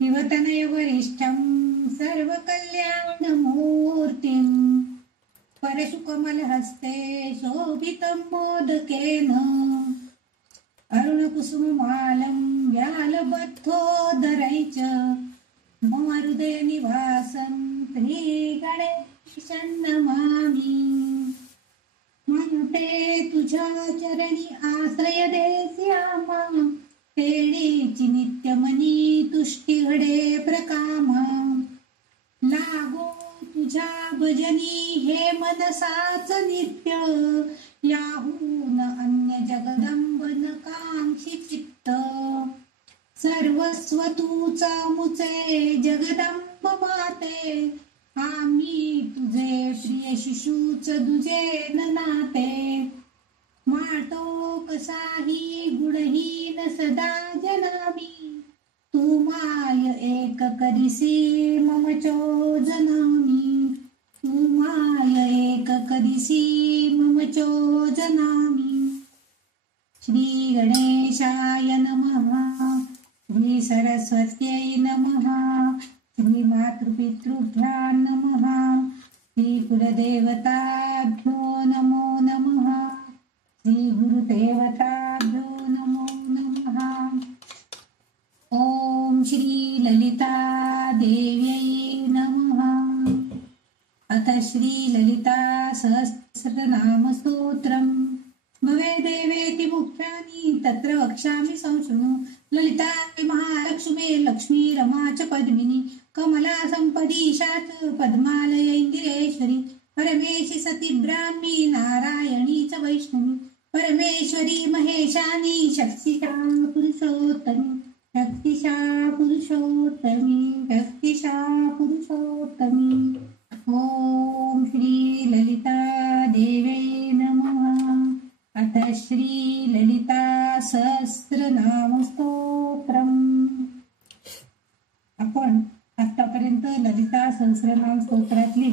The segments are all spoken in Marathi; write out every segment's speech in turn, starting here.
शिवतनय वरिष्ठं सर्वकल्याणमूर्तिं परशुकमलहस्ते शोभितं मोदकेन अरुणकुसुममालं व्यालबद्धोदरै च मम हृदयनिवासं श्रीगणेशं नमामि। म्हणते तुझ्या चरणी आश्रय दे श्यामा, तेणेची नित्यमनी तुष्टी घडे प्रकामा। लागो तुझ्या भजनी हे मनसाच नित्य, याहून अन्य जगदंबन कांक्षी चित्त। सर्वस्व तूचा मुचे जगदंब माते, आम्ही तुझे प्रिय शिशूच दुजे नाते। माटो कसाही गुणहीन सदा जनामी, तू माय एक करिसी मम चोजनामी। तू माय एक करिसी मम चोजनामी। श्री गणेशाय नमः, श्री सरस्वत्यै नमः, श्री मातृपितृभ्यां नमः, श्री कुलदेवताभ्यो नमो नमः, श्री गुरुदेवताभ्यो नमो नमः। ओम श्री ललिता देव्यै नमः। अथ श्री ललिता सहस्रनाम स्तोत्रम्। भवे देवेति मुख्यानि तत्र वक्ष्यामि संशृणु। ललिता महालक्ष्मी लक्ष्मी रमा च पद्मिनी, कमला संपदीशा च पद्मालय इंदिरेश्वरी। परमेशी सती ब्राह्मी नारायणी च वैष्णवी, परमेश्वरी महेशानी शक्तिशा पुरुषोत्तमी। शक्तिशा पुरुषोत्तमी, शक्तिशा पुरुषोत्तमी। ओम श्री ललिता देवे नमः। अथ श्री ललिता सहस्रनाम स्तोत्रम्। आपण आतापर्यंत ललिता सहस्रनाम स्तोत्रातली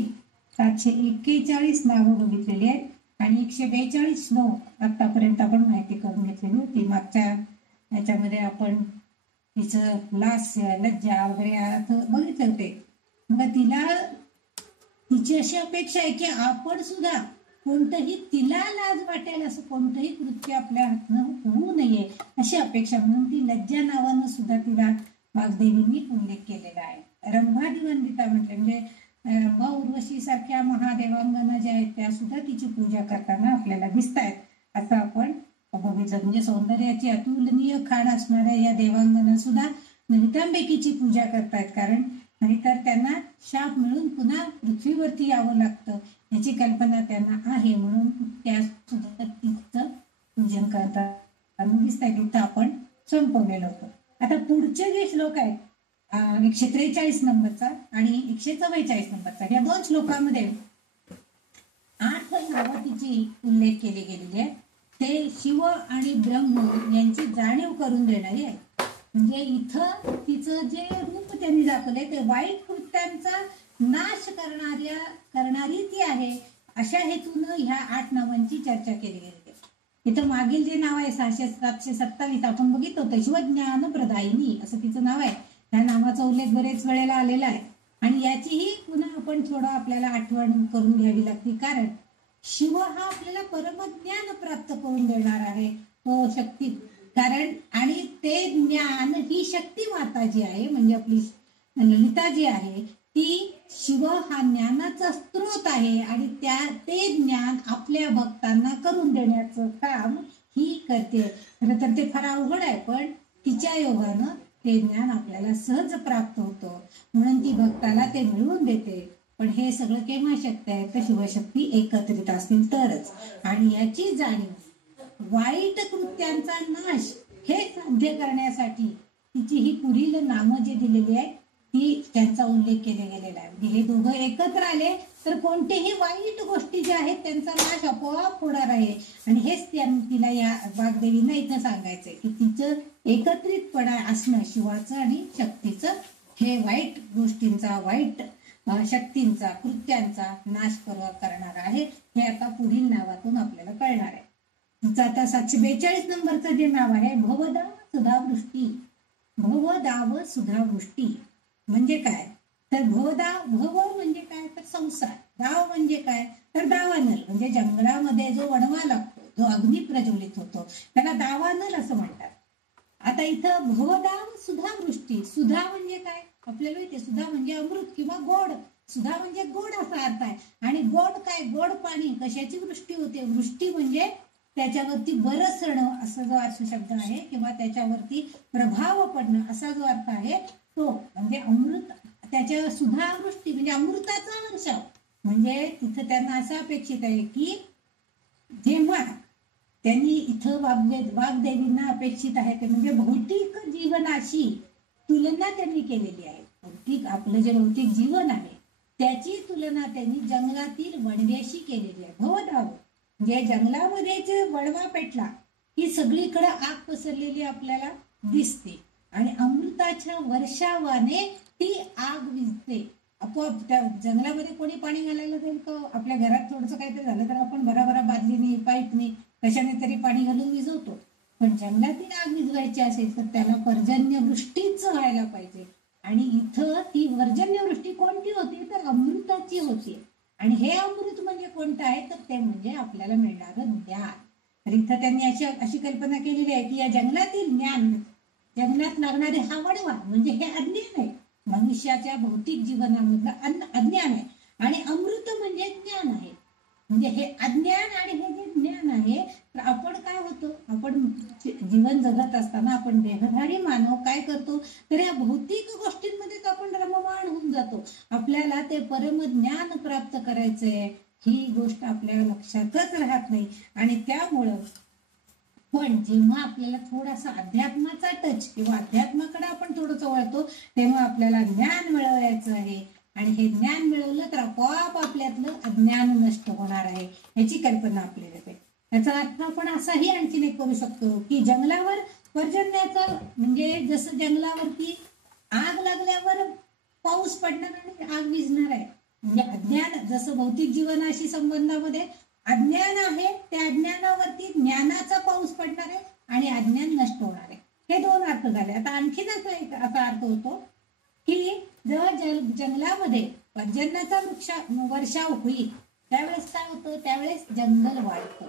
741 नावं बघितलेली आहेत आणि 142 श्लोक आतापर्यंत आपण माहिती करून घेतलेली होती। मागच्या याच्यामध्ये आपण तिचं लास्य लज्जा वगैरे बघितले होते। मग तिची अशी अपेक्षा आहे की आपण सुद्धा कोणतंही तिला लाज वाटेल असं कोणतंही कृत्य आपल्या हातनं होऊ नये अशी अपेक्षा म्हणून ती लज्जा नावानं सुद्धा तिला वाग्देवींनी उल्लेख केलेला आहे। रंभादिवंदिता म्हटले म्हणजे रंभा उर्वशी सारख्या महादेवांगना ज्या आहेत त्या सुद्धा तिची पूजा करताना आपल्याला दिसत आहेत असं आपण बघितलं। म्हणजे सौंदर्याची अतुलनीय खाण असणाऱ्या या देवांगना सुद्धा ललितांबेकीची पूजा करतायत, कारण नाहीतर त्यांना शाप मिळून पुन्हा पृथ्वीवरती यावं लागतं याची कल्पना त्यांना आहे, म्हणून त्या सुद्धा तिचं पूजन करताना दिसत आहे। तिथं आपण संपवलेलं होतं। आता पुढचे जे श्लोक आहेत 143 नंबरचा आणि 144 नंबरचा, या दोन श्लोकामध्ये 8 नावं तिची उल्लेख केले गेलेले आहे। ते शिव आणि ब्रह्म यांची जाणीव करून देणारी आहे। म्हणजे इथं तिचं जे रूप त्यांनी दाखवले ते वाईट कृत्यांचा नाश करणारी ती आहे अशा हेतून ह्या 8 नावांची चर्चा केली गेली आहे। इथं मागील जे नाव आहे 727 आपण बघितलं होतं, शिवज्ञान प्रदायिनी असं तिचं नाव आहे। ह्या नावाचा उल्लेख बरेच वेळेला आलेला आहे आणि याचीही पुन्हा आपण थोडं आपल्याला आठवण करून घ्यावी लागते, कारण शिव हा आपल्याला परमज्ञान प्राप्त करून देणार आहे तो शक्ती, कारण आणि ते ज्ञान ही शक्ती माता जी आहे म्हणजे आपली ललिता जी आहे ती शिव हा ज्ञानाचा स्रोत आहे आणि ते ज्ञान आपल्या भक्तांना करून देण्याचं काम ही करते। खरं तर ते फार अवघड आहे, पण तिच्या योगानं ते ज्ञान आपल्याला सहज प्राप्त होतं म्हणून ती भक्ताला ते मिळवून देते। पण हे सगळं केव्हा शक्य आहे तर शिवशक्ती एकत्रित असतील तरच, आणि याची जाणीव वाईट कृत्यांचा नाश हे साध्य करण्यासाठी तिची ही पुढील नामं जी दिलेली आहेत ती त्यांचा उल्लेख केला गेलेला आहे। म्हणजे हे दोघं एकत्र आले तर कोणतेही वाईट गोष्टी ज्या आहेत त्यांचा नाश आपोआप होणार आहे, आणि हेच तिला या वाग्देवींना इथं सांगायचंय की तिचं एकत्रितपणा असणं शिवाचं आणि शक्तीचं हे वाईट गोष्टींचा वाईट शक्तींचा कृत्यांचा नाश करणार आहे। हे आता पुढील नावातून आपल्याला कळणार आहे। आता 742 नंबरचं जे नाव आहे भवदा सुधावृष्टी, भव दाव सुधा वृष्टी म्हणजे काय? तर भव म्हणजे काय? तर संसार. दाव म्हणजे काय? तर दावानल म्हणजे जंगलामध्ये जो वणवा लागतो, जो अग्नी प्रज्वलित होतो, त्याला दावानल असं म्हणतात. आता इथं भवदाव सुधा वृष्टी. सुधा म्हणजे काय? आपल्याला माहिती, सुधा म्हणजे अमृत किंवा गोड. सुधा म्हणजे गोड असा अर्थ आहे. आणि गोड काय? गोड पाणी. कशाची वृष्टी होते? वृष्टी म्हणजे त्याच्यावरती बरसणं असा जो अर्थ शब्द आहे, किंवा त्याच्यावरती प्रभाव पडणं असा जो अर्थ आहे तो म्हणजे अमृत. त्याच्या सुधावृष्टी म्हणजे अमृताचा वर्षाव. म्हणजे तिथं त्यांना असं अपेक्षित आहे की जेव्हा त्यांनी इथं वाग्देवींना अपेक्षित आहे ते म्हणजे भौतिक जीवनाशी तुलना त्यांनी केलेली आहे. भौतिक आपलं जे भौतिक जीवन आहे त्याची तुलना त्यांनी जंगलातील वणव्याशी केलेली आहे. भवदाव म्हणजे जंगलामध्ये जे वणवा पेटला ही सगळीकडे आग पसरलेली आपल्याला दिसते आणि अमृताच्या वर्षावाने ती आग विझते. आपोआप त्या जंगलामध्ये कोणी पाणी घालायला जाईल का? आपल्या घरात थोडंसं काहीतरी झालं तर आपण भराभरा बादलीने पाईपने कशाने तरी पाणी घालून विझवतो. पण जंगलातील आग विझवायची असेल तर त्याला पर्जन्यवृष्टीच व्हायला पाहिजे. आणि इथं ती पर्जन्यवृष्टी कोणती होती? तर अमृताची होती. आणि हे अमृत म्हणजे कोणतं आहे? तर ते म्हणजे आपल्याला मिळणारं ज्ञान. तर इथं त्यांनी अशी कल्पना केलेली आहे की या जंगलातील ज्ञान, जंगलात लागणारे हा वणवा म्हणजे हे अज्ञान आहे. मनुष्याच्या भौतिक जीवनामधलं अज्ञान आहे. आणि अमृत म्हणजे ज्ञान आहे. म्हणजे हे अज्ञान आणि हे जे ज्ञान आहे, तर आपण काय होतो? आपण जीवन जगत असताना आपण देहधारी मानव काय करतो? तर या भौतिक गोष्टींमध्येच आपण रममाण होऊन जातो. आपल्याला ते परम ज्ञान प्राप्त करायचंय ही गोष्ट आपल्या लक्षातच राहत नाही. आणि त्यामुळं पण जेव्हा आपल्याला थोडासा अध्यात्माचा टच किंवा अध्यात्माकडे आपण थोडंसं वळतो तेव्हा आपल्याला ज्ञान मिळवायचं आहे. आणि हे ज्ञान मिळवलं तर आपोआप आपल्यातलं अज्ञान नष्ट होणार आहे, याची कल्पना आपल्याला येते. याचा अर्थ आपण असाही आणखीन एक करू शकतो की जंगलावर पर्जन्याचा म्हणजे जसं जंगलावरती आग लागल्यावर पाऊस पडणार आणि आग विझणार आहे. म्हणजे अज्ञान जसं भौतिक जीवनाशी संबंधामध्ये अज्ञान आहे, त्या अज्ञानावरती ज्ञानाचा पाऊस पडणार आहे आणि अज्ञान नष्ट होणार आहे. हे दोन अर्थ झाले. आता आणखीन असा अर्थ होतो की जेव्हा जंगलामध्ये पर्जन्याचा वर्षाव होईल त्यावेळेस काय होतं? त्यावेळेस जंगल वाढतं.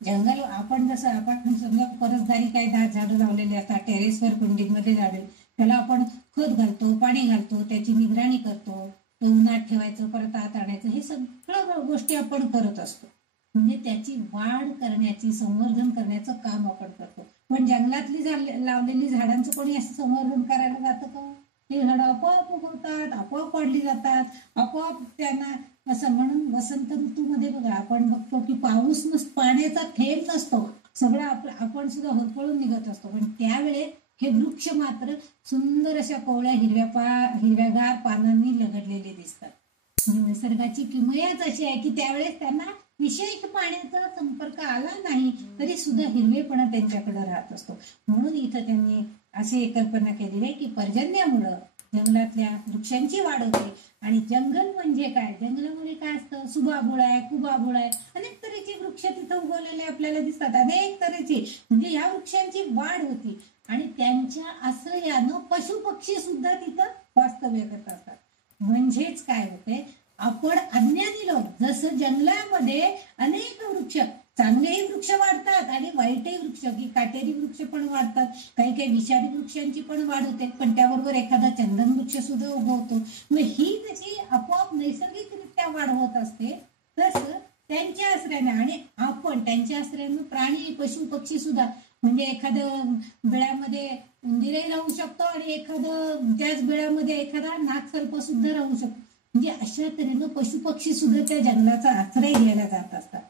जंगल आपण जसं आपण समजा परसदारी काही झाडं लावलेले असतात टेरेसवर कुंडीमध्ये झाडे, त्याला आपण खत घालतो, पाणी घालतो, त्याची निगराणी करतो, तो उन्हात ठेवायचं, परत आत आणायचं, हे सगळं गोष्टी आपण करत असतो. म्हणजे त्याची वाढ करण्याची, संवर्धन करण्याचं काम आपण करतो. पण जंगलातली लावलेली झाडांचं कोणी असं संवर्धन करायला जातं का? ही झाडं आपोआप उगवतात, आपोआप वाढली जातात, आपोआप त्यांना असं. म्हणून वसंत ऋतूमध्ये बघा आपण बघतो की पाऊस पाण्याचा थेंब नसतो, सगळं आपण सुद्धा होरपळून निघत असतो. पण त्यावेळेस हे वृक्ष मात्र सुंदर अशा कोवळ्या हिरव्यागार पानांनी लगडलेले दिसतात. निसर्गाची किमयाच अशी आहे की त्यावेळेस त्यांना विशेष पाण्याचा संपर्क आला नाही तरी सुद्धा हिरवेपणा त्यांच्याकडे राहत असतो. म्हणून इथं त्यांनी अशी कल्पना केलेली आहे की पर्जन्यामुळं जंगलातल्या वृक्षांची वाढ होते. आणि जंगल म्हणजे काय? जंगलामध्ये काय असतं? सुबाबुळ आहे, कुबाबुळ आहे, अनेक तऱ्हेचे वृक्ष तिथं उगवलेले आपल्याला दिसतात, अनेक तऱ्हेचे. म्हणजे या वृक्षांची वाढ होती आणि त्यांच्या आश्रयानं पशु पक्षी सुद्धा तिथं वास्तव्य करत असतात. म्हणजेच काय होते? आपण अज्ञानी लोक जसं जंगलामध्ये अनेक वृक्ष, चांगलेही वृक्ष वाढतात आणि वाईटही वृक्ष की काटेरी वृक्ष पण वाढतात, काही काही विषारी वृक्षांची पण वाढ होते, पण त्याबरोबर एखादा चंदन वृक्ष सुद्धा उगवतो. मग ही जशी आपोआप नैसर्गिकरित्या वाढ होत असते तसं त्यांच्या आश्रयाने आणि आपण त्यांच्या आश्रयाने प्राणी पशु पक्षी सुद्धा, म्हणजे एखादं बिळामध्ये उंदीरही राहू शकतो आणि एखादं त्याच बिळामध्ये एखादा नागसर्प सुद्धा राहू शकतो. म्हणजे अशा तऱ्हेनं पशु पक्षी सुद्धा त्या जंगलाचा आश्रय घ्यायला जात असतात.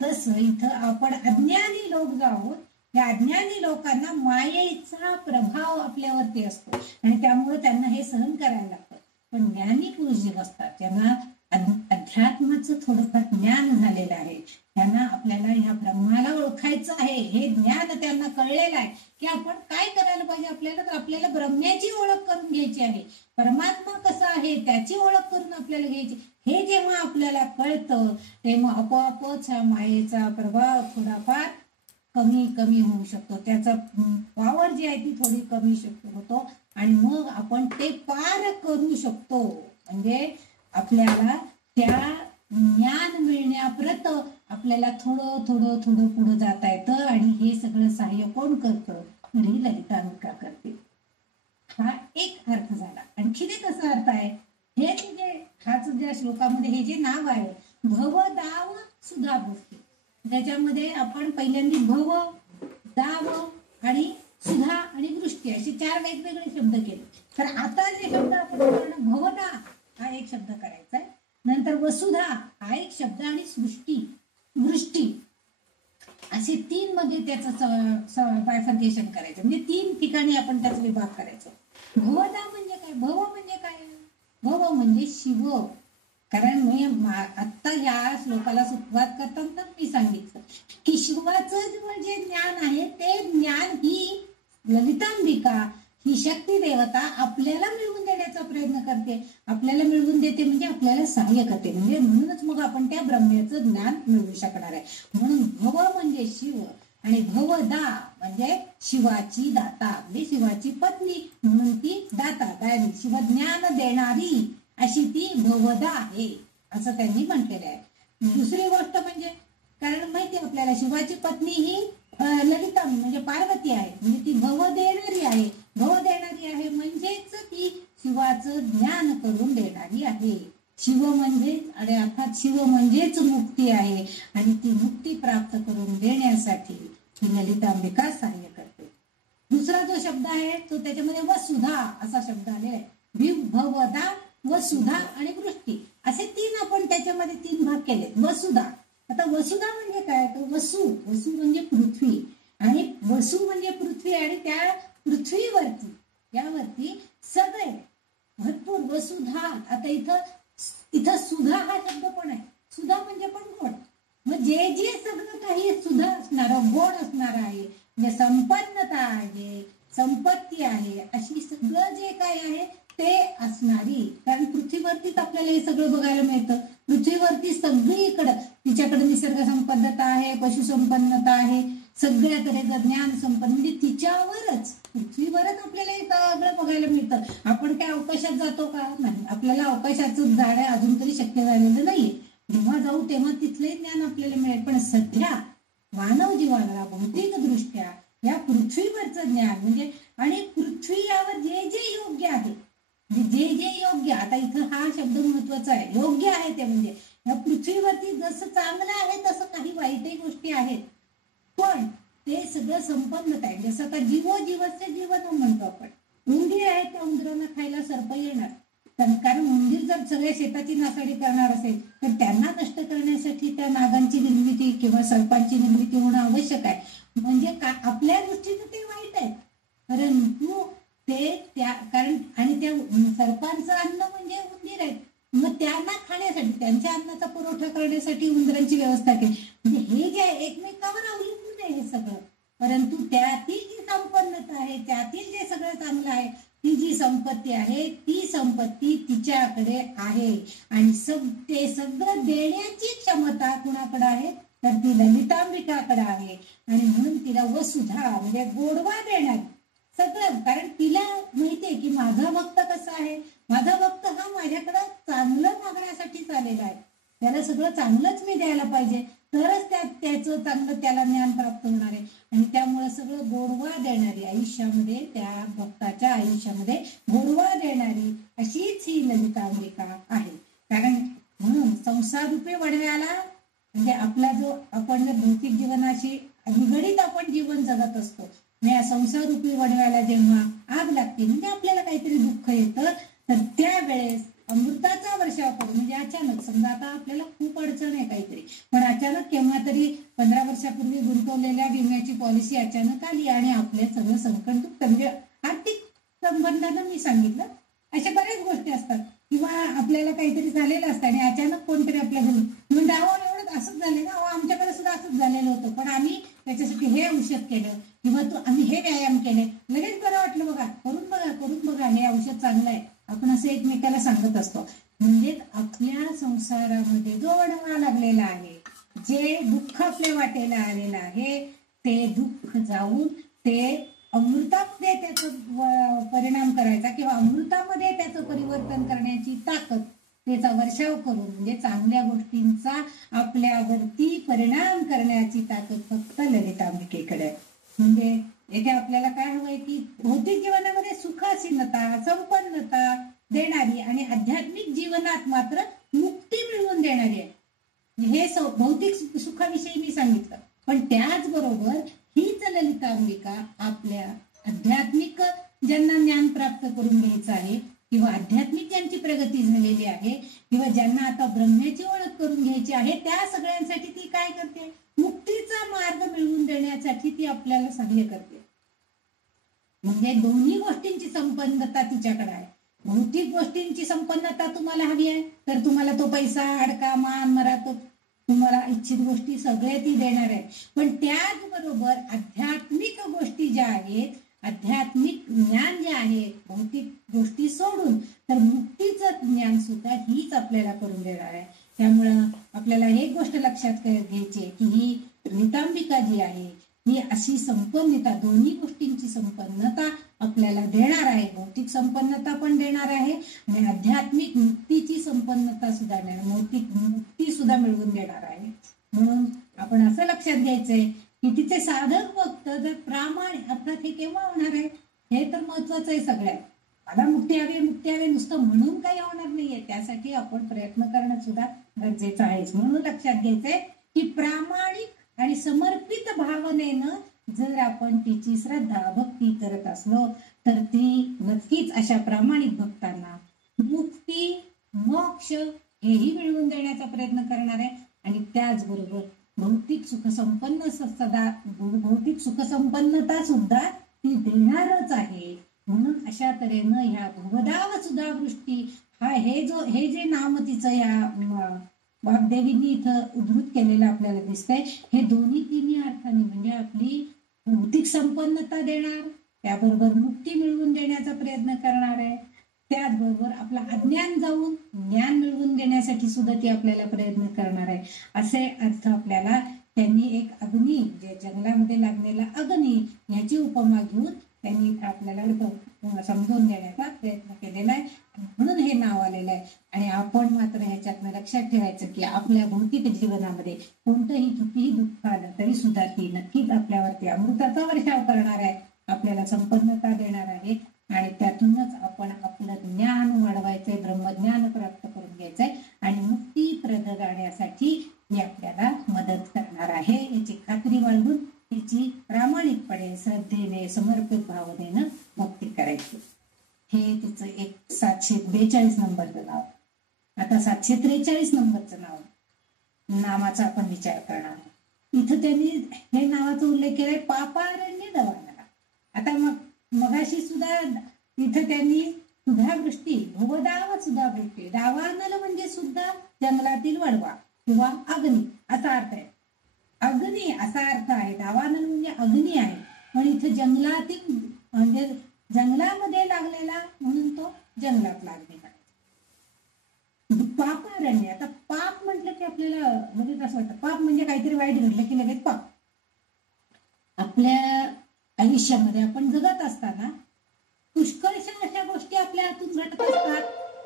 तसं इथं आपण अज्ञानी लोक जो आहोत, या अज्ञानी लोकांना मायेचा प्रभाव आपल्यावरती असतो आणि त्यामुळे त्यांना हे सहन करायला लागतं. पण ज्ञानी पुरुष जे असतात त्यांना अध्यात्माचं थोडंफार ज्ञान झालेलं आहे, त्यांना आपल्याला ह्या ब्रह्माला ओळखायचं आहे हे ज्ञान त्यांना कळलेलं आहे की आपण काय करायला पाहिजे. आपल्याला तर आपल्याला ब्रह्माची ओळख करून घ्यायची आहे, परमात्मा कसा आहे त्याची ओळख करून आपल्याला घ्यायची. हे जेव्हा आपल्याला कळतं तेव्हा आपोआपच हा मायेचा प्रभाव थोडाफार कमी कमी होऊ शकतो, त्याचा पॉवर जी आहे ती थोडी कमी होतो आणि मग आपण ते पार करू शकतो. म्हणजे आपल्याला त्या ज्ञान मिळण्यापर्यंत आपल्याला थोडं थोडं थोडं पुढे जाता येतं आणि हे सगळं सहाय्य कोण करतं? तर ही ललितांबिका करते. हा एक अर्थ झाला. आणखी एक असा अर्थ आहे, हे जे हाच ज्या श्लोकामध्ये हे जे नाव आहे भव दाव सुधा गोष्टी, त्याच्यामध्ये आपण पहिल्यांदा भव, दाव आणि सुधा आणि वृष्टी असे 4 वेगवेगळे शब्द केले. तर आता जे शब्द आपण भवदा हा एक शब्द करायचा आहे, नंतर वसुधा हा एक शब्द आणि सृष्टी वृष्टी असे 3 मध्ये त्याचं बायफर्केशन करायचं. म्हणजे 3 ठिकाणी आपण त्याचा विभाग करायचा. भवदा म्हणजे काय? भव म्हणजे काय? भव म्हणजे शिव. कारण मी आता या श्लोकाला सुरुवात करताना मी सांगितलं की शिवाचं जे ज्ञान आहे ते ज्ञान ही ललितांबिका ही शक्ती देवता आपल्याला मिळवून देण्याचा प्रयत्न करते. आपल्याला मिळवून देते म्हणजे आपल्याला सहाय्य करते. म्हणजे म्हणूनच मग आपण त्या ब्रह्म्याचं ज्ञान मिळवू शकणार आहे. म्हणून भव म्हणजे शिव आणि भवदा म्हणजे शिवाची दाता, म्हणजे शिवाची पत्नी म्हणून ती दाता, शिव ज्ञान देणारी अशी ती भवदा आहे असं त्यांनी म्हटलेलं आहे. दुसरी गोष्ट म्हणजे कारण माहिती आपल्याला शिवाची पत्नी ही ललिता म्हणजे पार्वती आहे, म्हणजे ती भव देणारी आहे. भव देणारी आहे म्हणजेच ती शिवाचं ज्ञान करून देणारी आहे. शिव म्हणजे आणि अर्थात शिव म्हणजेच मुक्ती आहे आणि ती मुक्ती प्राप्त करून देण्यासाठी ही ललितांबिका सहाय्य करते. दुसरा जो शब्द आहे तो त्याच्यामध्ये वसुधा असा शब्द आलेला आहे. भवदा, वसुधा आणि वृष्टी असे 3 आपण त्याच्यामध्ये 3 भाग केले. वसुधा, आता वसुधा म्हणजे काय? तर वसु म्हणजे पृथ्वी आणि वसु म्हणजे पृथ्वी आणि त्या पृथ्वीवरती यावरती सगळे भरपूर वसुधा. आता इथं सुधा हा शब्द पण आहे. सुधा म्हणजे पण गोड. मग जे सगळं काही सुधा असणार गोड असणार आहे, म्हणजे संपन्नता आहे, संपत्ती आहे, अशी सगळं जे काय आहे ते असणारी. कारण पृथ्वीवरतीच आपल्याला हे सगळं बघायला मिळतं. पृथ्वीवरती सगळीकडं तिच्याकडे निसर्ग संपन्नता आहे, पशुसंपन्नता आहे, सगळ्याकडे ज्ञान संपन्न, म्हणजे तिच्यावरच पृथ्वीवरच आपल्याला हे सगळं बघायला मिळतं. आपण काय अवकाशात जातो का? नाही. आपल्याला अवकाशाचं जाणं अजून तरी शक्य झालेलं नाहीये. जेव्हा जाऊ तेव्हा तिथले ज्ञान आपल्याला मिळेल. पण सध्या मानव जीवनाला भौतिक दृष्ट्या या पृथ्वीवरचं ज्ञान म्हणजे आणि पृथ्वी यावर जे जे योग्य आहे, जे जे योग्य, आता इथं हा शब्द महत्वाचा आहे, योग्य आहे ते म्हणजे या पृथ्वीवरती जसं चांगलं आहे तसं काही वाईटही गोष्टी आहेत, पण ते सगळं संपन्नता आहे. जसं का जीवचे जीवन म्हणतो आपण. उंदीर आहे, त्या उंदरांना खायला सर्प येणार, कारण उंदीर जर सगळ्या शेताची नासाडी करणार असेल तर त्यांना नष्ट करण्यासाठी त्या नागांची निर्मिती किंवा सर्पांची निर्मिती होणं आवश्यक आहे. म्हणजे आपल्या दृष्टीनं ते वाईट आहे, परंतु ते कारण आणि त्या सर्पांचं अन्न म्हणजे उंदीर आहेत, मग त्यांना खाण्यासाठी त्यांच्या अन्नाचा पुरवठा करण्यासाठी उंदरांची व्यवस्था केली. म्हणजे हे जे एकमेकावर अवलंबून आहे हे सगळं, परंतु त्यातील जी संपन्नता आहे, त्यातील जे सगळं चांगलं आहे, ती जी संपत्ती आहे ती संपत्ती तिच्याकडे आहे आणि ते सगळं देण्याची क्षमता कुणाकडे आहे? तर ती ललितांबिकाकडे आहे. आणि म्हणून तिला वसुधा म्हणजे गोडवा देणारी सगळं. कारण तिला माहितीये की माझा भक्त कसा आहे, माझा भक्त हा माझ्याकडे चांगलं मागण्यासाठीच आलेला आहे, त्याला सगळं चांगलंच मी द्यायला पाहिजे, तरच त्याचं चांगलं त्याला ज्ञान प्राप्त होणार आहे. आणि त्यामुळे सगळं गोडवा देणारी आयुष्यामध्ये, त्या भक्ताच्या आयुष्यामध्ये गोडवा देणारी अशीच ही ललितांबिका आहे. कारण म्हणून संसार रूपी वडव्याला म्हणजे आपला जो आपण भौतिक जीवनाशी निगडीत आपण जीवन जगत असतो, या संसार रूपी वडव्याला जेव्हा आग लागते म्हणजे आपल्याला काहीतरी दुःख येतं, तर त्यावेळेस अमृताचा वर्षाव पडून म्हणजे अचानक समजा आता आपल्याला खूप अडचण आहे काहीतरी, पण अचानक केव्हा तरी 15 वर्षापूर्वी गुंतवलेल्या विम्याची पॉलिसी अचानक आली आणि आपले सगळं संकट दुखतं. म्हणजे आर्थिक संबंधानं मी सांगितलं, अशा बऱ्याच गोष्टी असतात. किंवा आपल्याला काहीतरी झालेलं असतं आणि अचानक कोणतरी आपल्या घरी म्हणजे एवढं असंच झालं ना, आमच्याकडे सुद्धा असंच झालेलं होतं, पण आम्ही त्याच्यासाठी हे औषध केलं किंवा आम्ही हे व्यायाम केले, लगेच बरं वाटलं, बघा करून बघा हे औषध चांगलं आहे, आपण असं एकमेकाला सांगत असतो. म्हणजे आपल्या संसारामध्ये जो वडवा लागलेला आहे, जे दुःख आपल्या वाटेला आलेलं आहे, ते दुःख जाऊन ते अमृतामध्ये त्याचा परिणाम करायचा किंवा अमृतामध्ये त्याचं परिवर्तन करण्याची ताकद, त्याचा वर्षाव करून म्हणजे चांगल्या गोष्टींचा आपल्यावरती परिणाम करण्याची ताकद फक्त ललितांबिकेकडे आहे. म्हणजे येथे आपल्याला काय हवंय की भौतिक जीवनामध्ये सुखासीनता, संपन्नता देणारी आणि आध्यात्मिक जीवनात मात्र मुक्ती मिळवून देणारी आहे. हे भौतिक सुखाविषयी मी सांगितलं, पण त्याचबरोबर हीच ललितांबिका आपल्या आध्यात्मिक ज्यांना ज्ञान प्राप्त करून घ्यायचं आहे किंवा आध्यात्मिक ज्यांची प्रगती झालेली आहे किंवा ज्यांना आता ब्रह्माची ओळख करून घ्यायची आहे, त्या सगळ्यांसाठी ती काय करते, मुक्तीचा मार्ग मिळवून देण्यासाठी ती आपल्याला सहाय्य करते. म्हणजे दोन्ही गोष्टींची संपन्नता तिच्याकडे आहे. भौतिक गोष्टींची संपन्नता तुम्हाला हवी आहे तर तुम्हाला तो पैसा, अडका, मान, मरात, तुम्हाला इच्छित गोष्टी सगळे ती देणार आहे. पण त्याचबरोबर आध्यात्मिक गोष्टी ज्या आहेत, आध्यात्मिक ज्ञान जे आहे, भौतिक गोष्टी सोडून तर मुक्तीचं ज्ञान सुद्धा हीच आपल्याला करून देणार आहे. त्यामुळं आपल्याला एक गोष्ट लक्षात घ्यायची की ही ललितांबिका जी आहे ही अशी संपन्नता, दोन्ही गोष्टींची संपन्नता आपल्याला देणार आहे. भौतिक संपन्नता पण देणार आहे आणि आध्यात्मिक मुक्तीची संपन्नता सुद्धा भौतिक मुक्ती सुद्धा मिळवून देणार आहे. म्हणून आपण असं लक्षात घ्यायचंय की तिचे साधक भक्त जर प्रामाणिक, अर्थात हे केव्हा होणार आहे हे तर महत्वाचं आहे. सगळ्यात मला मुक्ती हवी नुसतं म्हणून काही होणार नाहीये, त्यासाठी आपण प्रयत्न करणं सुद्धा गरजेचं आहे. म्हणून लक्षात घ्यायचंय की प्रामाणिक आणि समर्पित भावनेनं जर आपण तिची श्रद्धा, भक्ती करत असलो तर ती नक्कीच अशा प्रामाणिक भक्तांना मुक्ती, मोक्ष हेही मिळवून देण्याचा प्रयत्न करणार आहे. आणि त्याचबरोबर भौतिक सुखसंपन्नता सुद्धा ती देणारच आहे. म्हणून अशा तऱ्हेनं ह्या भवदाव सुधा वृष्टी हे जे नाम तिचं या वाग्देवींनी इथं उद्धृत केलेलं आपल्याला दिसतंय, हे दोन्ही तिन्ही अर्थाने म्हणजे आपली भौतिक संपन्नता देणार, त्याबरोबर मुक्ती मिळवून देण्याचा प्रयत्न करणार आहे, त्याचबरोबर आपला अज्ञान जाऊन ज्ञान मिळवून देण्यासाठी सुद्धा ती आपल्याला प्रयत्न करणार आहे. असे अर्थ आपल्याला त्यांनी एक अग्नी, जे जंगलामध्ये लागलेला अग्नी याची उपमा घेऊन त्यांनी आपल्याला समजून देण्याचा प्रयत्न केलेला आहे. म्हणून हे नाव आलेलं आहे. आणि आपण मात्र ह्याच्यातनं लक्षात ठेवायचं की आपल्या भौतिक जीवनामध्ये कोणतंही कितीही दुःख आलं तरी सुद्धा ती नक्कीच आपल्यावरती अमृताचा वर्षाव करणार आहे, आपल्याला संपन्नता देणार आहे आणि त्यातूनच आपण आपलं ज्ञान वाढवायचंय, ब्रह्मज्ञान प्राप्त करून घ्यायचंय आणि मुक्ती प्रद जाण्यासाठी ती आपल्याला मदत करणार आहे याची खात्री बाळगून तिची प्रामाणिकपणे, श्रद्धेने, समर्पित भावनेनं भक्ती करायची. हे तिचं एक 742 नंबरचं नाव. आता 743 नंबरचं नामाचा आपण विचार करणार. इथं त्यांनी हे नावाचा उल्लेख केलाय, पापारण्य दवानला. आता मगाशी सुद्धा इथं त्यांनी सुधावृष्टी, भवदाव सुधावृष्टी, दावानल म्हणजे सुद्धा जंगलातील वडवा किंवा अग्नी असा अर्थ आहे. अग्नी असा अर्थ आहे, दावानल म्हणजे अग्नी आहे, पण इथं जंगलातील म्हणजे जंगलामध्ये लागलेला म्हणून तो जंगलात लागणे. पापारण्य, आता पाप म्हटलं की आपल्याला लगेच असं वाटतं, पाप म्हणजे काहीतरी वाईट घडलं की लगेच पाप. आपल्या आयुष्यामध्ये आपण जगत असताना पुष्कळशा अशा गोष्टी आपल्या हातून घडत असतात,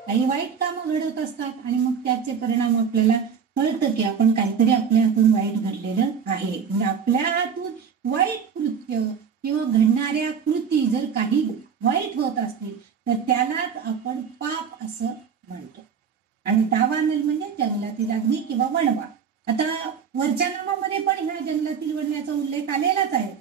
काही वाईट कामं घडत असतात आणि मग त्याचे परिणाम आपल्याला कळतं की आपण काहीतरी आपल्या हातून वाईट घडलेलं आहे. म्हणजे आपल्या हातून वाईट कृत्य किंवा घडणाऱ्या कृती जर काही वाईट होत असतील तर त्यालाच आपण पाप असं म्हणतो. आणि दावानल म्हणजे जंगलातील अग्नी किंवा वणवा. आता वरच्या नामामध्ये पण ह्या जंगलातील वणव्याचा उल्लेख आलेलाच आहे.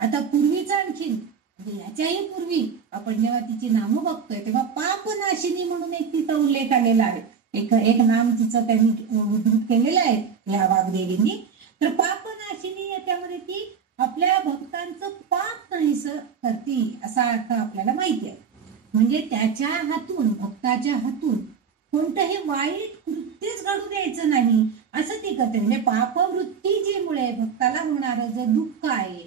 आता पूर्वीचा आणखी म्हणजे याच्याही पूर्वी आपण जेव्हा तिची नामं बघतोय तेव्हा पापनाशिनी म्हणून एक तिचा उल्लेख आलेला आहे. एक नाम तिचं त्यांनी उद्धृत केलेलं आहे या वाग्देवींनी. तर पापनाशिनी याच्यामध्ये ती आपल्या भक्तांचं पाप नाहीसं करती असा अर्थ आपल्याला माहिती आहे. म्हणजे त्याच्या हातून, भक्ताच्या हातून कोणतंही वाईट कृत्यच घडू द्यायचं नाही असं ती करते. म्हणजे पापवृत्तीमुळे भक्ताला होणारं जे दुःख आहे,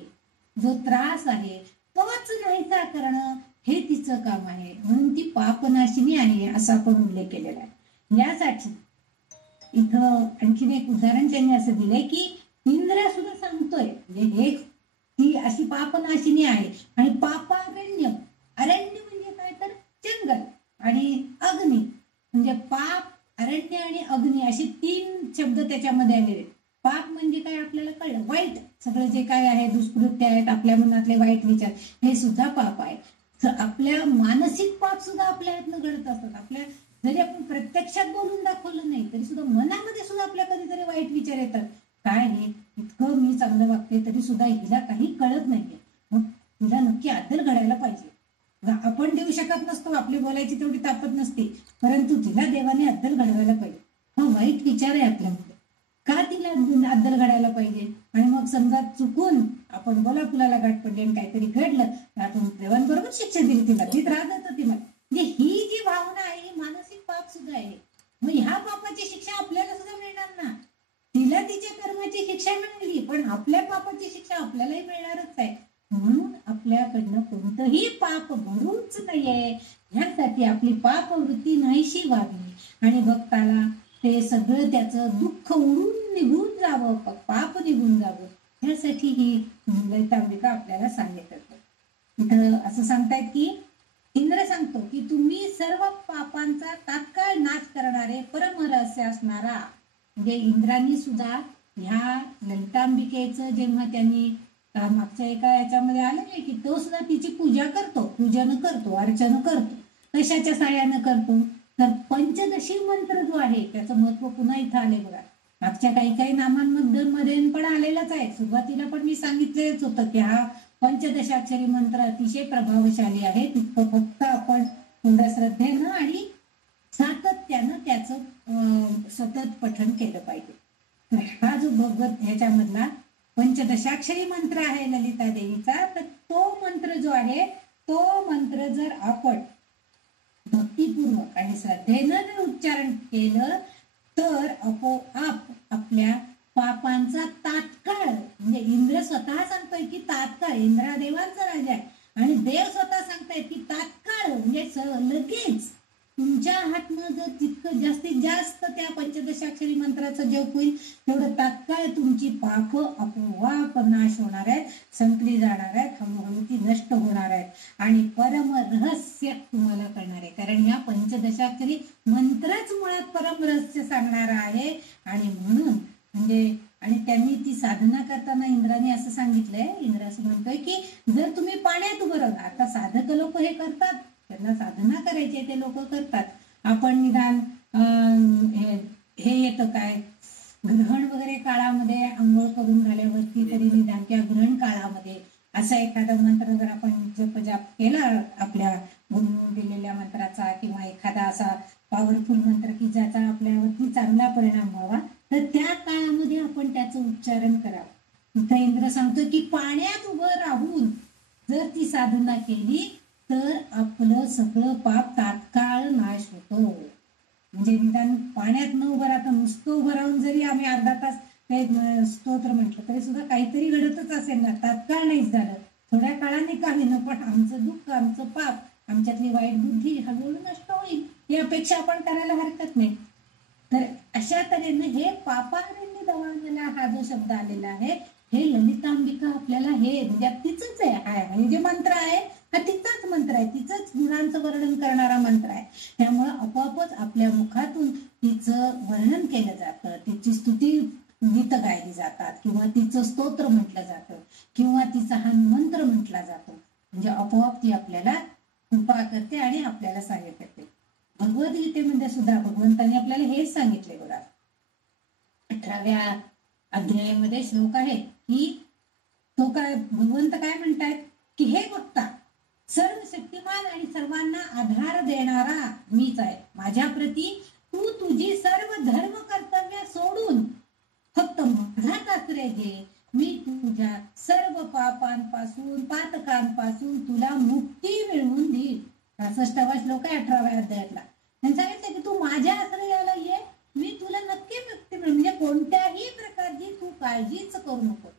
जो त्रास आहे तोच नाहीसा करणं हे तिचं काम आहे. म्हणून ती पापनाशिनी आहे असा आपण उल्लेख केलेला आहे. यासाठी इथं आणखीन एक उदाहरण त्यांनी असं दिलंय की इंद्र सुद्धा सांगतोय, म्हणजे हे ती अशी पापनाशिनी आहे. आणि पापारण्य, अरण्य म्हणजे काय तर जंगल, आणि अग्नी म्हणजे पाप, अरण्य आणि अग्नी असे 3 शब्द त्याच्यामध्ये आलेले. पाप म्हणजे काय आपल्याला कळलं, वाईट सगळं जे काय आहे, दुष्कृत्य आहेत, आपल्या मनातले वाईट विचार, हे सुद्धा पाप आहे. आपल्या मानसिक पाप सुद्धा आपल्या हातनं घडत असतात. आपल्या जरी आपण प्रत्यक्षात बोलून दाखवलं नाही तरी सुद्धा मनामध्ये सुद्धा आपल्या कधीतरी वाईट विचार येतात. काय हे इतकं मी चांगलं वागते तरी सुद्धा हिला काही कळत नाहीये, मग हिला नक्की अद्दल घडायला पाहिजे. आपण देऊ शकत नसतो, आपली बोलायची तेवढी ताकद नसते, परंतु तिला देवाने अद्दल घडवायला पाहिजे. हा वाईट विचार आहे आपल्यामध्ये, का तिला अद्दल घडायला पाहिजे. आणि मग समजा चुकून आपण बोला फुलाला गाठ पडली आणि काहीतरी घडलं तर आपण देवांबरोबर शिक्षा दिली तिला, ती त्रास देतो तिला. म्हणजे ही जी भावना आहे ही मानसिक पाप सुद्धा आहे. मग ह्या पापाची शिक्षा आपल्याला सुद्धा मिळणार ना. तिला तिच्या कर्माची शिक्षा मिळाली, पण आपल्या पापाची शिक्षा आपल्यालाही मिळणारच आहे. म्हणून आपल्याकडनं कोणतंही पाप घडूच नये, ह्यासाठी आपली पापवृत्ती नाहीशी व्हावी आणि भक्ताला ते सगळं त्याचं दुःख उडून निघून जावं, पाप निघून जावं, ह्यासाठी ही ललितांबिका आपल्याला सांगत असते. इथं असं सांगतायत की इंद्र सांगतो की तुम्ही सर्व पापांचा तात्काळ नाश करणारे परमरहस्य असणारा. म्हणजे इंद्रांनी सुद्धा ह्या ललितांबिकेचं जेव्हा त्यांनी मागच्या एका याच्यामध्ये आलेले की तो सुद्धा तिची पूजा करतो, पूजन करतो, अर्चन करतो. कशाच्या साह्यानं करतो तर पंचदशी मंत्र जो आहे त्याचं महत्व पुन्हा इथं आले बघा. मागच्या काही नामांमध्ये पण आलेलाच आहे. सुरुवातीला पण मी सांगितलेच होतं की हा पंचदशाक्षरी मंत्र अतिशय प्रभावशाली आहे. तितकं फक्त आपण थोड्या श्रद्धेनं आणि सातत्यानं त्याचं सतत पठण केलं पाहिजे. तर हा जो भगवत ह्याच्यामधला पंचदशाक्षरी मंत्र आहे ललिता देवीचा, तर तो मंत्र जो आहे तो मंत्र जर आपण भक्तिपूर्वक आणि श्रद्धेनं जर उच्चारण केलं तर आपोआप आपल्या पापांचा तात्काळ, म्हणजे इंद्र स्वतः सांगतोय की तात्काळ, इंद्रा देवांचा राजा आहे आणि देव स्वतः सांगतायत की तात्काळ म्हणजे लगेच तुमच्या हातनं जर जितकं जास्तीत जास्त त्या पंचदशाक्षरी मंत्राचं जप होईल तेवढं तात्काळ तुमची पाप आपोआप नाश होणार आहेत, संपली जाणार आहेत, हळूहळू ती नष्ट होणार आहेत आणि परम रहस्य तुम्हाला कळणार आहे. कारण या पंचदशाक्षरी मंत्रच मुळात परम रहस्य सांगणारा आहे. आणि म्हणून म्हणजे आणि त्यांनी ती साधना करताना इंद्राने असं सांगितलंय, इंद्र असं म्हणतोय की जर तुम्ही पाण्यात उभं राहून, आता साधक लोक हे करतात, त्यांना साधना करायची ते लोक करतात. आपण निदान हे येतं काय ग्रहण वगैरे काळामध्ये आंघोळ करून झाल्यावरती तरी निदान त्या ग्रहण काळामध्ये असा एखादा मंत्र जर आपण जप केला आपल्या गुणून दिलेल्या मंत्राचा किंवा एखादा असा पॉवरफुल मंत्र की ज्याचा आपल्यावरती चांगला परिणाम व्हावा, तर त्या काळामध्ये आपण त्याचं उच्चारण करावं. इथं इंद्र सांगतो की पाण्यात उभं राहून जर ती साधना केली तर आपलं सगळं पाप तात्काळ नाश होतो. म्हणजे निदान पाण्यात न उभं राहता नुसतं उभं राहून जरी आम्ही अर्धा तास ते स्तोत्र म्हटलं तरी सुद्धा काहीतरी घडतच असेल ना, तात्काळ नाहीच झालं, थोड्या काळाने का होईना पण आमचं दुःख, आमचं पाप, आमच्यातली वाईट बुद्धी हळूहळू नष्ट होईल, ही अपेक्षा आपण करायला हरकत नाही. तर अशा तऱ्हेने हे पापारण्य दवाण्याला हा जो शब्द आलेला आहे हे ललितांबिका आपल्याला हे म्हणजे तिचंच आहे, हे जे मंत्र आहे हा तिचाच मंत्र आहे, तिचंच गुणांचं वर्णन करणारा मंत्र आहे. त्यामुळं आपोआपच आपल्या मुखातून तिचं वर्णन केलं जातं, तिची स्तुती गीत गायली जातात किंवा तिचं स्तोत्र म्हटलं जातं किंवा तिचा हा मंत्र म्हटला जातो. म्हणजे आपोआप ती आपल्याला कृपा करते आणि आपल्याला सहाय्य करते. भगवद्गीतेमध्ये सुद्धा भगवंतांनी आपल्याला हेच सांगितले बघा. 18व्या अध्यायामध्ये श्लोक आहे की तो काय भगवंत काय म्हणतात की हे भक्ता, सर्व शक्तिमान आणि सर्वांना आधार देणारा मीच आहे. माझ्या प्रती तू तुझी सर्व धर्म कर्तव्य सोडून फक्त माझाच आश्रय घे. मी तुझ्या सर्व पापांपासून, पातकांपासून तुला मुक्ती मिळवून देईल. 66वा श्लोक आहे 18व्या अध्यायातला. त्यांनी सांगितलं की तू माझ्या आश्रयाला ये, मी तुला नक्की मुक्ती मिळवून, म्हणजे कोणत्याही प्रकारची तू काळजीच करू नको.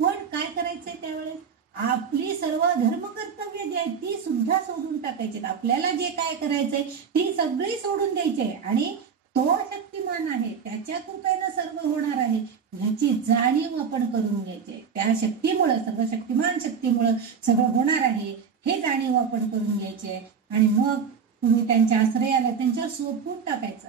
पण काय करायचंय त्यावेळेस आपली सर्व धर्म कर्तव्य जी आहेत ती सुद्धा सोडून टाकायची. आपल्याला जे काय करायचंय ती सगळी सोडून द्यायची आणि तो शक्तिमान आहे, त्याच्या कृपेनं सर्व होणार आहे ह्याची जाणीव आपण करून घ्यायची. त्या शक्तीमुळं, सर्वशक्तिमान शक्तीमुळं सगळं होणार आहे हे जाणीव आपण करून घ्यायचे. आणि मग तुम्ही त्यांच्या आश्रयाला त्यांच्यावर सोपवून टाकायचं.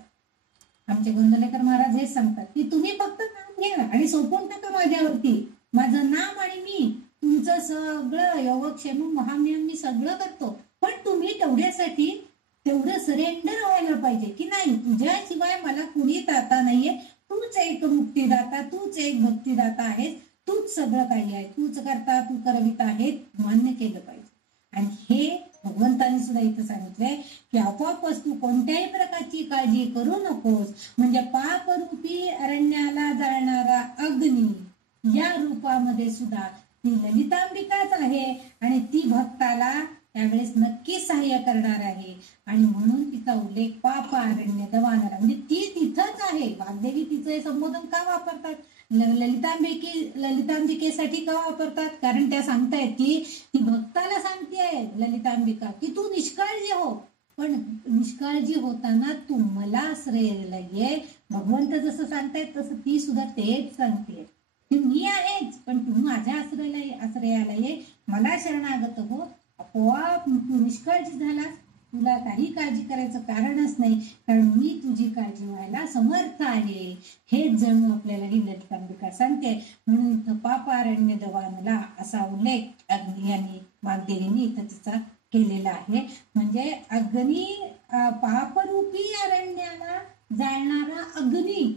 आमचे गोंदवलेकर महाराज हेच सांगतात की तुम्ही फक्त नाम घ्या आणि सोपवून टाका माझ्यावरती. माझं नाम आणि मी तुमचं सगळं योगक्षेम महाम्यम मी सगळं करतो, पण तुम्ही तेवढ्यासाठी तेवढं सरेंडर व्हायला पाहिजे की नाही, तुझ्याशिवाय मला कुणी दाता नाहीये, तूच एक मुक्तीदाता, तूच एक भक्तिदाता आहेस, तूच सगळं काही आहे, तूच करता तू करविता आहे मान्य केलं पाहिजे. आणि हे भगवंतांनी सुद्धा इथं सांगितलंय की आपोआपच तू कोणत्याही प्रकारची काळजी करू नकोस. म्हणजे पापरूपी अरण्याला जाळणारा अग्नी या रूपामध्ये सुद्धा ती ललितांबिकाच आहे आणि ती भक्ताला त्यावेळेस नक्की सहाय्य करणार आहे. आणि म्हणून तिचा उल्लेख पाप अरण्य दवानरा, म्हणजे ती तिथंच आहे. वाग्देवी तिचं हे संबोधन का वापरतात, ललितांबिकेसाठी का वापरतात, कारण त्या सांगतायत की ती भक्ताला सांगते ललितांबिका की तू निष्काळजी हो, पण निष्काळजी होताना तू मला आश्रयाला ये. भगवंत जसं सांगतायत तसं ती सुद्धा तेच सांगते की मी आहेच, पण तू माझ्या आश्रयाला ये, मला शरणागत हो. आपोआप तू निष्काळजी झालास, तुला काही काळजी करायचं कारणच नाही, कारण मी तुझी काळजी व्हायला समर्थ आहे. हेच जणू आपल्याला ही ललितांबिका सांगते. म्हणून इथं पापारण्य दवानला असा उल्लेख अग्नी आणि वाग्देवींनी इथं तिचा केलेला आहे. म्हणजे अग्नी, पापरूपी अरण्याला जाळणारा अग्नी,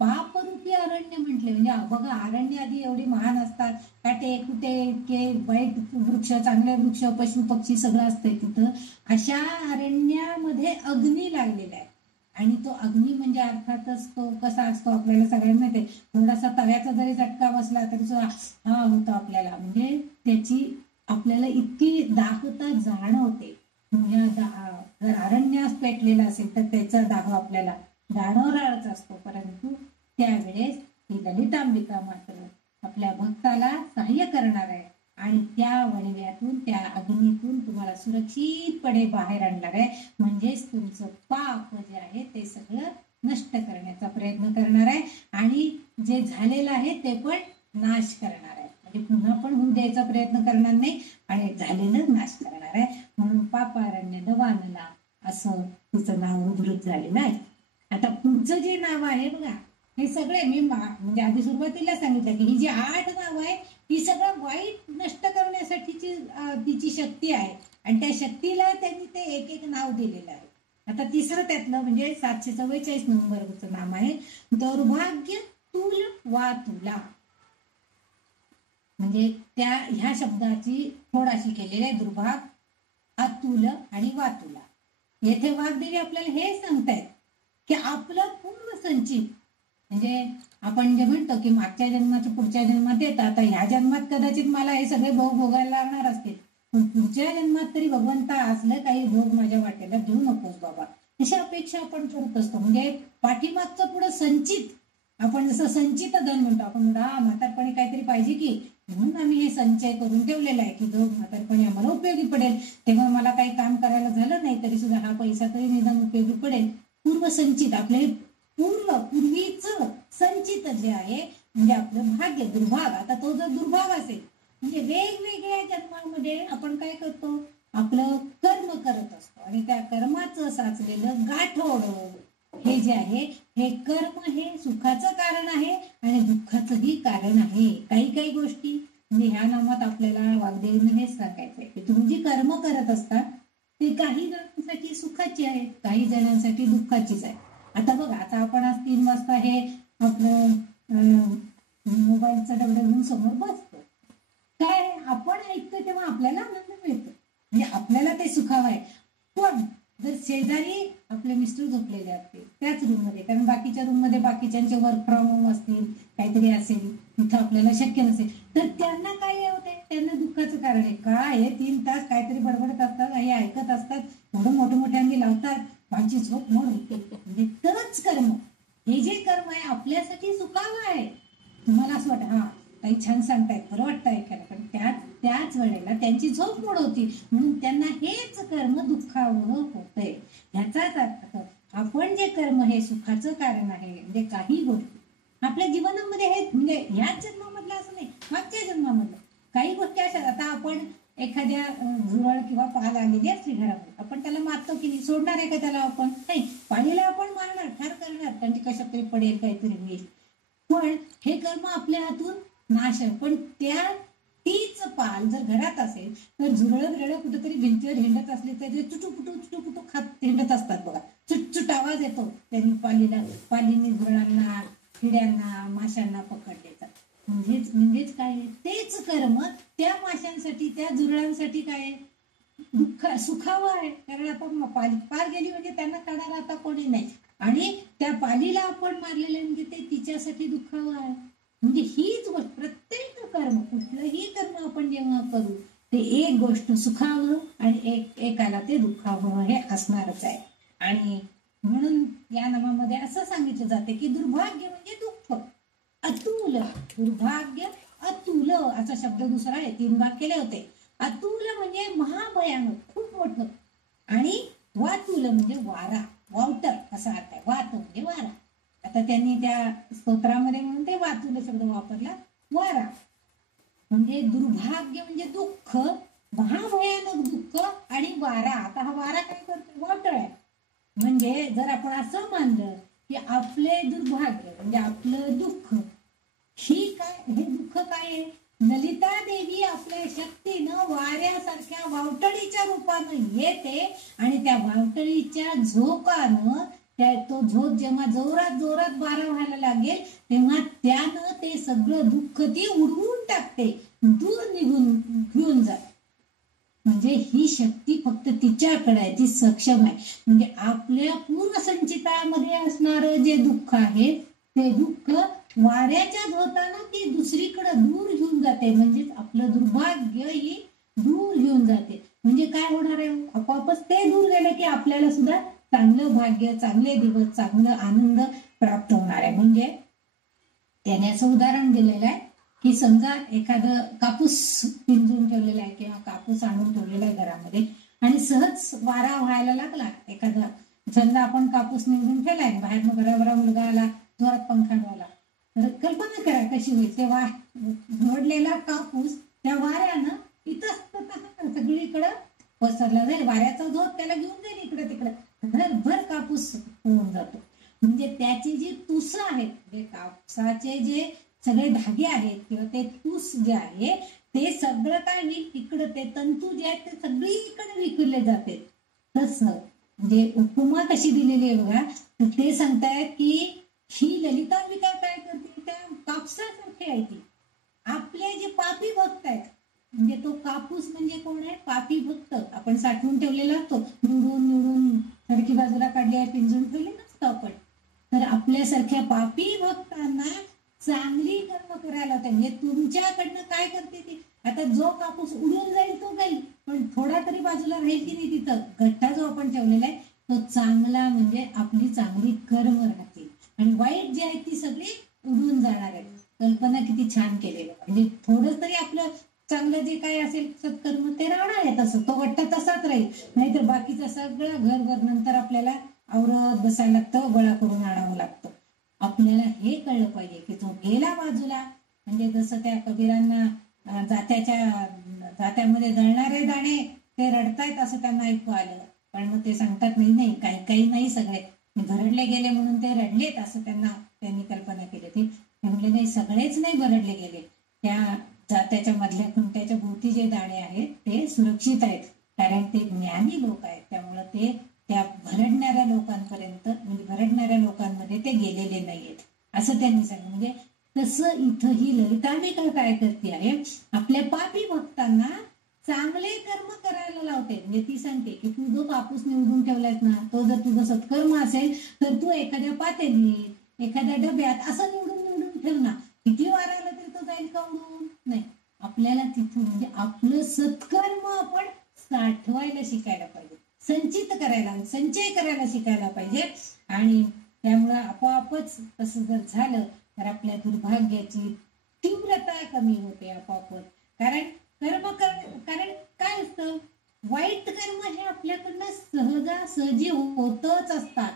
पापरूपी अरण्य म्हटले म्हणजे बघा, अरण्य आधी एवढी महान असतात, काटे कुटे इतके वाईट वृक्ष, चांगले वृक्ष, पशु पक्षी सगळं असतंय तिथं. अशा अरण्यामध्ये अग्नी लागलेला आहे. आणि तो अग्नी म्हणजे अर्थातच तो कसा असतो आपल्याला सगळ्यांना माहिती आहे. थोडासा तव्याचा जरी झटका बसला तरी सुद्धा हा होतो आपल्याला, म्हणजे त्याची आपल्याला इतकी दाहता जाणवते. जर अरण्यास पेटलेला असेल तर त्याचा दाह आपल्याला जाणवणारच असतो. परंतु त्यावेळेस ही ललितांबिका मात्र आपल्या भक्ताला सहाय्य करणार आहे आणि त्या वणव्यातून, त्या अग्नीतून तुम्हाला सुरक्षितपणे बाहेर आणणार आहे. म्हणजेच तुमचं पाप जे आहे ते सगळं नष्ट करण्याचा प्रयत्न करणार आहे आणि जे झालेलं आहे ते पण नाश करणार आहे. म्हणजे पुन्हा पण होऊ द्यायचा प्रयत्न करणार नाही आणि झालेलं नाश करणार आहे. म्हणून पापारण्य दवानला असं तिचं नाव उद्धृत झालेलं आहे. आता पुढचं जे नाव आहे बघा, हे सगळे मी म्हणजे आधी सुरुवातीला सांगितलं की ही जी 8 नाव आहे ही सगळं वाईट नष्ट करण्यासाठीची तिची शक्ती आहे आणि त्या शक्तीला त्यांनी ते एक एक नाव दिलेलं आहे. आता तिसरं त्यातलं म्हणजे 744 नंबरचं नाम आहे दौर्भाग्य तुल वा तुला. म्हणजे त्या ह्या शब्दाची थोडाशी केलेली आहे, दुर्भाग, अतुल आणि वातुला. येथे वाग्देवी आपल्याला हे सांगतायत की आपलं पूर्व संचित, म्हणजे आपण जे म्हणतो की मागच्या जन्माचं पुढच्या जन्मात येतं, आता ह्या जन्मात कदाचित मला हे सगळे भोग भोगायला लागणार असतील, पण पुढच्या जन्मात तरी भगवंता असलं काही भोग माझ्या वाटेला देऊ नकोस बाबा, अशी अपेक्षा आपण करत असतो. म्हणजे पाठीमागचं पुढं संचित, आपण जसं संचित धन म्हणतो, आपण म्हातारपणी काहीतरी पाहिजे की, म्हणून आम्ही हे संचय करून ठेवलेला आहे की जो म्हातारपणी आम्हाला उपयोगी पडेल, तेव्हा मला काही काम करायला झालं नाही तरी सुद्धा हा पैसा तरी निदान उपयोगी पडेल. पूर्व संचित, आपले पूर्वीचं संचित जे आहे म्हणजे आपलं भाग्य, दुर्भाग. आता तो जर दुर्भाग असेल म्हणजे वेगवेगळ्या जन्मामध्ये आपण काय करतो, आपलं कर्म करत असतो आणि त्या कर्माचं साचलेलं गाठोड हे जे आहे, हे कर्म हे सुखाचं कारण आहे आणि दुःखाचंही कारण आहे. काही काही गोष्टी म्हणजे ह्या नामात आपल्याला वाग्देवीने हेच सांगायचंय की तुम्ही जी कर्म करत असता ते काही जणांसाठी सुखाची आहेत, काही जणांसाठी दुःखाचीच आहे. आता बघा, आता आपण आज 3 वाजता हे आपलं मोबाईलचा डबडा घेऊन समोर बसतो, काय आपण ऐकतो तेव्हा आपल्याला आनंद मिळतो, म्हणजे आपल्याला ते सुखावं आहे. पण जर शेजारी आपले मिस्टर झोपलेले असतील त्याच रूम मध्ये, कारण बाकीच्या रूम मध्ये बाकीच्यांचे वर्क फ्रॉम होम असतील, काहीतरी असेल, तिथं आपल्याला शक्य नसेल, तर त्यांना काय होते, त्यांना दुःखाचं कारण आहे. काय हे 3 तास काहीतरी बडबडत असतात, हे ऐकत असतात, एवढं मोठे लावतात, माझी झोप मोड होते. म्हणजे तरच कर्म, हे जे कर्म आहे आपल्यासाठी सुखावं आहे. तुम्हाला असं वाटतं हा काही छान सांगतायत, खरं वाटतं ऐकायला, पण त्याच वेळेला त्यांची झोप मोड होती, म्हणून त्यांना हेच कर्म दुःखावं होतंय. ह्याचाच अर्थ आपण जे कर्म हे सुखाचं कारण आहे, म्हणजे काही गोष्टी आपल्या जीवनामध्ये हे म्हणजे ह्याच जन्मामधलं असं नाही, मागच्या जन्मामधलं काही गोष्टी अशा. आता आपण एखाद्या झुरळ किंवा पाल आलेली असली घरामध्ये, आपण त्याला मारतो की नाही? सोडणार आहे का त्याला आपण? नाही. पालीला आपण मारणार, ठार करणार, कारण ती कशात तरी पडेल, काहीतरी होईल. पण हे कर्म आपल्या हातून नाश आहे. पण त्या तीच पाल जर घरात असेल तर झुरळ बिरळ कुठेतरी भिंतीवर हिंडत असले तर ते चुटुपुटू खात हिंडत असतात बघा. चुटचुट आवाज येतो त्यांनी पालीने झुरळांना, किड्यांना, माशांना पकडले. म्हणजेच काय? तेच कर्म त्या माशांसाठी, त्या झुरळांसाठी काय दुःख सुखावं आहे. कारण आता पाल गेली म्हणजे त्यांना खाणार आता कोणी नाही, आणि त्या पालीला आपण मारलेले म्हणजे ते तिच्यासाठी दुःखावं आहे. म्हणजे हीच गोष्ट प्रत्येक कर्म, कुठलंही कर्म आपण जेव्हा करू ते एक गोष्ट सुखावं आणि एकाला ते दुःखावं हे असणारच आहे. आणि म्हणून या नामामध्ये असं सांगितलं जाते की दुर्भाग्य म्हणजे दुःख. अतुल, दुर्भाग्य, अतुल असा शब्द दुसरा आहे. 3 भाग केले होते. अतुल म्हणजे महाभयानक, खूप मोठं. आणि वातुल म्हणजे वारा, वावटर असा अर्थ आहे. वात म्हणजे वारा. आता त्यांनी त्या स्तोत्रामध्ये म्हणून ते वातुल शब्द वापरला. वारा म्हणजे दुर्भाग्य म्हणजे दुःख, महाभयानक दुःख आणि वारा. आता हा वारा काय करतो? वावटळ आहे. म्हणजे जर आपण असं मानलं की आपले दुर्भाग्य म्हणजे आपलं दुःख, हे दुःख काय आहे? ललिता देवी आपल्या शक्तीनं वाऱ्यासारख्या वावटळीच्या रूपानं येते आणि त्या वावटळीच्या झोकानं तो झोक जेव्हा जोरात जोरात वारा व्हायला लागेल तेव्हा त्यानं ते सगळं दुःख ती उडवून टाकते, दूर निघून घेऊन जाते. म्हणजे ही शक्ती फक्त तिच्याकडे आहे, ती सक्षम आहे. म्हणजे आपल्या पूर्ण संचितामध्ये असणारं जे दुःख आहे ते दुःख वाऱ्याच्या झोतानं ती दुसरीकडे दूर घेऊन जाते. म्हणजेच आपलं दुर्भाग्य ही दूर घेऊन जाते. म्हणजे काय होणार आहे? आपोआपच ते दूर गेले की आपल्याला सुद्धा चांगलं भाग्य, चांगले दिवस, चांगलं आनंद प्राप्त होणार आहे. म्हणजे त्याने असं उदाहरण दिलेलं आहे की समजा एखादं कापूस पिंजून ठेवलेला आहे किंवा कापूस आणून ठेवलेला आहे घरामध्ये आणि सहज वारा व्हायला लागला, एखादा समजा आपण कापूस निवडून ठेवलाय, बाहेरनं बराबरा मुलगा आला, जोरात पंखा डोला, तर कल्पना करा कशी होईल. तेव्हा निवडलेला कापूस त्या वाऱ्यानं इथं सगळीकडं पसरला जाईल. वाऱ्याचा झोत त्याला घेऊन जाईल इकडे तिकडे, भर कापूस होऊन जातो. म्हणजे त्याची जी तुस आहेत, जे कापसाचे जे सगळे धागे आहेत किंवा ते तूस जे आहे ते सगळं काय होईल, इकडं ते तंतू जे आहेत ते सगळीकडे विखुरले जाते. तसं म्हणजे उपमा कशी दिलेली आहे बघा, तर ते सांगतायत की ही ललितांबिका काय करते, त्या कापसासारखी आहे ती. आपले जे पापी भक्त आहेत, म्हणजे तो कापूस म्हणजे कोण आहे? पापी भक्त. आपण साठवून ठेवलेला असतो, निवडून निवडून सारखी बाजूला काढली आहे, पिंजून ठेवली नसतं आपण. तर आपल्यासारख्या पापी भक्तांना चांगली कर्म करायला होते. म्हणजे तुमच्याकडनं काय करते ती? आता जो कापूस उडून जाईल तो जाईल, पण थोडा तरी बाजूला राहील की नाही? तिथं गठ्ठा जो आपण ठेवलेला आहे तो चांगला, म्हणजे आपली चांगली कर्म राहतील आणि वाईट जे आहे ती सगळी उडून जाणार आहे. कल्पना किती छान केलेलं. म्हणजे थोडं तरी आपलं चांगलं जे काय असेल सत्कर्म ते राहणार आहे, तसं तो गठ्ठा तसाच राहील. नाहीतर बाकीचं सगळं घरभर नंतर आपल्याला आवरत बसायला लागतं, गोळा करून आणावं लागतं. आपल्याला हे कळलं पाहिजे की तो गेला बाजूला. म्हणजे जसं त्या कबीरांना जात्यामध्ये जळणारे दाणे ते रडतायत असं त्यांना ऐकू आलं, पण मग ते सांगतात नाही काही काही नाही, सगळे भरडले गेले म्हणून ते रडलेत असं त्यांनी कल्पना केली. ती म्हणले नाही, सगळेच नाही भरडले गेले. त्या जात्याच्या मधल्या खुंट्याच्या भोवती जे दाणे आहेत ते सुरक्षित आहेत, कारण ते ज्ञानी लोक आहेत. त्यामुळे ते त्या भरडणाऱ्या लोकांपर्यंत, म्हणजे भरडणाऱ्या लोकांमध्ये ते गेलेले नाहीयेत असं त्यांनी सांगितलं. म्हणजे तसं इथं ही ललितांबिका काय करते आहे, आपल्या पापी भक्तांना चांगले कर्म करायला लावते. म्हणजे ती सांगते की तू जो कापूस निवडून ठेवलायस ना, तो जर तुझं सत्कर्म असेल तर तू एखाद्या पातेलीत, एखाद्या डब्यात असं निवडून ठेव ना. किती वारा आला तरी तो जाईल का उडून? नाही. आपल्याला तिथून म्हणजे आपलं सत्कर्म आपण साठवायला शिकायला पाहिजे, संचय करायला शिकायला पाहिजे. आणि त्यामुळं आपोआपच तसं जर झालं तर आपल्या दुर्भाग्याची तीव्रता कमी होते आपोआपच. कारण कारण काय असतं, वाईट कर्म हे आपल्याकडनं सहजासहजी होतच असतात.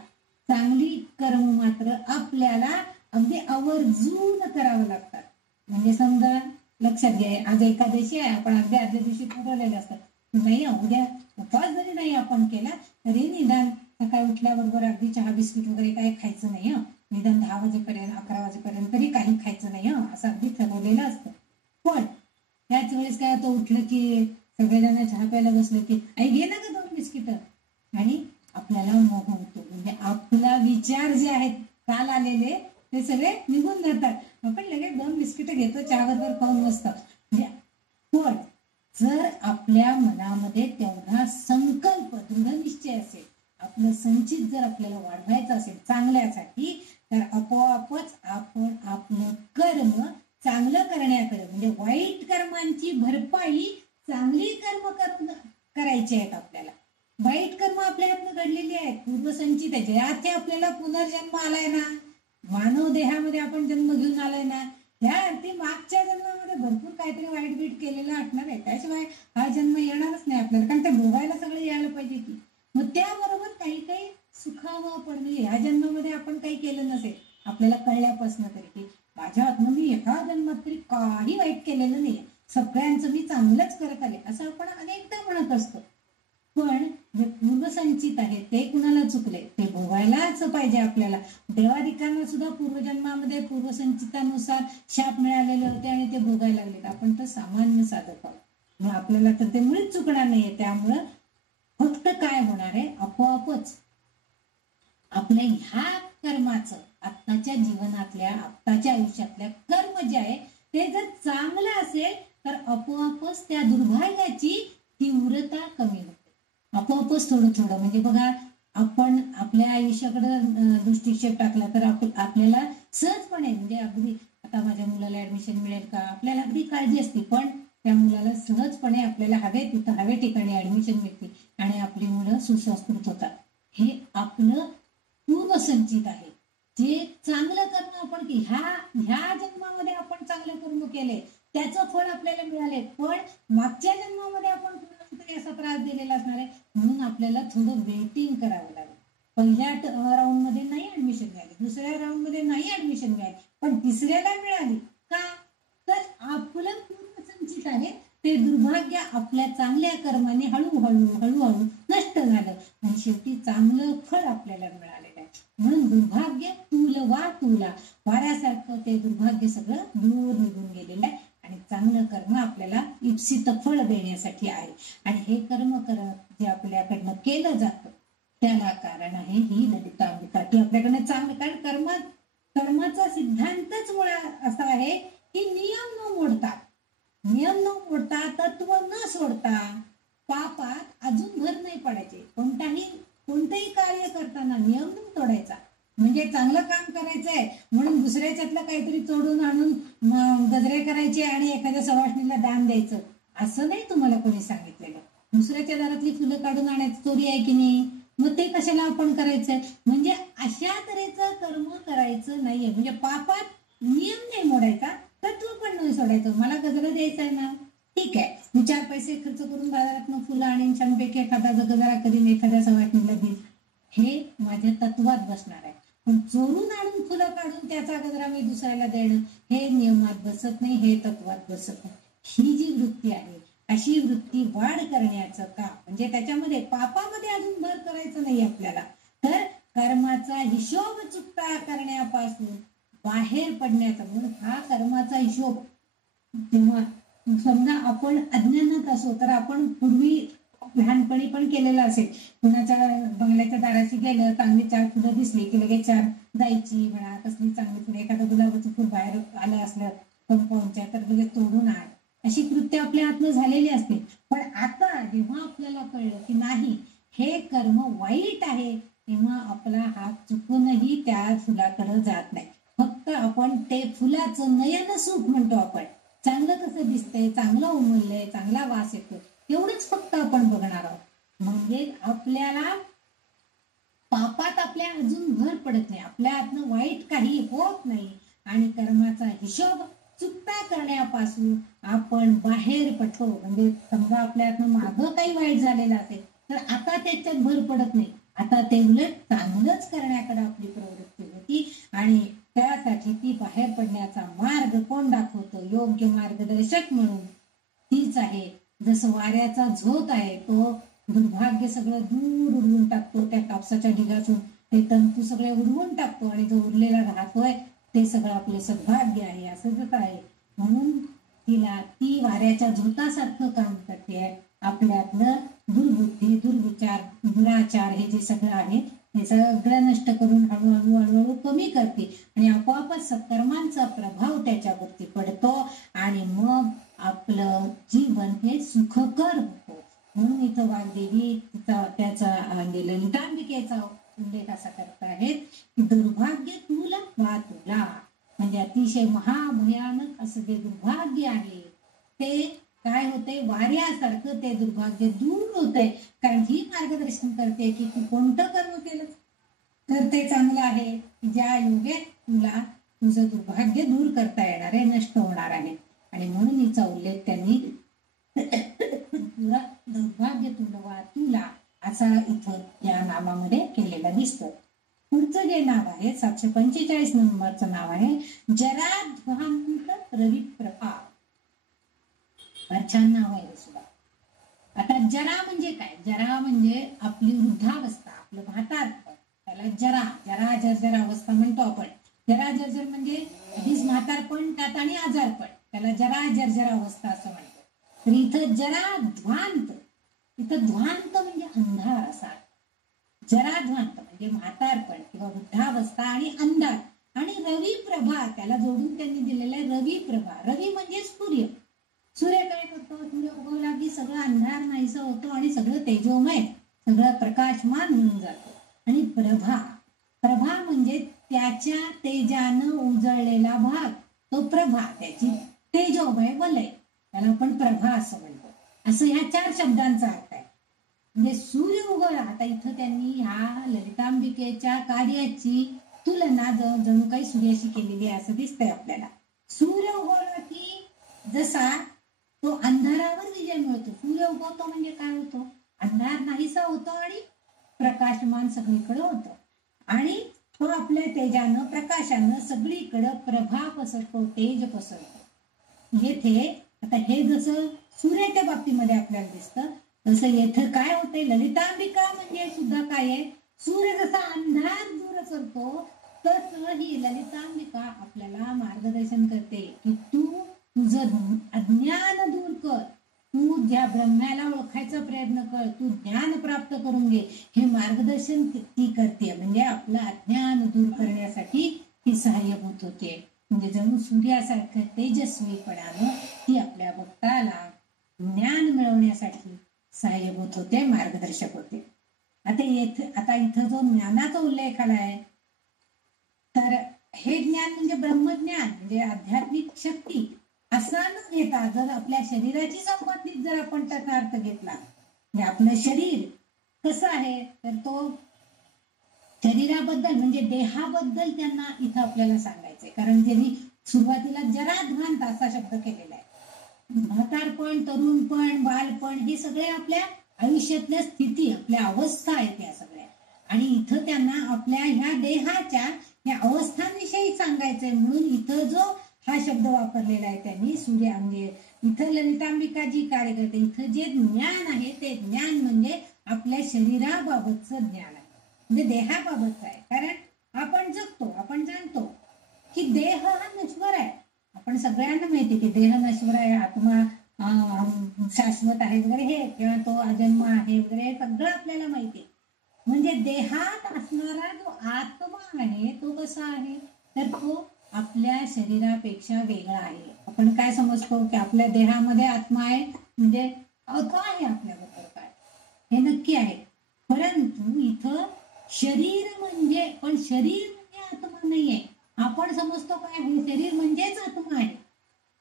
चांगली कर्म मात्र आपल्याला अगदी आवर्जून करावं लागतात. म्हणजे समजा लक्षात घ्या, आज एकादशी आहे, आपण अगदी आदल्या दिवशी ठरवलेलं असतं नाही उद्या उपवास जरी नाही आपण केला तरी निदान सकाळी उठल्याबरोबर अगदी चहा बिस्किट वगैरे काही खायचं नाही. निदान 10 वाजेपर्यंत 11 वाजेपर्यंत तरी काही खायचं नाही असं अगदी ठरवलेलं असतं. पण त्याच वेळेस काय होतं, उठलं की सगळेजण चहा प्यायला बसलं की आई घे ना का 2 बिस्किट, आणि आपल्याला मोह होतो. म्हणजे आपला विचार जे आहेत काल आलेले ते सगळे निघून जातात. आपण लगेच 2 बिस्किट घेतो, चहाबरोबर खाऊन बसतो. म्हणजे पण जर आपल्या मनामध्ये तेवढा संकल्प दृढ निश्चय असेल, आपलं संचित जर आपल्याला वाढवायचं असेल चांगल्यासाठी, तर आपोआपच आपण आपलं कर्म चांगलं करण्याकडे, म्हणजे वाईट कर्मांची भरपाई चांगली कर्म करून करायची आहेत. आपल्याला वाईट कर्म आपल्या हातून घडलेली आहेत, पूर्वसंचित आहे, ज्याथे आपल्याला पुनर्जन्म आलाय ना, मानव देहामध्ये आपण जन्म घेऊन आलाय ना, त्या अर्थी मागच्या जन्मामध्ये भरपूर काहीतरी वाईट बीट केलेलं असणार आहे. त्याशिवाय हा जन्म येणारच नाही आपल्याला, कारण ते भोगायला सगळं यायला पाहिजे की. मग त्याबरोबर काही काही सुखावं पण, म्हणजे ह्या जन्मामध्ये आपण काही केलं नसेल आपल्याला कळल्यापासून तरी की माझ्या हातनं मी एका जन्मात तरी काही वाईट केलेलं नाही, सगळ्यांचं मी चांगलंच करत आले असं आपण अनेकदा म्हणत असतो. पण जे पूर्वसंचित आहे ते कुणाला चुकले ते भोगायलाच पाहिजे. आपल्याला देवादिकांना सुद्धा पूर्वजन्मामध्ये पूर्वसंचितानुसार शाप मिळालेले होते आणि ते भोगायला लागले. आपण तर सामान्य साधक आहोत, मग आपल्याला तर ते मुळीच चुकणार नाहीये. त्यामुळं फक्त काय होणार आहे, आपोआपच आपल्या ह्या कर्माचं आत्ताच्या जीवनातल्या आत्ताच्या आयुष्यातल्या कर्म जे आहे ते जर चांगलं असेल तर आपोआपच त्या दुर्भाग्याची तीव्रता कमी होते. आपोआपच थोडं थोडं, म्हणजे बघा आपण आपल्या आयुष्याकडे दृष्टिक्षेप टाकला तर आपल्याला सहजपणे, म्हणजे अगदी आता माझ्या मुलाला ऍडमिशन मिळेल का, आपल्याला अगदी काळजी असते, पण त्या मुलाला सहजपणे आपल्याला हवे तिथं हवे ठिकाणी ऍडमिशन मिळते आणि आपली मुलं सुसंस्कृत होतात. हे आपलं पूर्वसंचित आहे. जे चांगलं कर्म आपण ह्या जन्मामध्ये आपण चांगले कर्म केले त्याचं फळ आपल्याला मिळाले, पण मागच्या जन्मामध्ये आपण कुणाला असा त्रास दिलेला असणार आहे, म्हणून आपल्याला थोडं वेटिंग करावं लागेल. पहिल्या राऊंड मध्ये नाही ऍडमिशन मिळाली, दुसऱ्या राऊंड मध्ये नाही ऍडमिशन मिळाली, पण तिसऱ्याला मिळाली का, तर आपलं पूर्वसंचित आहे ते दुर्भाग्य आपल्या चांगल्या कर्माने हळूहळू हळूहळू नष्ट झालं आणि शेवटी चांगलं फळ आपल्याला मिळालेलं आहे. म्हणून दुर्भाग्य तुला वाऱ्यासारखं ते दुर्भाग्य सगळं दूर निघून गेलेलं आहे आणि चांगलं कर्म आपल्याला इप्सित फळ देण्यासाठी आहे. आणि हे कर्म जे आपल्याकडनं केलं जातं त्याला कारण आहे ही ललितांबिका, की आपल्याकडनं चांगलं, कारण कर्माचा सिद्धांतच मुळात असा आहे की नियम न मोडता तत्व न सोडता पापात अजून भर नाही पडायचे. कोणतंही कार्य करताना नियम न तोडायचा. म्हणजे चांगलं काम करायचंय म्हणून दुसऱ्याच्यातलं काहीतरी चोडून आणून गजरे करायचे आणि एखाद्या सवाष्णीला दान द्यायचं असं नाही तुम्हाला कोणी सांगितलेलं. दुसऱ्याच्या दारातली फुलं काढून आणायची चोरी आहे की नाही, मग ते कशाला आपण करायचंय. म्हणजे अशा तऱ्हेचं कर्म करायचं नाहीये. म्हणजे पापात नियम नाही मोडायचा, तत्व पण नाही सोडायचं. मला गजरा द्यायचा आहे ना, ठीक आहे, मी 4 पैसे खर्च करून बाजारात फुलं आणीन, छानपैकी एखादा गजरा करीन, एखाद्या सवाष्णीला देईन, हे माझ्या तत्वात बसणार आहे. पण चोरून आणून फुलं काढून त्याचा गजरा मी दुसऱ्याला देणं हे नियमात बसत नाही, हे तत्वात बसत नाही. ही जी वृत्ती आहे अशी वृत्ती वाढ करण्याचं का, म्हणजे त्याच्यामध्ये पापामध्ये अजून भर करायचं नाही आपल्याला, तर कर्माचा हिशोब चुकता करण्यापासून बाहेर पडण्याचा. म्हणून हा कर्माचा हिशोब जेव्हा समजा आपण अज्ञानात असो तर आपण पूर्वी लहानपणी पण केलेलं असेल, कुणाच्या बंगल्याच्या दाराशी गेलं, चांगली 4 फुलं दिसली की लगेच 4 जायची म्हणा, कसली चांगली फुलं, एखादं गुलाबाचं फुल बाहेर आलं असलं कंपाऊंडच्या तर लगेच तोडून आण, अशी कृत्य आपल्या हातनं झालेली असते. पण आता जेव्हा आपल्याला कळलं की नाही हे कर्म वाईट आहे, तेव्हा आपला हात चुकूनही त्या फुलाकडे जात नाही. फक्त आपण ते फुलाचं नयन सुख म्हणतो आपण, चांगलं कसं दिसतंय, चांगलं उमललंय, चांगला वास येतो, एवढंच फक्त आपण बघणार आहोत. म्हणजे आपल्याला पापात आपल्या अजून भर पडत नाही, आपल्या हातनं वाईट काही होत नाही आणि कर्माचा हिशोब चुकता करण्यापासून आपण बाहेर पडतो. म्हणजे समजा आपल्या हातनं मागं काही वाईट झालेलं असेल तर आता त्याच्यात भर पडत नाही, आता ते उलट चांगलंच करण्याकडे आपली प्रवृत्ती होती आणि त्यासाठी ती बाहेर पडण्याचा मार्ग कोण दाखवतो? योग्य मार्गदर्शक म्हणून तीच आहे. जसं वाऱ्याचा झोत आहे, तो दुर्भाग्य सगळं दूर उडवून टाकतो, त्या कापसाच्या ढिगातून ते तंतू सगळे उडवून टाकतो आणि जो उरलेला राहतोय ते सगळं आपलं सद्भाग्य आहे. असंच आहे. म्हणून तिला ती वाऱ्याच्या झोतासारखं काम करते. आपल्यातलं दुर्बुद्धी, दुर्विचार, दुराचार हे जे सगळं आहे हे सगळं नष्ट करून हळूहळू हळूहळू कमी करते आणि आपोआपच सत्कर्मांचा प्रभाव त्याच्यावरती पडतो आणि मग आपलं जीवन हे सुखकर होतं. म्हणून इथं वाग्देवी त्याचा ललितांबिकेचा उल्लेख असा करत आहेत की दुर्भाग्य तुला वा तुला, म्हणजे अतिशय महाभयानक असं जे दुर्भाग्य आहे ते काय होते, वाऱ्यासारखं ते दुर्भाग्य दूर होते. कारण ही मार्गदर्शन करते की तू कोणतं कर्म केलं तर ते चांगलं आहे, ज्या योगे तुला तुझं दुर्भाग्य दूर करता येणार आहे, नष्ट होणार आहे. आणि म्हणून हिचा उल्लेख त्यांनी तुला दुर्भाग्य तुला तुला असा इथं या नामामध्ये केलेला दिसतं. पुढचं जे नाव आहे 745 नंबरचं नाव आहे जराध्वांत रविप्रभा. छान नाव आहे सुद्धा. आता जरा म्हणजे काय? जरा म्हणजे आपली वृद्धावस्था, आपलं म्हातारपण, त्याला जरा जरा जर्जर अवस्था म्हणतो आपण. जरा जर्जर म्हणजे आधीच म्हातारपण त्यात आणि आजारपण, त्याला जरा जर्जर अवस्था असं म्हणतो. तर इथं जरा ध्वांत, इथं ध्वांत म्हणजे अंधार असा. जरा ध्वांत म्हणजे म्हातारपण किंवा वृद्धावस्था आणि अंधार. आणि रवी प्रभा त्याला जोडून त्यांनी दिलेला आहे रवी प्रभा. रवी म्हणजे सूर्य. सूर्य काय करतो? सूर्य उगवला की सगळं अंधार नाहीसा होतो आणि सगळं तेजोमय, सगळं प्रकाशमान होऊन जातो. आणि प्रभा, प्रभा म्हणजे त्याच्या तेजानं उजळलेला भाग, तो प्रभा, त्याची तेजोमय वलय, त्याला आपण प्रभा असं म्हणतो. असं ह्या 4 शब्दांचा अर्थ आहे. म्हणजे सूर्य उगवला. आता इथं त्यांनी ह्या ललितांबिकेच्या कार्याची तुलना जणू काही सूर्याशी केलेली आहे असं दिसतंय आपल्याला. सूर्य उगवला की जसा तो अंधारावर विजय मिळतो. सूर्य उगवतो म्हणजे काय होतो? अंधार नाहीसा होतो आणि प्रकाशमान सगळीकडे होतं. आणि तो आपल्या तेजानं, प्रकाशानं सगळीकडे प्रभा पसरतो, तेज पसरतो. येथे आता हे जसं सूर्याच्या बाबतीमध्ये आपल्याला दिसतं, तसं येथे काय होतंय? ललितांबिका म्हणजे सुद्धा काय आहे? सूर्य जसा अंधार दूर करतो तसं ही ललितांबिका आपल्याला मार्गदर्शन करते की तू तुझं अज्ञान दूर कर, तू ज्या ब्रह्माला ओळखायचा प्रयत्न कर, तू ज्ञान प्राप्त करून घे. हे मार्गदर्शन ती करते. म्हणजे आपलं अज्ञान दूर करण्यासाठी ती सहाय्यभूत होते. म्हणजे जणू सूर्यासारखं तेजस्वीपणानं ती आपल्या भक्ताला ज्ञान मिळवण्यासाठी सहाय्यभूत होते, मार्गदर्शक होते. आता इथं जो ज्ञानाचा उल्लेख आलाय तर हे ज्ञान म्हणजे ब्रह्मज्ञान, म्हणजे आध्यात्मिक शक्ती असा न घेता जर आपल्या शरीराची संबंधित जर आपण त्याचा अर्थ घेतला, म्हणजे आपलं शरीर कसं आहे तर तो शरीराबद्दल म्हणजे देहाबद्दल त्यांना इथं आपल्याला सांगायचंय. कारण त्यांनी सुरुवातीला जराध्वांत असा शब्द केलेला आहे. म्हातारपण, तरुणपण, बालपण हे सगळे आपल्या आयुष्यातल्या स्थिती, आपल्या अवस्था आहेत या सगळ्या. आणि इथं त्यांना आपल्या ह्या देहाच्या या अवस्थांविषयी सांगायचंय. म्हणून इथं जो हा शब्द वापरलेला आहे त्यांनी सूर्य, म्हणजे इथं ललितांबिका जी कार्य करते, इथं जे ज्ञान आहे ते ज्ञान म्हणजे आपल्या शरीराबाबतचं ज्ञान आहे, म्हणजे देहाबाबतचं आहे. कारण आपण जगतो, आपण जाणतो की देह हा नश्वर आहे. आपण सगळ्यांना माहिती की देह नश्वर आहे, आत्मा शाश्वत आहे वगैरे, हे किंवा तो अजन्म आहे वगैरे, हे सगळं आपल्याला माहिती. म्हणजे देहात असणारा जो आत्मा आहे तो कसा आहे तर तो आपल्या शरीरापेक्षा वेगळा आहे. आपण काय समजतो की आपल्या देहामध्ये आत्मा आहे म्हणजे तो आहे आपल्याबरोबर, काय हे नक्की आहे. परंतु इथं शरीर म्हणजे, पण शरीर म्हणजे आत्मा नाहीये. आपण समजतो काय शरीर म्हणजेच आत्मा आहे,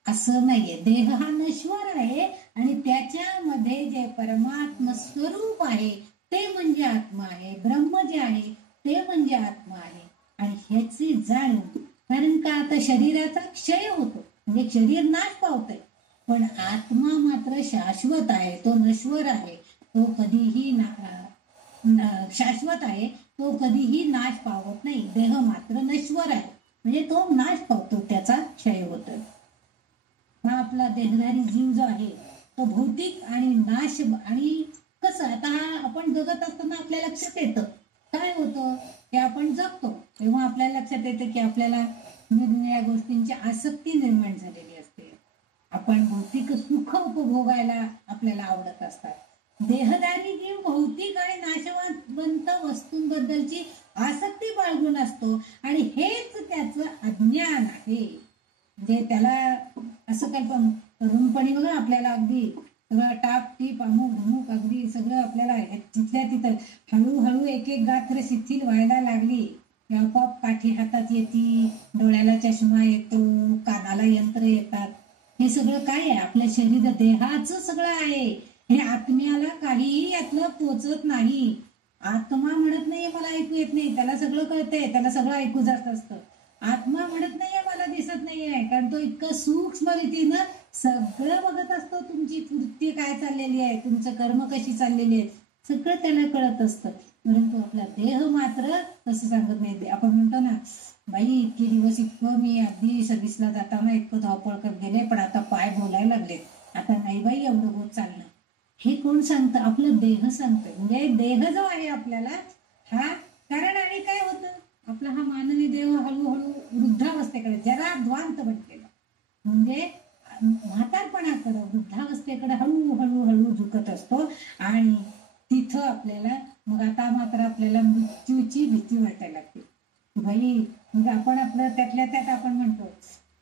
असं नाहीये. देह हा नश्वर आहे आणि त्याच्यामध्ये जे परमात्म स्वरूप आहे ते म्हणजे आत्मा आहे. ब्रह्म जे आहे ते म्हणजे आत्मा आहे. आणि ह्याची जाणीव, कारण का आता शरीराचा क्षय होतो म्हणजे शरीर नाश पावतंय, पण आत्मा मात्र शाश्वत आहे, तो नश्वर आहे, तो कधीही शाश्वत आहे, तो कधीही नाश पावत नाही. देह मात्र नश्वर आहे. म्हणजे तो नाश पावतो, त्याचा क्षय होतो. हा आपला देहधारी जीव जो आहे तो भौतिक आणि नाश. आणि कसं आता हा आपण जगत असताना आपल्या लक्षात येतं काय होतं की आपण जगतो तेव्हा आपल्याला लक्षात येतं की आपल्याला निरनिराळ्या गोष्टींची आसक्ती निर्माण झालेली असते. आपण भौतिक सुख उपभोगायला आपल्याला आवडत असतात. देहधारी जीव भौतिक आणि नाशवंत वस्तूंबद्दलची आसक्ती बाळगून असतो आणि हेच त्याचं अज्ञान आहे. म्हणजे त्याला असं काय पण तरुणपणी बघा आपल्याला अगदी सगळं टाप टीप अमुक धमुक अगदी सगळं आपल्याला तिथल्या तिथं हळूहळू एक एक गात्र शिथिल व्हायला लागली. आपोआप काठी हातात येते, डोळ्याला चष्मा येतो, कानाला यंत्र येतात. हे सगळं काय आहे? आपल्या शरीर देहाचं सगळं आहे. हे आत्म्याला काहीही यातलं पोचत नाही. आत्मा म्हणत नाहीये मला ऐकू येत नाही, त्याला सगळं कळतंय, त्याला सगळं ऐकू जात असतं. आत्मा म्हणत नाहीये मला दिसत नाहीये, कारण तो इतकं सूक्ष्म रीतीनं सगळं बघत असतो. तुमची कृत्य काय चाललेली आहे, तुमचं कर्म कशी चाललेली आहे, सगळं त्याला कळत असतं. परंतु आपला देह मात्र तसं सांगत नाही. आपण म्हणतो ना बाई इतके दिवस इतकं मी अगदी सर्व्हिसला जाताना इतकं धावपळ करत गेले, पण आता पाय बोलायला लागले, आता नाही बाई एवढं होत चालणं. हे कोण सांगतं? आपलं देह सांगतं. म्हणजे देह जो आहे आपल्याला हा कारण. आणि काय होतं आपला हा मानवी देह हळूहळू वृद्धावस्थेकडे जरा ध्वांत बनलेला म्हणजे म्हातारपणाकडे वृद्धावस्थेकडे हळूहळू हळू झुकत असतो. आणि तिथं आपल्याला मग आता मात्र आपल्याला मृत्यूची भीती वाटायला लागते. बाई म्हणजे आपण आपलं त्यातल्या त्यात आपण म्हणतो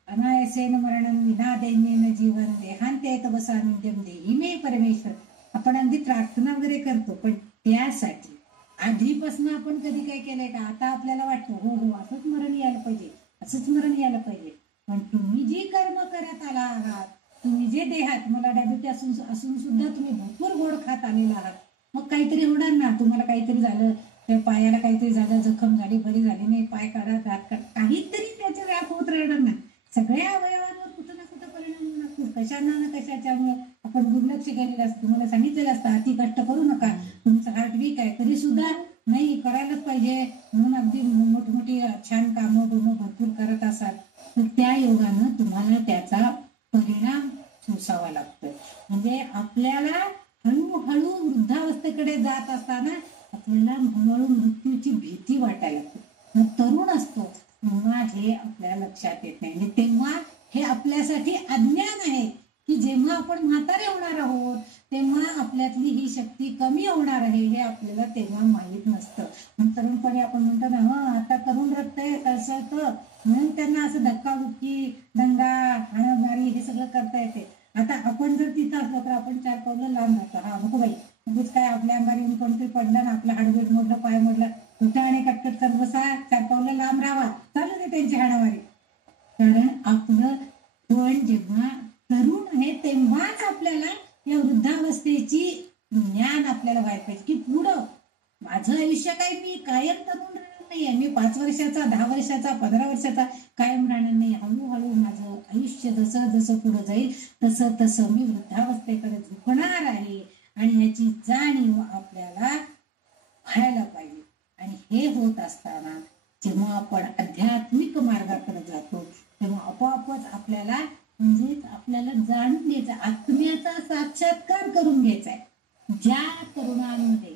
अनायसेन मरणं विना दैन्येन जीवन देहांते तवसानंदम देही मे परमेश्वर. आपण अगदी प्रार्थना वगैरे करतो, पण त्यासाठी आधीपासून आपण कधी काय केलंय का? आता आपल्याला वाटतं हो हो असंच मरण यायला पाहिजे, असंच मरण यायला पाहिजे. पण तुम्ही जी कर्म करत आला आहात, तुम्ही जे देहात मला डायबिटीस असून सुद्धा तुम्ही भरपूर गोड खात आलेला आहात, मग काहीतरी होणार ना. तुम्हाला काहीतरी झालं, त्या पायाला काहीतरी झालं, जखम झाली, बरी झाली नाही, पाय काढा, दात काढा, काहीतरी त्याचे व्याप होत राहणार ना. सगळ्या अवयवांवर कुठं ना कुठं परिणाम होणार. कशाना ना कशाच्यामुळे आपण दुर्लक्ष केलेलं असतं. तुम्हाला सांगितलेलं असतं अति कष्ट करू नका, तुमचं हार्ट वीक आहे, तरी सुद्धा नाही करायलाच पाहिजे म्हणून अगदी मोठमोठी छान कामं भरपूर करत असाल तर त्या योगानं तुम्हाला त्याचा परिणाम सोसावा लागतोय. म्हणजे आपल्याला हळूहळू वृद्धावस्थेकडे जात असताना आपल्याला हळूहळू मृत्यूची भीती वाटायला लागते. मग तरुण असतो तेव्हा हे आपल्या लक्षात येत नाही. म्हणजे तेव्हा हे आपल्यासाठी अज्ञान आहे की जेव्हा आपण म्हातारे होणार आहोत तेव्हा आपल्यातली ही शक्ती कमी होणार आहे हे आपल्याला तेव्हा माहीत नसतं. मग तरुणपणी आपण म्हणतो ना आता तरुण रक्त आहे कसं, म्हणून त्यांना असं धक्काबुक्की दंगा हाणामारी हे सगळं करता येते. आता आपण जर तिथं असलो तर आपण 4 पावलं लांब राहतो. हा नको बाई उगीच काय आपल्या अंगावर येऊन कोणतरी पडलं ना आपलं हाडबीड मोडलं, पाय मोडलं, कुठं आणि कटकट करत बसा, 4 पावलं लांब राहावा, चालू दे त्यांची हाणामारी. कारण आपलं पण जेव्हा तरुण आहे तेव्हाच आपल्याला या वृद्धावस्थेची ज्ञान आपल्याला व्हायला पाहिजे की पुढं माझं आयुष्य काय मी कायम तरुण राहणार नाहीये. मी 5 वर्षाचा, 10 वर्षाचा, 15 वर्षाचा कायम राहणार नाही. हळूहळू माझं आयुष्य जसं जसं पुढे जाईल तसं तसं मी वृद्धावस्थेकडे झुकणार आहे आणि याची जाणीव आपल्याला व्हायला पाहिजे. आणि हे होत असताना जेव्हा आपण आध्यात्मिक मार्गाकडे जातो तेव्हा आपोआपच आपल्याला म्हणजे आपल्याला जाणून घ्यायचं, आत्म्याचा साक्षात्कार करून घ्यायचा आहे. ज्या तरुणांमध्ये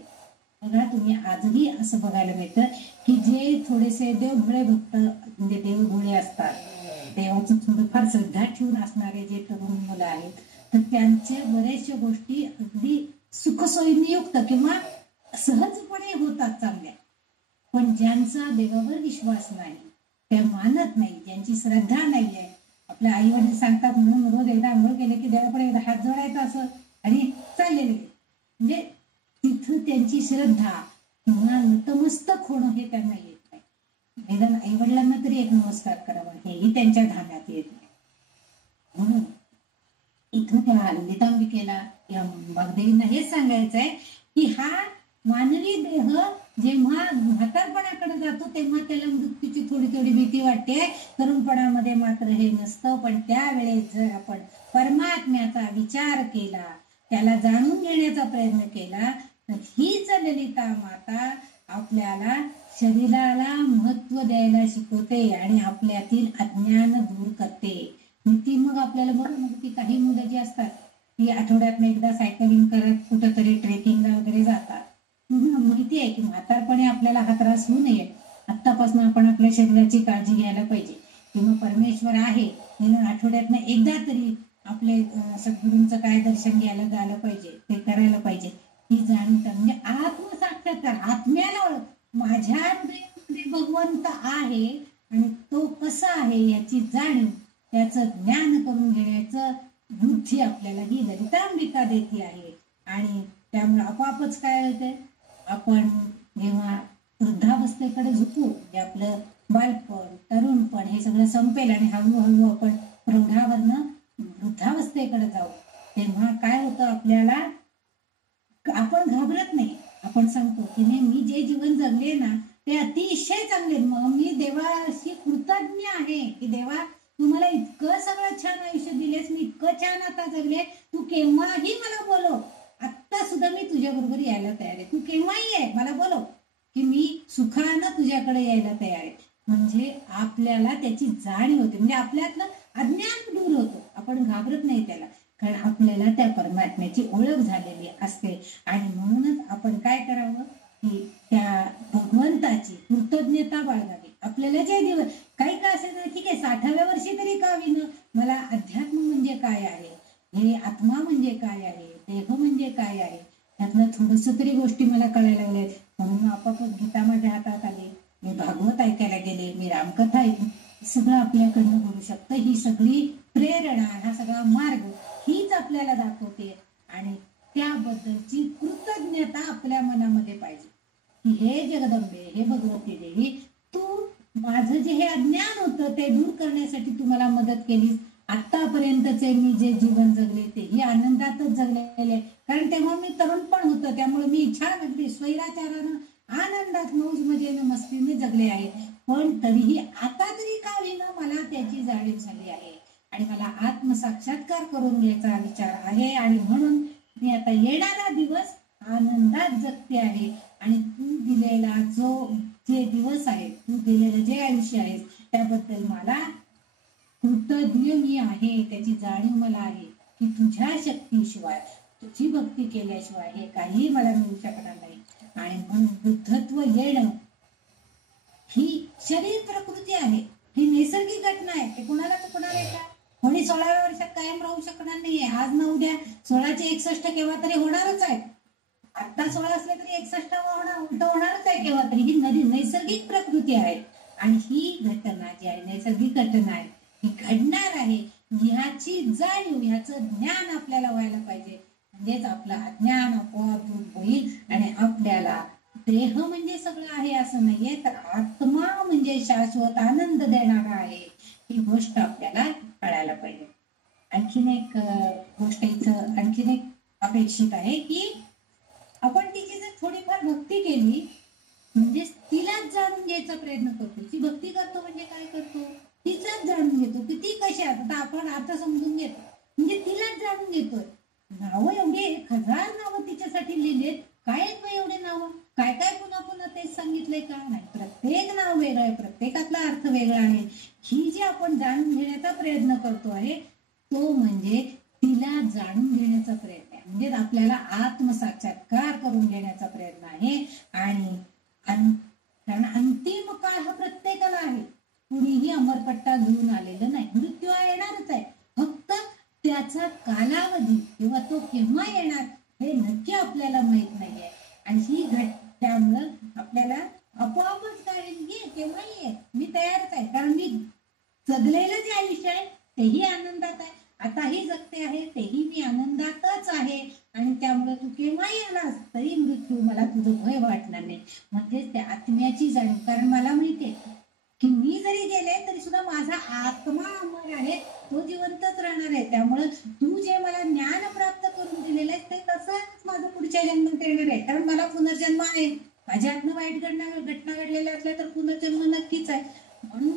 बघा तुम्ही आजही असं बघायला मिळतं की जे थोडेसे देवभोळे भक्त म्हणजे देवभोळे असतात, देवाचं थोडंफार श्रद्धा ठेवून असणारे जे तरुण मुलं आहेत तर त्यांच्या बऱ्याचशा गोष्टी अगदी सुखसोयीयुक्त किंवा सहजपणे होतात चांगल्या. पण ज्यांचा देवावर विश्वास नाही, त्या मानत नाही, ज्यांची श्रद्धा नाहीये, आपल्या आई वडील सांगतात म्हणून रोज एकदा आंघोळ केले की देवाकडे एकदा हात जोडायचा असं आणि चाललेले, म्हणजे तिथं त्यांची श्रद्धा किंवा नतमस्तक होणं हे त्यांना येत नाही. निदान आई वडिलांना तरी एक नमस्कार करावा हेही त्यांच्या ध्यानात येत नाही. म्हणून इथं त्या ललितांबिकेला या वाग्देवींना हेच सांगायचंय की हा मानवी देह जेव्हा म्हातारपणाकडे जातो तेव्हा त्याला मृत्यूची थोडी थोडी भीती वाटते. तरुणपणामध्ये मात्र हे नसतं. पण त्यावेळेस जर आपण परमात्म्याचा विचार केला, त्याला जाणून घेण्याचा प्रयत्न केला तर हीच ललिता माता आपल्याला शरीराला महत्व द्यायला शिकवते आणि आपल्यातील अज्ञान दूर करते. ती मग आपल्याला बघा, मग ती काही मुलं जी असतात ती आठवड्यातनं एकदा सायकलिंग करत कुठंतरी ट्रेकिंगला वगैरे जातात. माहिती आहे की म्हातारपणे आपल्याला हा त्रास होऊ नये, आत्तापासून आपण आपल्या शरीराची काळजी घ्यायला पाहिजे. किंवा परमेश्वर आहे आठवड्यातनं एकदा तरी आपले सद्गुरूंचं काय दर्शन घ्यायला जायला पाहिजे, ते करायला पाहिजे. ही जाणीव म्हणजे आत्मसाक्षात्कार, आत्म्याला ओळख. माझ्या हृदयामध्ये भगवंत आहे आणि तो कसा आहे याची जाणीव, त्याचं ज्ञान करून घेण्याचं बुद्धी आपल्याला ही ललितांबिका देते आहे. आणि त्यामुळे आपोआपच काय होते, आपण जेव्हा वृद्धावस्थेकडे झुकू, म्हणजे आपलं बालपण तरुणपण हे सगळं संपेल आणि हळूहळू आपण प्रौढावरनं वृद्धावस्थेकडे जाऊ, तेव्हा काय होतं आपल्याला, आपण घाबरत नाही. आपण सांगतो की नाही, मी जे जीवन जगले ना ते अतिशय चांगले, मग मी देवाशी कृतज्ञ आहे की देवा तू मला इतकं सगळं छान आयुष्य दिलेस, मी इतकं छान आता जगले, तू केव्हाही मला बोलव, आत्ता सुद्धा मी तुझ्या बरोबर यायला तयार आहे, तू केव्हाही आहे मला बोलव की मी सुखानं तुझ्याकडे यायला तयार आहे. म्हणजे आपल्याला त्याची जाणीव होते, म्हणजे आपल्यातलं अज्ञान दूर होतं, आपण घाबरत नाही त्याला, कारण आपल्याला त्या परमात्म्याची ओळख झालेली असते. आणि म्हणूनच आपण काय करावं की त्या भगवंताची कृतज्ञता बाळगावी. आपल्याला जे दिवस काही का असेल ना, ठीक आहे 60व्या वर्षी तरी का विना मला अध्यात्म म्हणजे काय आहे, हे आत्मा म्हणजे काय आहे, देह म्हणजे काय आहे, त्यातलं थोडस तरी गोष्टी मला कळायला लागल्या. म्हणून आपापच गीता माझ्या हातात आली, मी भागवत ऐकायला गेले, मी रामकथा ऐकली, सगळं आपल्याकडनं घडू शकतं. ही सगळी प्रेरणा, हा सगळा मार्ग हीच आपल्याला दाखवते. आणि त्याबद्दलची कृतज्ञता आपल्या मनामध्ये पाहिजे की हे जगदंबे, हे भगवती देवी, तू माझं जे हे अज्ञान होतं ते दूर करण्यासाठी तू मला मदत केली. आतापर्यंतचे मी जे जीवन जगले तेही आनंदातच जगलेले, कारण तेव्हा मी तरुणपण होतं, त्यामुळे मी छान अगदी स्वैराचारानं आनंदात मौज मजेनं मस्तीने जगले आहे. पण तरीही आता तरी का विना मला त्याची जाणीव झाली आहे आणि मला आत्मसाक्षात्कार करून घ्यायचा विचार आहे. आणि म्हणून मी आता येणारा दिवस आनंदात जगते आहे. आणि तू दिलेला जे दिवस आहे, तू दिलेलं जे आयुष्य आहे त्याबद्दल मला कृतज्ञ मी आहे, त्याची जाणीव मला आहे की तुझ्या शक्तीशिवाय, तुझी भक्ती केल्याशिवाय हे काही मला मिळू शकणार नाही. आणि म्हणून बुद्धत्व येणं ही शरीर प्रकृती आहे, ही नैसर्गिक घटना आहे. ते कुणाला चुकणार आहे का? कोणी 16व्या वर्षात कायम राहू शकणार नाहीये. आज न उद्या 16चे 61 केव्हा तरी होणारच आहे. आता 16 असले तरी 61 होणारच आहे केव्हा तरी. ही नैसर्गिक प्रकृती आहे आणि ही घटना जी आहे, नैसर्गिक घटना आहे, ही घडणार आहे, ह्याची जाणीव, ह्याचं ज्ञान आपल्याला व्हायला पाहिजे. म्हणजेच आपलं अज्ञान आपोआप दूर होईल आणि आपल्याला देह म्हणजे सगळं आहे असं नाहीये, तर आत्मा म्हणजे शाश्वत आनंद देणारा आहे, ही गोष्ट आपल्याला कळायला पाहिजे. आणखीन एक गोष्ट इथं आणखीन एक अपेक्षित आहे की आपण तिची जर थोडीफार भक्ती केली, म्हणजे तिलाच जाणून घ्यायचा प्रयत्न करतो. ती भक्ती करतो म्हणजे काय करतो, तिचाच जाणून घेतो की ती कशी आहे. आता आपण आता समजून घेतो म्हणजे तिलाच जाणून घेतोय. नावं एवढे 1000 नावं तिच्यासाठी लिहिलेत, काय आहेत बाई एवढे नावं, काय काय पुन्हा पुन्हा तेच सांगितलंय का? नाही, प्रत्येक नाव वेगळं आहे, प्रत्येकातला अर्थ वेगळा आहे. ही जी आपण जाणून घेण्याचा प्रयत्न करतो आहे, तो म्हणजे तिला जाणून घेण्याचा प्रयत्न आहे, म्हणजे आपल्याला आत्मसाक्षात्कार करून घेण्याचा प्रयत्न आहे. आणि कारण अंतिम काळ हा प्रत्येकाला आहे, कुणीही अमरपट्टा घेऊन आलेलं नाही. मृत्यू हा येणारच आहे, फक्त त्याचा कालावधी किंवा तो केव्हा येणार हे नक्की आपल्याला माहित नाहीये. आणि ही त्यामुळं आपल्याला आपोआपच काय ये केव्हाही ये, मी तयारच आहे, कारण मी जगलेलं जे आयुष्य आहे तेही आनंदात आहे, आताही जगते आहे तेही मी आनंदातच आहे. आणि त्यामुळे तू केव्हाही आलास तरी मृत्यू मला तुझं भय वाटणार नाही. म्हणजे त्या आत्म्याची जाणीव, कारण मला माहितीये की मी जरी गेले तरी सुद्धा माझा आत्मा अमर आहे, तो जिवंतच राहणार आहे. त्यामुळे तू जे मला ज्ञान प्राप्त करून दिलेलं आहे ते तसंच माझं पुढच्या जन्मात येणार आहे, कारण मला पुनर्जन्म आहे. माझ्या हातनं वाईट घटना घडलेल्या असल्या तर पुनर्जन्म नक्कीच आहे. म्हणून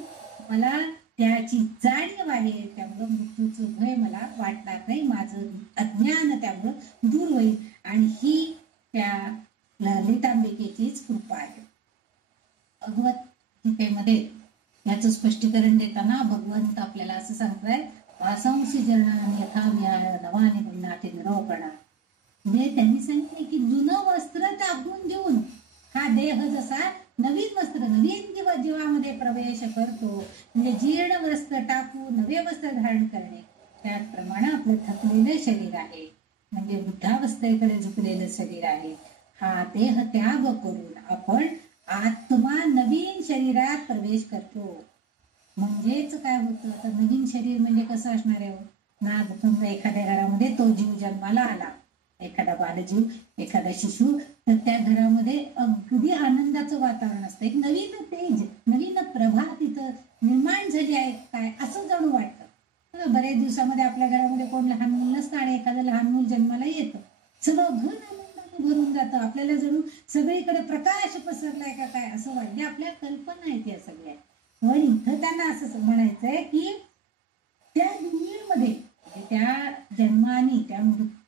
मला त्याची जाणीव आहे, त्यामुळं मृत्यूचं भय मला वाटणार नाही, माझं अज्ञान त्यामुळं दूर होईल. आणि ही त्या ललितांबिकेचीच कृपा आहे. भगवद्गीतेमध्ये याचं स्पष्टीकरण देताना भगवंत आपल्याला असं सांगताय, वासंसी जरणान यथा विहाय नवानि गृह्णाति निरोपणा. म्हणजे त्यांनी सांगितले की जुनं वस्त्र टाकून देऊन हा देह जसा नवीन वस्त्र नवीन जीवामध्ये प्रवेश करतो, म्हणजे जीर्ण वस्त्र टाकून नवे वस्त्र धारण करणे, त्याप्रमाणे आपलं थकलेलं शरीर आहे, म्हणजे वृद्धावस्थेकडे झुकलेलं शरीर आहे. हा देह त्याग करून आपण आत्मा नवीन शरीरात प्रवेश करतो. म्हणजेच काय होतं, तर नवीन शरीर म्हणजे कसं असणार आहे, नाद समजा एखाद्या घरामध्ये तो जीव जन्माला आला, एखादा बालजीव, एखादा शिशु, तर त्या घरामध्ये अगदी आनंदाचं वातावरण असतं. एक नवीन तेज, नवीन प्रभा तिथं निर्माण झाली आहे काय असं जणू वाटतं. बरेच दिवसामध्ये आपल्या घरामध्ये कोण लहान मुलं नसतं आणि एखादं लहान मूल जन्माला येतं, सगळं घर आनंदाने भरून जातं. आपल्याला जणू सगळीकडे प्रकाश पसरलाय का काय असं वाटतं. आपल्या कल्पना आहेत या सगळ्या. पण इथं त्यांना असं म्हणायचंय की त्या दुनियेमध्ये त्या जन्माने त्या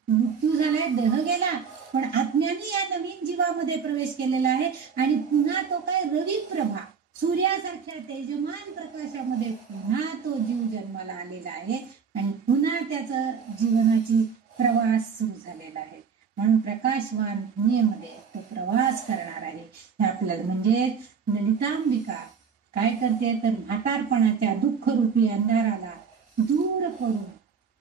मृत्यू झालाय, देह गेला, पण आत्म्याने या नवीन जीवामध्ये प्रवेश केलेला आहे आणि पुन्हा तो काय रविप्रभा सूर्यासारख्या तेजमान प्रकाशामध्ये पुन्हा तो जीव जन्माला आलेला आहे आणि पुन्हा त्याचा जीवनाची प्रवास सुरू झालेला आहे. म्हणून प्रकाशवान दुनियेमध्ये तो प्रवास करणार आहे. हे आपल्याला म्हणजे ललितांबिका काय करते, तर म्हातारपणाच्या दुःखरूपी अंधाराला दूर करून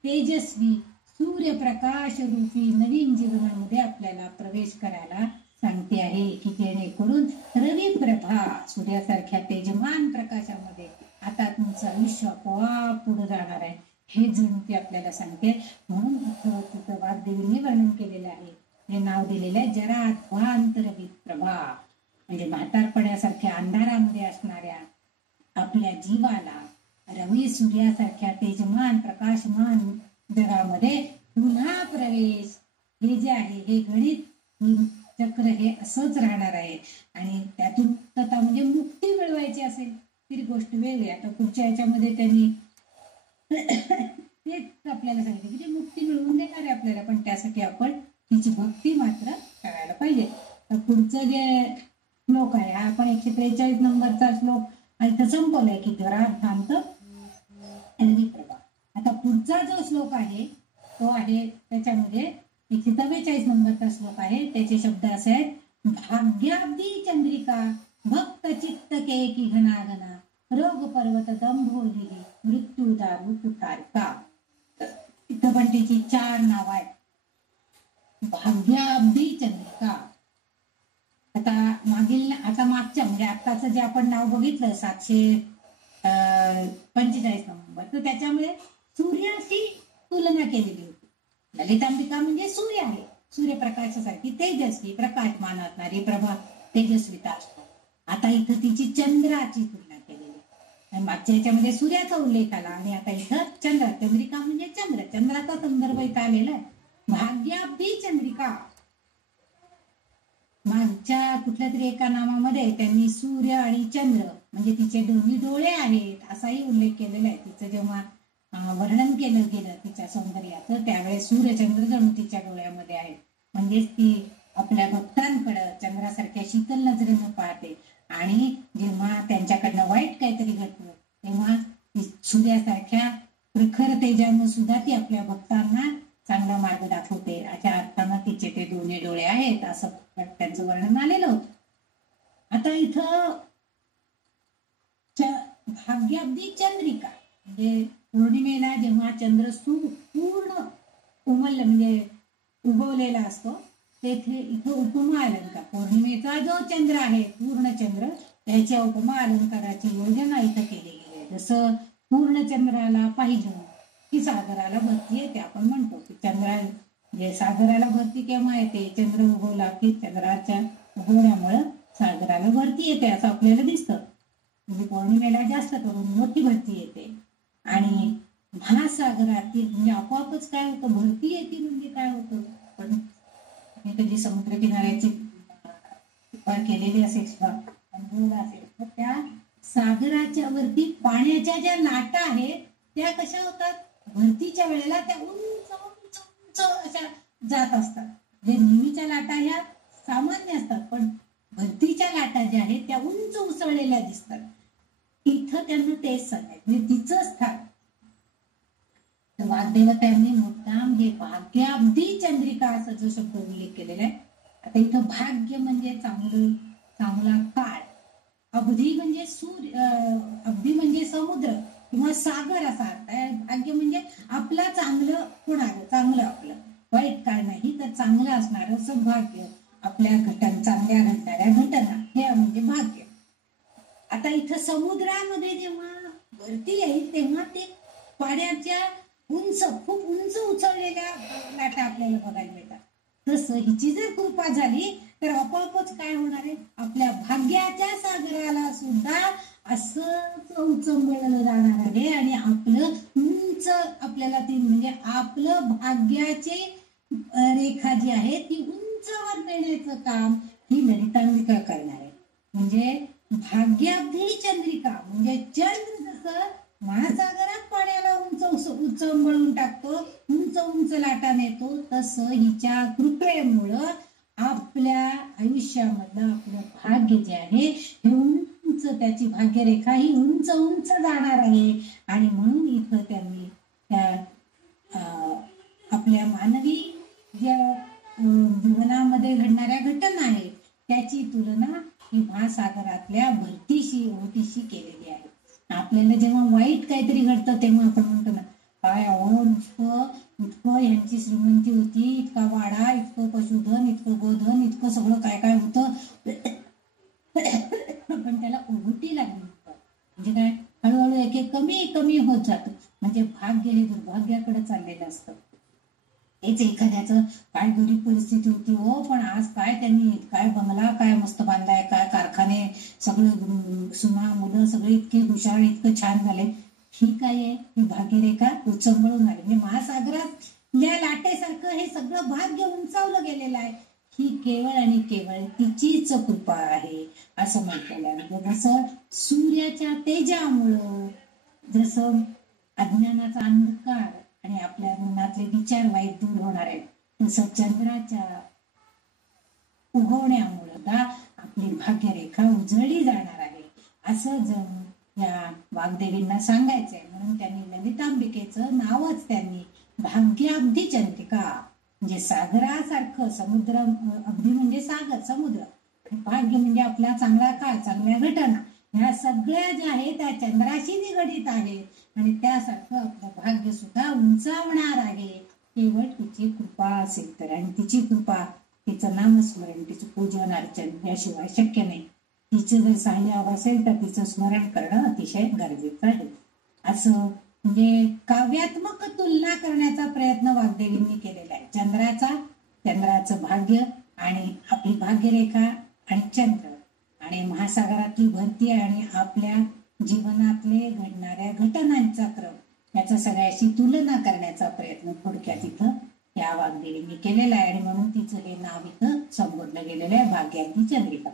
तेजस्वी सूर्यप्रकाश रूपी नवीन जीवनामध्ये आपल्याला प्रवेश करायला सांगते आहे, की जेणेकरून रविप्रभा सूर्यासारख्या तेजमान प्रकाशामध्ये आता तुमचं आयुष्य आपोआप पुढे जाणार आहे, हे जणू ती आपल्याला सांगते. म्हणून तिथं वाग्देवीने वर्णन केलेलं आहे, हे नाव दिलेलं आहे जराध्वांत रविप्रभा, म्हणजे म्हातारपणासारख्या अंधारामध्ये असणाऱ्या आपल्या जीवाला रवी सूर्यासारख्या तेजमान प्रकाशमान जगामध्ये पुन्हा प्रवेश, हे जे आहे हे गणित चक्र हे असंच राहणार आहे. आणि त्यातून मुक्तता म्हणजे मुक्ती मिळवायची असेल तरी गोष्ट वेगळी. आता पुढच्या याच्यामध्ये त्यांनी तेच आपल्याला सांगितलं की मुक्ती मिळवून देणार आहे आपल्याला, पण त्यासाठी आपण तिची भक्ती मात्र करायला पाहिजे. तर पुढचं जे श्लोक आहे, हा आपण 143 नंबरचा श्लोक इथं संपवलाय की जराध्वांत रविप्रभा. आता पुढचा जो श्लोक आहे तो आहे त्याच्यामध्ये 144 नंबरचा श्लोक आहे. त्याचे शब्द असे आहेत, भाग्याब्दी चंद्रिका भक्त चित्त केकी घनाघना रोग पर्वत दंभोली मृत्यू दारू तुतारिका. इथं पण तिची 4 नाव आहेत. भाग्याब्दी चंद्रिका. आता मागच्या म्हणजे आत्ताचं जे आपण नाव बघितलं 745 नंबर, तर त्याच्यामुळे सूर्याशी तुलना केलेली होती. ललितांबिका म्हणजे सूर्य आहे, सूर्यप्रकाशासारखी तेजस्वी प्रकाशमान असणारी प्रभा तेजस्विता असतो. आता इथं तिची चंद्राची तुलना केलेली, मागच्या ह्याच्यामध्ये सूर्याचा उल्लेख आला आणि आता इथं चंद्रिका म्हणजे चंद्राचा संदर्भ इथं आलेला आहे. भाग्याब्दी चंद्रिका. मागच्या कुठल्या तरी एका नामामध्ये त्यांनी सूर्य आणि चंद्र म्हणजे तिचे दोन्ही डोळे आहेत असाही उल्लेख केलेला आहे. तिचं जेव्हा वर्णन केलं गेलं तिच्या सौंदर्याचं, त्यावेळेस सूर्यचंद्र जणू तिच्या डोळ्यामध्ये आहे. म्हणजेच ती आपल्या भक्तांकडं चंद्रासारख्या शीतल नजरेनं पाहते आणि जेव्हा त्यांच्याकडनं वाईट काहीतरी घडतं तेव्हा सूर्यासारख्या प्रखर तेजानं सुद्धा ती आपल्या भक्तांना चांगला मार्ग दाखवते. अशा अर्थानं तिचे ते दोन्ही डोळे आहेत असं त्यांचं वर्णन आलेलं होतं. आता इथं भाग्याब्दी चंद्रिका म्हणजे पौर्णिमेला जेव्हा चंद्र पूर्ण उमललं म्हणजे उगवलेला असतो, तेथे इथं उपमा अलंकार, पौर्णिमेचा जो चंद्र आहे पूर्ण चंद्र, त्याच्या उपमा अलंकाराची योजना इथं केलेली आहे. जसं पूर्ण चंद्राला पाहिजे की सागराला भरती येते. आपण म्हणतो की म्हणजे सागराला भरती केव्हा येते, चंद्र उगवला की चंद्राच्या उगवण्यामुळे सागराला भरती येते असं आपल्याला दिसतं. म्हणजे पौर्णिमेला जास्त करून मोठी भरती येते आणि महासागरातील म्हणजे आपोआपच काय होतं, भरती येते म्हणजे काय होतं. पण कधी समुद्र किनाऱ्याची केलेली असेल तर त्या सागराच्या वरती पाण्याच्या ज्या लाटा आहेत त्या कशा होतात, भरतीच्या वेळेला त्या उंच उंच उंच अशा जात असतात. जे नेहमीच्या लाटा ह्या सामान्य असतात, पण भरतीच्या लाटा ज्या आहेत त्या उंच उसळलेल्या दिसतात. इथं त्यांना तेच सांगायचं, म्हणजे तिचं स्थान. तर वाग्देवतांनी मुद्दाम हे भाग्याब्धी चंद्रिका असा जो शब्द उल्लेख केलेला आहे. आता इथं भाग्य म्हणजे चांगलं, चांगला काळ, अब्धी म्हणजे सूर्य, अब्धी म्हणजे समुद्र किंवा सागर असा अर्थ आहे. भाग्य म्हणजे आपलं चांगलं होणार, चांगलं आपलं, वाईट काळ नाही तर चांगलं असणारं सौभाग्य, आपल्या चांगल्या घडणाऱ्या घटना, हे म्हणजे भाग्य. आता इथं समुद्रामध्ये जेव्हा भरती येईल तेव्हा ते पाण्याच्या उंच, खूप उंच उचललेल्या लाटा आपल्याला बघायला मिळतात. तसं हिची जर कृपा झाली तर आपोआपच काय होणार आहे, आपल्या भाग्याच्या सागराला सुद्धा असंच उचंबळलं जाणार आहे आणि आपलं उंच, आपल्याला ती म्हणजे आपलं भाग्याची रेखा जी आहे ती उंचावर नेण्याचं काम ही ललितांबिका करणार आहे. म्हणजे भाग्याब्धी चंद्रिका म्हणजे चंद्र जसं महासागरात पाण्याला उंच उचंबळून टाकतो, उंच उंच लाटा नेतो, तसं हिच्या कृपेमुळं आपल्या आयुष्यामधलं आपलं भाग्य जे आहे हे उंच, त्याची भाग्यरेखा ही उंच उंच जाणार आहे. आणि म्हणून इथं त्यांनी त्या आपल्या मानवी ज्या जीवनामध्ये घडणाऱ्या घटना आहेत त्याची तुलना ही महासागरातल्या भरतीशी, ओहोटीशी केलेली आहे. आपल्याला जेव्हा वाईट काहीतरी घडतं तेव्हा आपण म्हणतो ना, काय अहो इतकं यांची श्रीमंती होती, इतका वाडा, इतकं पशुधन, इतकं गोधन, इतकं सगळं काय काय होतं, पण त्याला ओहोटी लागली. म्हणजे काय, हळूहळू एक एक कमी कमी होत जातं. म्हणजे भाग्य हे दुर्भाग्याकडे चाललेलं असतं. हेच एखाद्याचं काय गरीब परिस्थिती होती हो, पण आज काय त्यांनी काय बंगला काय मस्त बांधलाय, काय कारखाने, सगळं सुना मुलं सगळे इतके हुशार, इतकं छान झाले. ही काय आहे, ही भाग्यरेखा उचंबळून आली. म्हणजे महासागरातल्या लाटेसारखं हे सगळं भाग्य उंचावलं गेलेलं आहे. ही केवळ आणि केवळ तिचीच कृपा आहे असं म्हटलेलं आहे. म्हणजे जसं सूर्याच्या तेजामुळं जसं अज्ञानाचा अंधकार आणि आपल्या मनातले विचार वाईट दूर होणार आहेत, तसं चंद्राच्या उगवण्यामुळे आपली भाग्यरेखा उजळली जाणार आहे असं जण या वाग्देवींना सांगायचंय. म्हणून त्यांनी ललितांबिकेचं नावच त्यांनी भाग्याब्धी चंद्रिका, म्हणजे सागरासारखं, समुद्र, अब्धी म्हणजे सागर, समुद्र, भाग्य म्हणजे आपला चांगला काळ, चांगल्या घटना, ह्या सगळ्या ज्या आहेत त्या चंद्राशी निगडीत आहेत आणि त्यासारखं आपलं भाग्य सुद्धा उंचावणार आहे केवळ तिची कृपा असेल तर. आणि तिची कृपा, तिचं नामस्मरण, तिचं पूजन अर्चन याशिवाय शक्य नाही. तिचं जर सहाय्य हवं असेल तर तिचं स्मरण करणं अतिशय गरजेचं आहे. असं म्हणजे काव्यात्मक तुलना करण्याचा प्रयत्न वाग्देवींनी केलेला आहे. चंद्राचं भाग्य आणि आपली भाग्यरेखा आणि चंद्र आणि महासागरातली भरती आणि आपल्या जीवनातले घडणाऱ्या घटनांचा क्रम याचा सगळ्याशी तुलना करण्याचा प्रयत्न थोडक्यात इथं या वाग्देवींनी केलेला आहे. आणि म्हणून तिचं हे नाव इथं संबोधलं गेलेलं आहे, भाग्याब्धी चंद्रिका.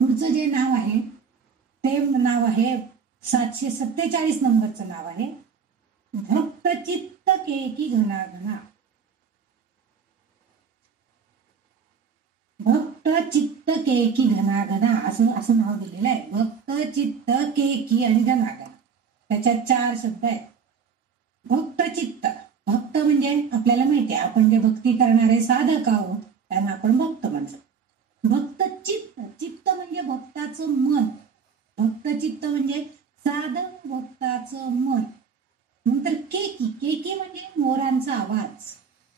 पुढचं जे नाव आहे ते नाव आहे 747 नंबरचं नाव आहे भक्त चित्त केकी घना घना. भक्त चित्त केकी घना घना असं नाव दिलेलं आहे. भक्त चित्त केकी आणि घना घना, त्याच्यात 4 शब्द आहेत. भक्त चित्त, भक्त म्हणजे आपल्याला माहिती आहे आपण जे भक्ती करणारे साधक आहोत त्यांना आपण भक्त म्हणतो. भक्त चित्त, चित्त म्हणजे भक्ताचं मन, भक्त चित्त म्हणजे साधक भक्ताचं मन. नंतर केकी, केकी म्हणजे मोरांचा आवाज,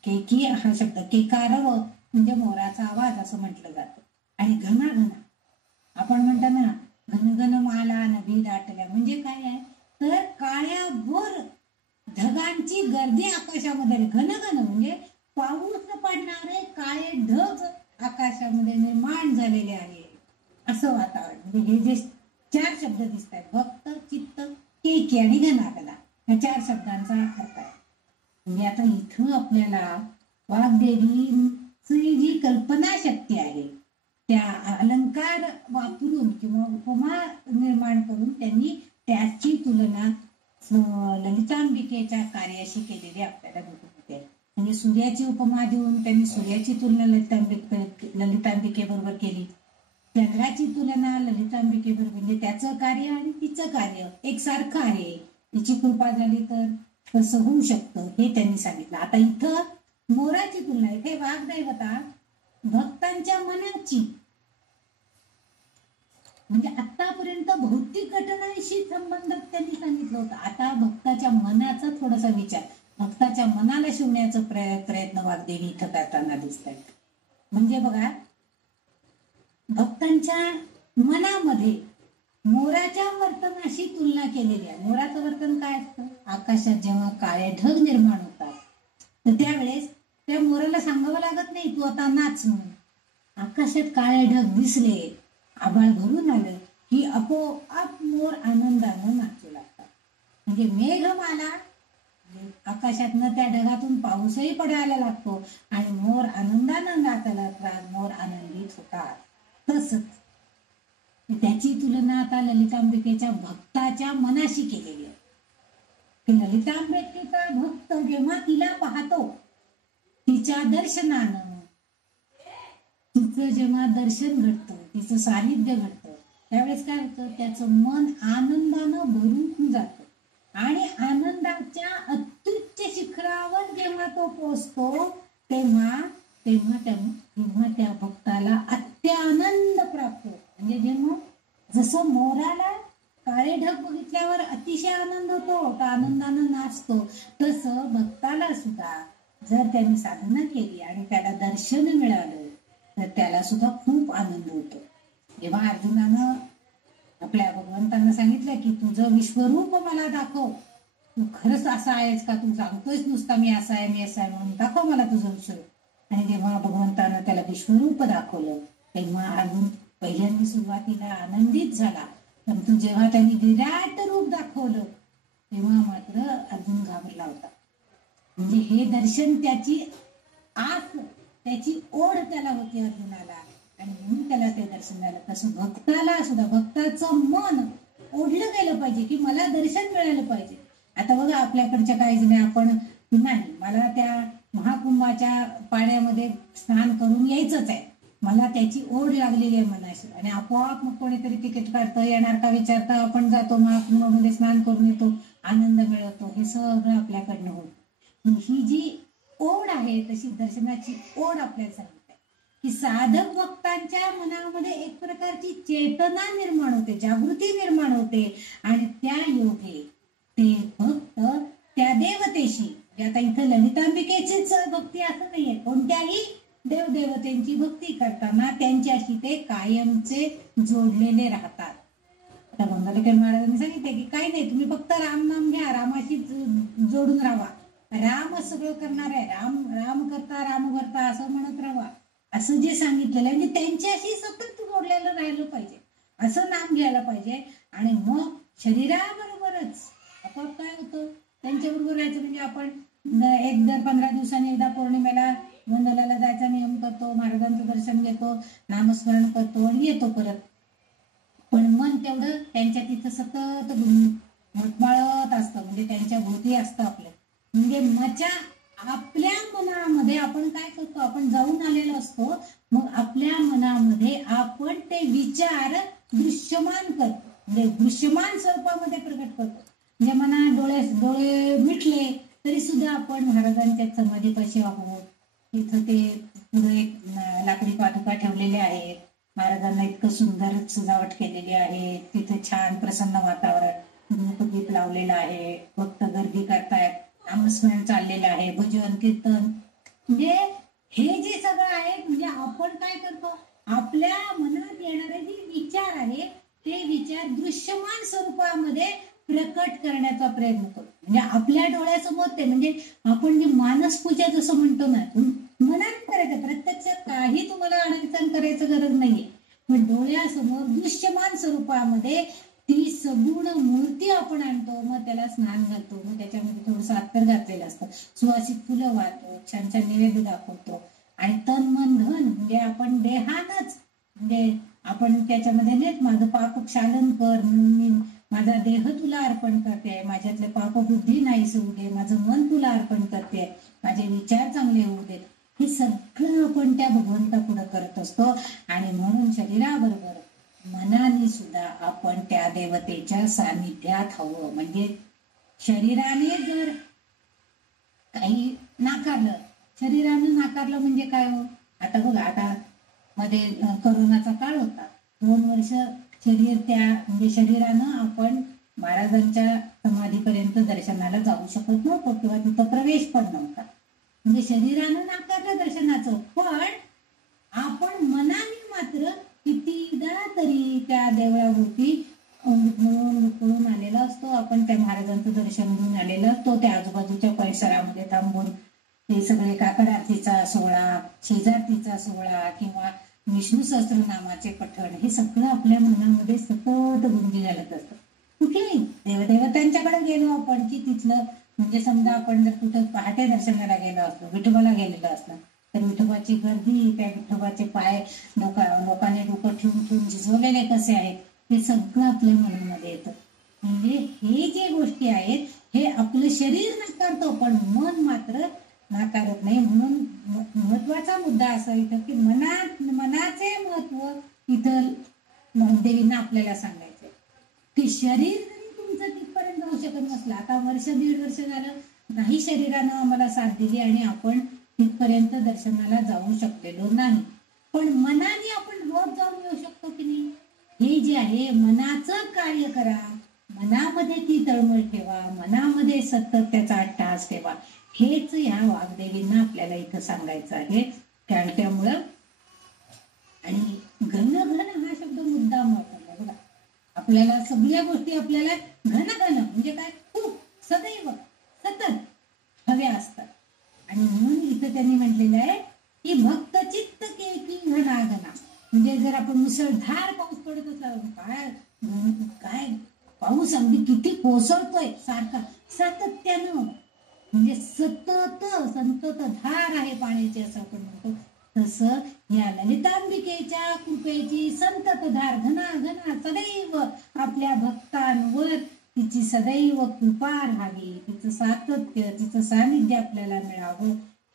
केकी हा शब्द केकारव म्हणजे मोराचा आवाज असं म्हटलं जातं. आणि घना घना, आपण म्हणतो ना घनघन माला नभी दाटल्या, म्हणजे काय आहे तर काळ्याभोर ढगांची गर्दी आकाशामध्ये, घनघन म्हणजे पाऊस पडणारे काळे ढग आकाशामध्ये निर्माण झालेले आहे असं वातावरण. म्हणजे हे जे 4 शब्द दिसत आहेत, भक्त चित्त केकी आणि घना घना, या 4 शब्दांचा अर्थ आहे. म्हणजे आता इथं आपल्याला वाग्देवीची जी कल्पना शक्ती आहे त्या अलंकार वापरून किंवा उपमा निर्माण करून त्यांनी त्याची तुलना ललितांबिकेच्या कार्याशी केलेली आपल्याला दिसून येते. म्हणजे सूर्याची उपमा देऊन त्यांनी सूर्याची तुलना ललितांबिके बरोबर केली. चंद्राची तुलना ललितांबिकेबरोबर, म्हणजे त्याचं कार्य आणि तिचं कार्य एकसारखं आहे, तिची कृपा झाली तर कसं होऊ शकतं हे त्यांनी सांगितलं. आता इथं मोराची तुलना, इथे वाग्दैवता भक्तांच्या मनाची, म्हणजे आतापर्यंत भौतिक घटनांशी संबंध त्यांनी सांगितलं होतं. आता भक्ताच्या मनाचा थोडासा विचार, भक्ताच्या मनाला शिवण्याचा प्रयत्न वाग्देवी इथं करताना दिसत आहेत. म्हणजे बघा, भक्तांच्या मनामध्ये मोराच्या वर्तनाशी तुलना केलेली आहे. मोराचं वर्तन काय असतं? आकाशात जेव्हा काळे ढग निर्माण होतात तर त्यावेळेस त्या मोराला सांगावं लागत नाही तू आता नाच म्हणून. आकाशात काळे ढग दिसले, आभाळ भरून आलं की आपोआप मोर आनंदानं नाचू लागतात. म्हणजे मेघमाला, आकाशातनं त्या ढगातून पाऊसही पडायला लागतो आणि मोर आनंदानं नाचायला लागतात, मोर आनंदित होतात. तसंच त्याची तुलना आता ललितांबिकेच्या भक्ताच्या मनाशी केलेली आहे. ललितांबिकेचा भक्त जेव्हा तिला पाहतो, तिच्या दर्शनानं, तिचं जेव्हा दर्शन घडतं, तिचं सानिध्य घडतं, त्यावेळेस काय होतं? त्याचं मन आनंदानं भरून जातं आणि आनंदाच्या अत्युच्च शिखरावर जेव्हा तो पोचतो तेव्हा त्या भक्ताला अत्यानंद प्राप्त होतो. म्हणजे जेव्हा जसं मोराला काळे ढग बघितल्यावर अतिशय आनंद होतो, तर आनंदानं नाचतो, तसं भक्ताला सुद्धा जर त्यांनी साधना केली आणि त्याला दर्शन मिळालं तर त्याला सुद्धा खूप आनंद होतो. जेव्हा अर्जुनानं आपल्या भगवंतांना सांगितलं की तुझं विश्वरूप मला दाखव, तू खरंच असा आहेस का, तू सांगतोयस नुसता मी असा आहे म्हणून, दाखव मला तुझं विश्वरूप. आणि जेव्हा भगवंतानं त्याला विश्वरूप दाखवलं तेव्हा अर्जुन पहिल्यांदा सुरुवातीला आनंदित झाला, परंतु जेव्हा त्यांनी विराट रूप दाखवलं तेव्हा मात्र अर्जुन घाबरला होता. म्हणजे हे दर्शन त्याची आस, त्याची ओढ त्याला होती अर्जुनाला, आणि म्हणून त्याला ते दर्शन झालं. तसं भक्ताला सुद्धा, भक्ताचं मन ओढलं गेलं पाहिजे की मला दर्शन मिळालं पाहिजे. आता बघा, आपल्याकडच्या काही जण आपण नाही, मला त्या महाकुंभाच्या पाण्यामध्ये स्नान करून यायचंच आहे, मला त्याची ओढ लागलेली आहे मनाशी, आणि आपोआप मग कोणीतरी तिकीट काढतं, येणार का विचारतं, आपण जातो महाकुंभामध्ये स्नान करून येतो, आनंद मिळवतो. हे सगळं आपल्याकडनं होतं. ही जी ओढ आहे तशी दर्शनाची ओढ आपल्याला सांगितली आहे की साधक भक्तांच्या मनामध्ये एक प्रकारची चेतना निर्माण होते, जागृती निर्माण होते, आणि त्या योगे ते भक्त त्या देवतेशी, आता इथं ललितांबिकेचीच भक्ती असं नाहीये, कोणत्याही देवदेवतेंची भक्ती करताना त्यांच्याशी ते कायमचे जोडलेले राहतात. आता मंगलकर महाराजांनी सांगितले की काही नाही, तुम्ही फक्त राम नाम घ्या, रामाशी जोडून राहा, राम सगळं करणार आहे, राम करता राम भरता असं म्हणत राहा, असं जे सांगितलेलं आहे. म्हणजे त्यांच्याशी सतत जोडलेलं राहिलं पाहिजे, असं नाम घ्यायला पाहिजे. आणि मग शरीराबरोबरच आपण काय होतं, त्यांच्याबरोबर राहायचं. म्हणजे आपण दर 15 दिवसांनी एकदा पौर्णिमेला गोंधळाला जायचा नियम करतो, महाराजांचं दर्शन घेतो, नामस्मरण करतो आणि येतो परत. पण मन तेवढं त्यांच्या तिथं सतत घुटमाळत असतं, म्हणजे त्यांच्या भोवती असतं आपलं. म्हणजे आपल्या मनामध्ये आपण काय करतो, आपण जाऊन आलेलो असतो, मग आपल्या मनामध्ये आपण ते विचार दृश्यमान करतो, म्हणजे दृश्यमान स्वरूपामध्ये प्रकट करतो. म्हणजे मना डोळे मिटले तरी सुद्धा आपण महाराजांच्या समाधीपाशी आहोत. तिथं ते पुढे एक लाकडी पादुका ठेवलेल्या आहेत, महाराजांना इतकं सुंदर सजावट केलेली आहे, तिथे छान प्रसन्न वातावरण, धूपदीप लावलेलं आहे, भक्त गर्दी करतायत, नामस्मरण चाललेलं आहे, भजन कीर्तन. म्हणजे हे जे सगळं आहे, म्हणजे आपण काय करतो, आपल्या मनात येणारे जे विचार आहे ते विचार दृश्यमान स्वरूपामध्ये प्रकट करण्याचा प्रयत्न करतो. म्हणजे आपल्या डोळ्यासमोर ते, म्हणजे आपण जे मानसपूजा जसं म्हणतो ना, मनात करायचं, प्रत्यक्षात काही तुम्हाला अडचण करायचं गरज नाहीये, पण डोळ्यासमोर दृश्यमान स्वरूपामध्ये ती सगुण मूर्ती आपण आणतो, मग त्याला स्नान घालतो, मग त्याच्यामध्ये थोडंसं अत्तर घातलेलं असतं, सुवासिक फुलं वाहतो, छान छान नैवेद्य दाखवतो, आणि तन मन धन, म्हणजे आपण देहानच, म्हणजे आपण त्याच्यामध्ये नाही माझं पाप क्षालन कर, मी माझा देह तुला अर्पण करते, माझ्यातले पापबुद्धी नाहीस होऊ दे, माझं मन तुला अर्पण करते, माझे विचार चांगले होऊ दे. हे सगळं आपण त्या भगवंतापुढे करत असतो. आणि म्हणून शरीराबरोबर मनाने सुद्धा आपण त्या देवतेच्या सानिध्यात हवं. म्हणजे शरीराने जर काही नाकारलं, शरीरानं नाकारलं म्हणजे काय हो, आता बघा, आता मध्ये करोनाचा काळ होता, 2 वर्ष शरीर त्या म्हणजे शरीरानं आपण महाराजांच्या समाधीपर्यंत दर्शनाला जाऊ शकत नव्हतो किंवा तिथं प्रवेश पण नव्हता. म्हणजे शरीरानं नाकारलं दर्शनाचं, पण आपण मनाने मात्र कितीदा तरी त्या देवळाभोवती उकळून आलेला असतो. आपण त्या महाराजांचं दर्शन घेऊन आलेला असतो. त्या आजूबाजूच्या परिसरामध्ये थांबून ते सगळे काकड आरतीचा सोहळा, शेजारतीचा सोहळा किंवा विष्णू सहस्त्रनामाचे पठण, हे सगळं आपल्या मनामध्ये सतत गुंजी घालत असतं. कुठेही देवदेवतांच्याकडे गेलो आपण की तिथलं म्हणजे समजा आपण जर कुठं पहाटे दर्शनाला गेलो असलो, विठोबाला गेलेलो असलो, तर विठोबाची गर्दी, त्या विठोबाचे पाय लोकांनी डोकं ठेवून ठेवून झिजवलेले कसे आहेत, हे सगळं आपल्या मनामध्ये येतं. म्हणजे हे जे गोष्टी आहेत हे आपलं शरीर नाकारतो, पण मन मात्र नाकारत नाही. म्हणून महत्वाचा मुद्दा असा इथं की मनाचे महत्व इथं देवींना आपल्याला सांगायचंय की शरीर जरी तुमचं तिथपर्यंत जाऊ शकत नसलं, आता 1-1.5 वर्ष झालं नाही शरीरानं आम्हाला साथ दिली आणि आपण तिथपर्यंत दर्शनाला जाऊ शकलेलो नाही, पण मनाने आपण रोज जाऊन येऊ शकतो की नाही. हे जे आहे मनाचं कार्य करा, मनामध्ये ती तळमळ ठेवा, मनामध्ये सतत त्याचा अट्टहास ठेवा. हेच या वाग्देवींना आपल्याला इथं सांगायचं आहे. कारण त्यामुळं आणि घन घन हा शब्द मुद्दाम वापरला बघा. आपल्याला सगळ्या गोष्टी आपल्याला घन घन म्हणजे काय, खूप सदैव सतत हव्या असतात. आणि म्हणून इथं त्यांनी म्हटलेलं आहे की भक्त चित्त केकी घनाघना. म्हणजे जर आपण मुसळधार पाऊस पडत असला, काय पाऊस अगदी किती कोसळतोय सारखा सातत्यानं, म्हणजे सतत संततधार आहे पाण्याची असं आपण म्हणतो, तसं या ललितांबिकेच्या कृपेची संततधार घना घना सदैव आपल्या भक्तांवर तिची सदैव कृपा राहावी, तिचं सातत्य, तिचं सानिध्य आपल्याला मिळावं.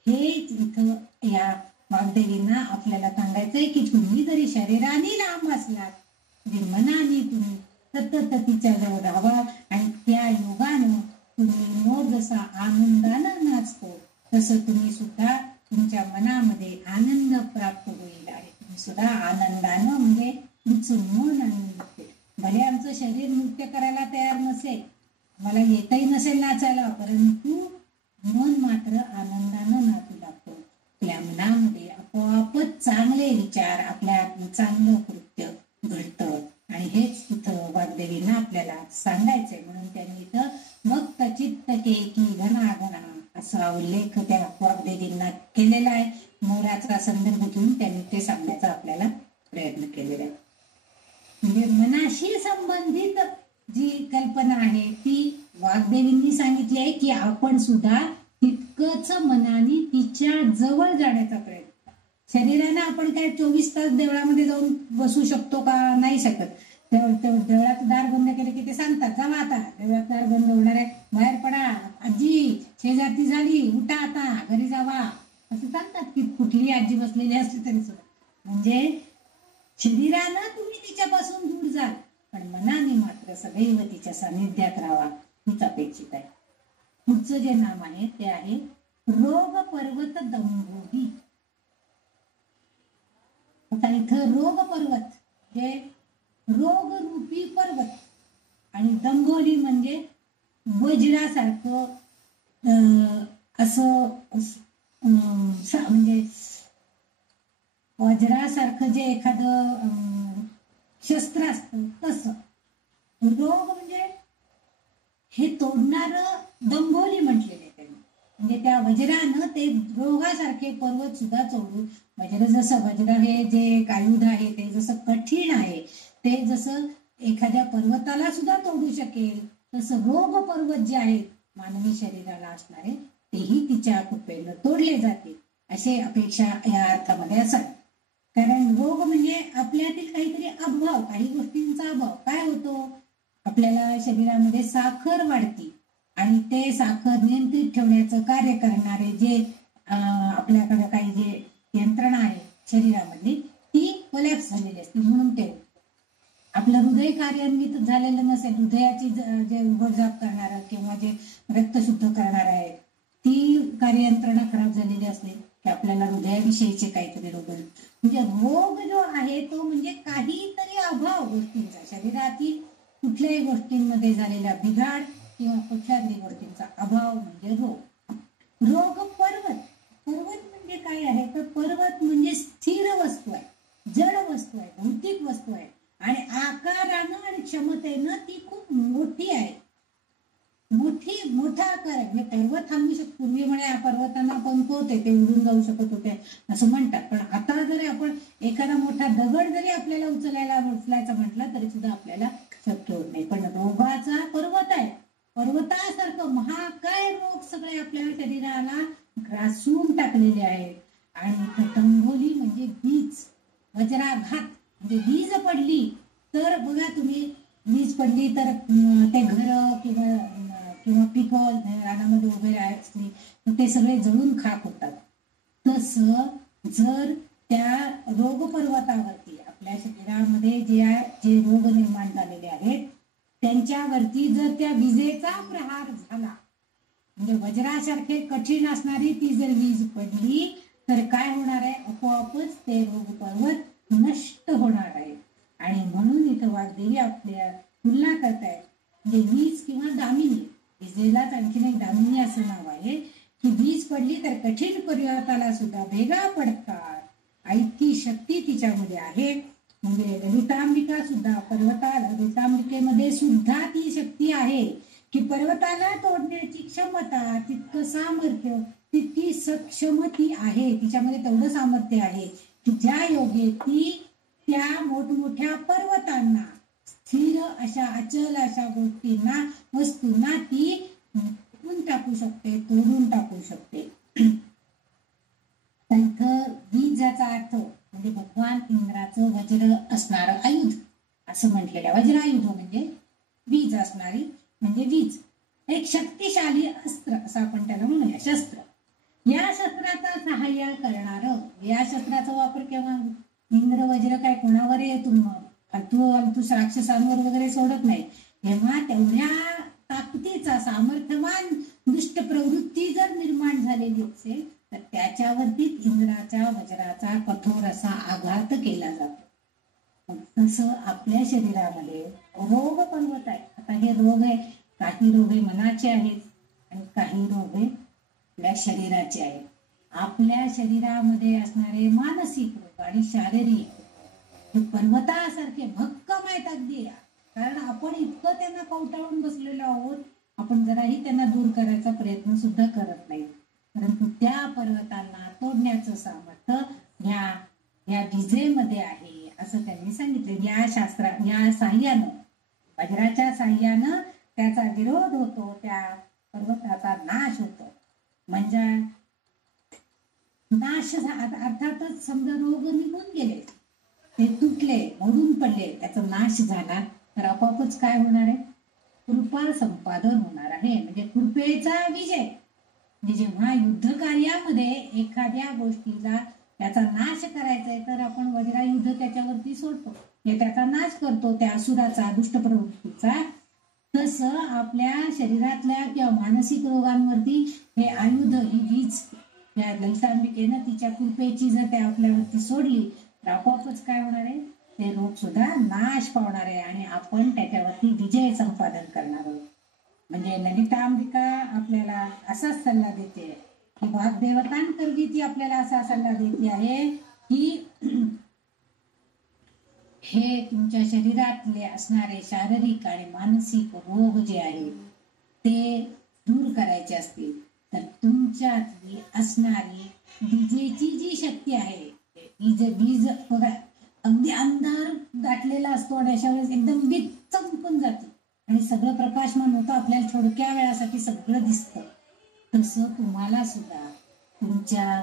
हेच इथं या वाग्देवींना आपल्याला सांगायचंय की तुम्ही जरी शरीराने लांब असलात तरी मनाने तुम्ही सतत तिच्या जवळ राहावा. आणि त्या योगानं तुम्ही मोर जसा आनंदानं नाचतो तसं तुम्ही सुद्धा तुमच्या मनामध्ये आनंद प्राप्त होईल आणि तुम्ही सुद्धा आनंदानं म्हणजे तुमचं मन आनंद होते. भले आमचं शरीर नृत्य करायला तयार नसेल, मला येतही नसेल नाचायला, परंतु मन मात्र आनंदानं नाचू लागतो. आपल्या मनामध्ये आपोआपच चांगले विचार, आपल्या चांगलं कृत्य घडतं. आणि हेच इथं वाग्देवींना आपल्याला सांगायचंय. म्हणून त्यांनी इथं भक्त चित्त केकी घनाघना असा उल्लेख त्या वाग्देवींना केलेला आहे. मोराचा संदर्भ घेऊन त्यांनी ते सांगण्याचा आपल्याला प्रयत्न केलेला आहे. म्हणजे मनाशी संबंधित जी कल्पना आहे ती वाग्देवींनी सांगितली आहे की आपण सुद्धा तितकंच मनाने तिच्या जवळ जाण्याचा प्रयत्न. शरीरानं आपण काय 24 तास देवळामध्ये जाऊन बसू शकतो का, नाही शकत. देवळाचं दार बंद केलं की ते सांगतात जावा आता, देवळाचं दार बंद होणार आहे, बाहेर पडा, आजी शेजारती झाली, उठा आता घरी जावा, असं सांगतात की कुठली आजी बसलेली असते तरी सुद्धा. म्हणजे शरीरानं तुम्ही तिच्यापासून दूर जाल, पण मनाने मात्र सदैव तिच्या सानिध्यात राहावा हीच अपेक्षित आहे. पुढचं जे नाम आहे ते आहे रोग पर्वत दंभोगी. आता इथं रोग पर्वत हे रोग रूपी पर्वत आणि दंभोली म्हणजे वज्रासारखं असं म्हणजे वज्रासारखं जे एखादं शस्त्र असतं तसं. रोग म्हणजे हे तोडणारं दंभोली म्हटलेलं आहे त्यांनी. म्हणजे त्या वज्रानं ते रोगासारखे पर्वत सुद्धा तोडून, वज्र हे जे आयुध आहे ते जसं कठीण आहे, ते जसं एखाद्या पर्वताला सुद्धा तोडू शकेल, तसं रोग पर्वत जे आहेत मानवी शरीराला असणारे तेही तिच्या कृपेनं तोडले जातील अशी अपेक्षा या अर्थामध्ये असावी. कारण रोग म्हणजे आपल्यातील काहीतरी अभाव, काही गोष्टींचा अभाव. काय होतो, आपल्याला शरीरामध्ये साखर वाढते आणि ते साखर नियंत्रित ठेवण्याचं कार्य करणारे जे आपल्याकडे काही जे यंत्रणा आहे शरीरामधली ती कोलॅप्स झालेली असते. म्हणून ते आपलं हृदय कार्यान्वित झालेलं नसेल, हृदयाची जे उघडझाप करणार किंवा जे रक्त शुद्ध करणार आहे ती कार्ययंत्रणा खराब झालेली असते की आपल्याला हृदयाविषयीचे काहीतरी रोग, म्हणजे रोग जो आहे तो म्हणजे काहीतरी अभाव गोष्टींचा, शरीरातील कुठल्याही गोष्टींमध्ये झालेला बिघाड किंवा कुठल्या तरी गोष्टींचा अभाव म्हणजे रोग. रोग पर्वत, पर्वत म्हणजे काय आहे तर पर्वत म्हणजे स्थिर वस्तू आहे, जड वस्तू आहे, भौतिक वस्तू आहे आणि आकारानं आणि क्षमतेनं ती खूप मोठी आहे, मोठा आकार आहे. म्हणजे पर्वत थांबू शकतो, पूर्वी म्हणे पर्वतांना पंख होते ते उडून जाऊ शकत होते असं म्हणतात, पण आता जरी आपण एखादा मोठा दगड जरी आपल्याला उचलायचा म्हटलं तरी सुद्धा आपल्याला शक्य होत नाही. पण रोगाचा पर्वत आहे, पर्वतासारखं महाकाय रोग सगळे आपल्या शरीराला ग्रासून टाकलेले आहेत. आणि टंगोली म्हणजे वीज, वज्राघात म्हणजे वीज पडली तर बघा तुम्ही, वीज पडली तर ते घर किंवा पिकं रानामध्ये उभे असली ते सगळे जळून खाक होतात. तसं जर त्या रोग पर्वतावरती आपल्या शरीरामध्ये जे रोग निर्माण झालेले आहेत त्यांच्यावरती जर त्या विजेचा प्रहार झाला, म्हणजे वज्रासारखे कठीण असणारी ती जर वीज पडली तर काय होणार आहे, आपोआपच ते रोग पर्वत नष्ट होणार आहे. आणि म्हणून इथं वाग्देवी आपल्या तुलना करतायत, म्हणजे वीज किंवा दामिनी, विजेलाच आणखीन एक दामिनी असं नाव आहे की वीज पडली तर कठीण पर्वताला सुद्धा भेगा पडतात, ऐतकी शक्ती तिच्यामध्ये आहे. म्हणजे ललितांबिका सुद्धा पर्वताला, ललितांबिकेमध्ये सुद्धा ती शक्ती आहे की पर्वताला तोडण्याची क्षमता, तितकं सामर्थ्य, तितकी सक्षम ती आहे, तिच्यामध्ये तेवढं सामर्थ्य आहे की ज्या योगे ती त्या मोठमोठ्या पर्वतांना, स्थिर अशा अचल अशा गोष्टींना, वस्तूंना ती टाकू शकते, तोडून टाकू शकते. तर वीजाचा अर्थ म्हणजे भगवान इंद्राचं वज्र असणारं आयुध असं म्हटलेलं, वज्रायुध म्हणजे वीज असणारी म्हणजे वीज, एक शक्तिशाली अस्त्र असं आपण त्याला म्हणूया, शस्त्र. या शस्त्राचा सहाय्य करणार, या शस्त्राचा वापर केव्हा, इंद्र वज्र काय कोणावर फालतू राक्षसांवर वगैरे सोडत नाही, तेव्हा तेवढ्या ताकदीचा सामर्थ्यवान दुष्ट प्रवृत्ती जर निर्माण झालेली असेल तर त्याच्यावरती इंद्राच्या वज्राचा कठोर असा आघात केला जातो. तसं आपल्या शरीरामध्ये रोग पर्वत आहे. आता हे रोग आहे, काही रोग हे मनाचे आहेत आणि काही रोग हे आपल्या शरीराचे आहेत. आपल्या शरीरामध्ये असणारे मानसिक रोग आणि शारीरिक हे पर्वतासारखे भक्कम आहेत अगदी, कारण आपण इतकं त्यांना कवटाळून बसलेलो आहोत, आपण जराही त्यांना दूर करायचा प्रयत्न सुद्धा करत नाही. परंतु त्या पर्वतांना तोडण्याचं सामर्थ्य या विजेमध्ये आहे असं त्यांनी सांगितले. या साह्यानं, वज्राच्या साह्यानं त्याचा विरोध होतो, त्या पर्वताचा नाश होतो. म्हणजे नाश अर्थातच समजा रोग निघून गेले, ते तुटले, मोडून पडले, त्याचा नाश झाला तर आपोआपच काय होणार आहे, कृपा संपादन होणार आहे. म्हणजे कृपेचा विजय. म्हणजे जेव्हा युद्ध कार्यामध्ये एखाद्या गोष्टीला त्याचा नाश करायचा आहे तर आपण वज्रायुद्ध त्याच्यावरती सोडतो, हे त्याचा नाश करतो त्या असुराचा, दुष्ट प्रवृत्तीचा. तसं आपल्या शरीरातल्या किंवा मानसिक रोगांवरती हे आयुध, ही वीज या ललितांबिकेनं तिच्या कृपेची जर त्या आपल्यावरती सोडली तर आपोआपच काय होणार आहे, ते रोग सुद्धा नाश पावणार आहे आणि आपण त्याच्यावरती विजय संपादन करणार आहोत. म्हणजे ललितांबिका आपल्याला असाच सल्ला देते की वाग्देवतांकरवी ती आपल्याला असा सल्ला देते आहे की हे तुमच्या शरीरातले असणारे शारीरिक आणि मानसिक रोग जे आहेत ते दूर करायचे असतील तर तुमच्यातली असणारी विजेची जी शक्ती आहे, वीज बघा अगदी अंधार दाटलेला असतो आणि अशा वेळेस एकदम वीज चमकून जाते आणि सगळं प्रकाशमान होतं, आपल्याला थोडक्या वेळासाठी सगळं दिसतं. तसं तुम्हाला सुद्धा तुमच्या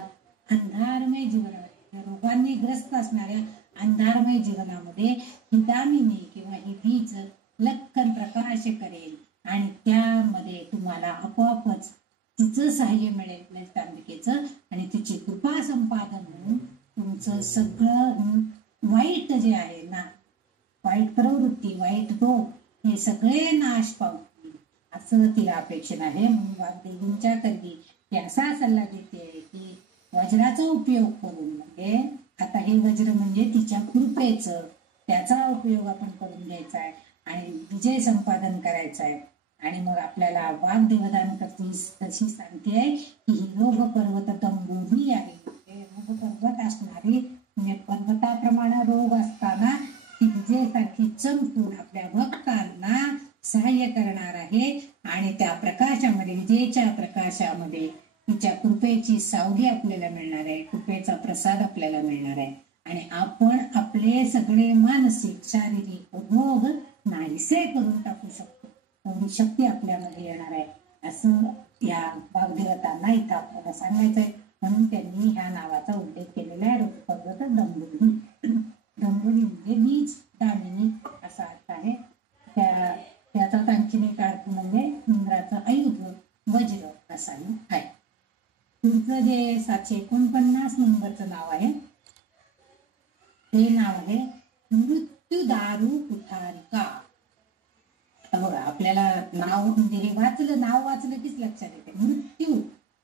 अंधारमय जीवनामध्ये, रोगांनी ग्रस्त असणाऱ्या अंधारमय जीवनामध्ये ही दामिनी किंवा ही वीज लख्खन प्रकाश करेल आणि त्यामध्ये तुम्हाला आपोआपच तिचं सहाय्य मिळेल ललितांबिकेचं आणि तिची कृपा संपादन म्हणून तुमचं सगळं वाईट जे आहे ना, वाईट प्रवृत्ती, वाईट रोग हे सगळे नाश पावतील असं तिला अपेक्षित आहे. म्हणून वाग्देवींच्या करवी ती असा सल्ला देते की वज्राचा उपयोग करून, म्हणजे आता हे वज्र म्हणजे तिच्या कृपेचं, त्याचा उपयोग आपण करून घ्यायचा आहे आणि विजय संपादन करायचा आहे. आणि मग आपल्याला वाग्देवदान करते तशी सांगते की ही रोग पर्वत दंबोली आहे. रोग पर्वत असणारी म्हणजे पर्वताप्रमाणे रोग असताना ती विजयसारखी चमकून आपल्या भक्तांना सहाय्य करणार आहे आणि त्या प्रकाशामध्ये, विजयच्या प्रकाशामध्ये तिच्या कृपेची सावली आपल्याला मिळणार आहे, कृपेचा प्रसाद आपल्याला मिळणार आहे आणि आपण आपले सगळे मानसिक शारीरिक रोग नाहीसे करून टाकू शकतो. एवढी शक्ती आपल्यामध्ये येणार आहे असं या वाग्देवतांना इथं आपल्याला सांगायचं आहे. म्हणून त्यांनी ह्या नावाचा उल्लेख केलेला आहे. पर्वत दंबोली. दंबोली म्हणजे बीज दामिनी असा अर्थ आहे. त्याचा आणखीन एक अर्थ म्हणजे इंद्राचं आयुध वज्र असाही आहे. तुमचं जे 749 नंबरचं नाव आहे ते नाव आहे मृत्यू दारू कुठारिका. बघा, आपल्याला नाव म्हणजे हे वाचलं, नाव वाचलं कीच लक्षात येते मृत्यू.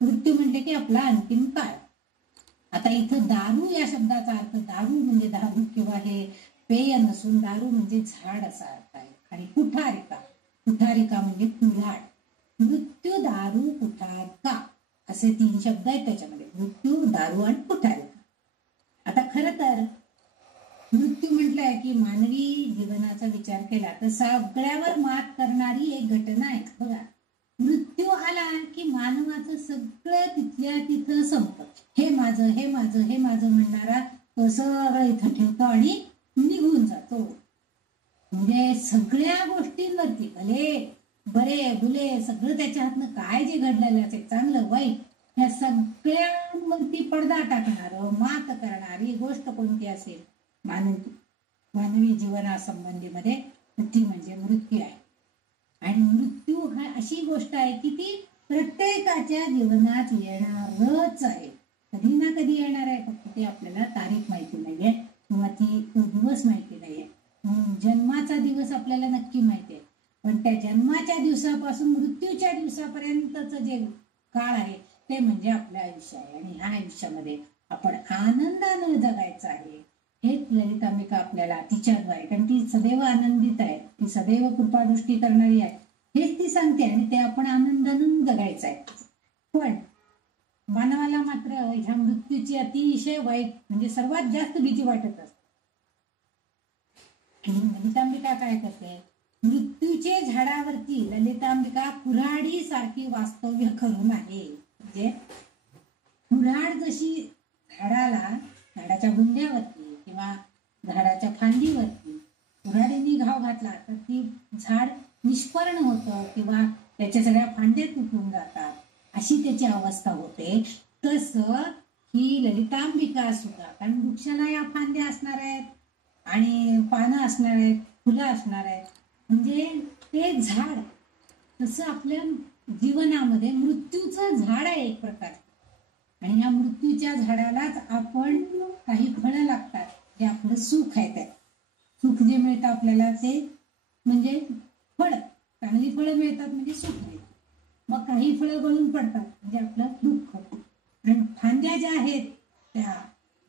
मृत्यू म्हणजे की आपला आणखीन काय. आता इथं दारू या शब्दाचा अर्थ, दारू म्हणजे दारू किंवा हे पेय नसून दारू म्हणजे झाड असा अर्थ आहे. आणि कुठारिका, कुठारिका म्हणजे कुऱ्हाड. मृत्यू दारू कुठारिका असे 3 शब्द आहेत त्याच्यामध्ये, मृत्यू, दारू आणि कुठारिका. आता खरं तर मृत्यू म्हटलंय की मानवी जीवनाचा विचार केला तर सगळ्यावर मात करणारी एक घटना आहे. बघा, मृत्यू आला की मानवाचं सगळं तिथल्या तिथं संपत. हे माझं, हे माझं, हे माझं म्हणणारा तो सगळं इथं ठेवतो आणि निघून जातो. म्हणजे सगळ्या गोष्टींवरती भले बरे बुले सगळं त्याच्या हातनं काय जे घडलेलं असेल, चांगलं वाईट, ह्या सगळ्यांवरती पडदा टाकणार, मात करणारी गोष्ट कोणती असेल मानवी जीवनासंबंधीमध्ये ती म्हणजे मृत्यू आहे. आणि मृत्यू हा अशी गोष्ट आहे की ती प्रत्येकाच्या जीवनात येणारच आहे, कधी ना कधी येणार आहे. फक्त ते आपल्याला तारीख माहिती नाहीये किंवा ती तो दिवस माहिती नाहीये. जन्माचा दिवस आपल्याला नक्की माहिती आहे, पण त्या जन्माच्या दिवसापासून मृत्यूच्या दिवसापर्यंतचं जे काळ आहे ते म्हणजे आपलं आयुष्य आहे. आणि ह्या आयुष्यामध्ये आपण आनंदानं जगायचं आहे हेच ललितांबिका आपल्याला तिच्याद्वारे, कारण ती सदैव आनंदित आहे, ती सदैव कृपादृष्टी करणारी आहे, हेच ती सांगते आणि ते आपण आनंदानं जगायचं आहे. पण मानवाला मात्र ह्या मृत्यूची अतिशय वाईट म्हणजे सर्वात जास्त भीती वाटत असते. ललितांबिका काय करते, मृत्यूचे झाडावरती ललितांबिका कुऱ्हाडी सारखी वास्तव्य करून आहे. म्हणजे कुऱ्हाड जशी झाडाच्या बुंद्यावरती किंवा झाडाच्या फांदीवरती कुऱ्हाडीने घाव घातला तर ती झाड निष्पर्ण होतं किंवा त्याच्या सगळ्या फांद्या तुटून जातात, अशी त्याची अवस्था होते. तसं ही ललितांबिका सुद्धा, कारण वृक्षाला या फांद्या असणार आहेत आणि पानं असणार आहेत, फुलं असणार आहेत, म्हणजे ते झाड तसं आपल्या जीवनामध्ये मृत्यूचं झाड आहे एक प्रकार. आणि या मृत्यूच्या झाडालाच आपण काही फळं लागतात जे आपलं सुख आहे. त्यात सुख जे मिळतं आपल्याला ते म्हणजे फळ, चांगली फळं मिळतात म्हणजे सुख मिळतं. मग काही फळं गळून पडतात म्हणजे आपलं दुःख. आणि फांद्या ज्या आहेत त्या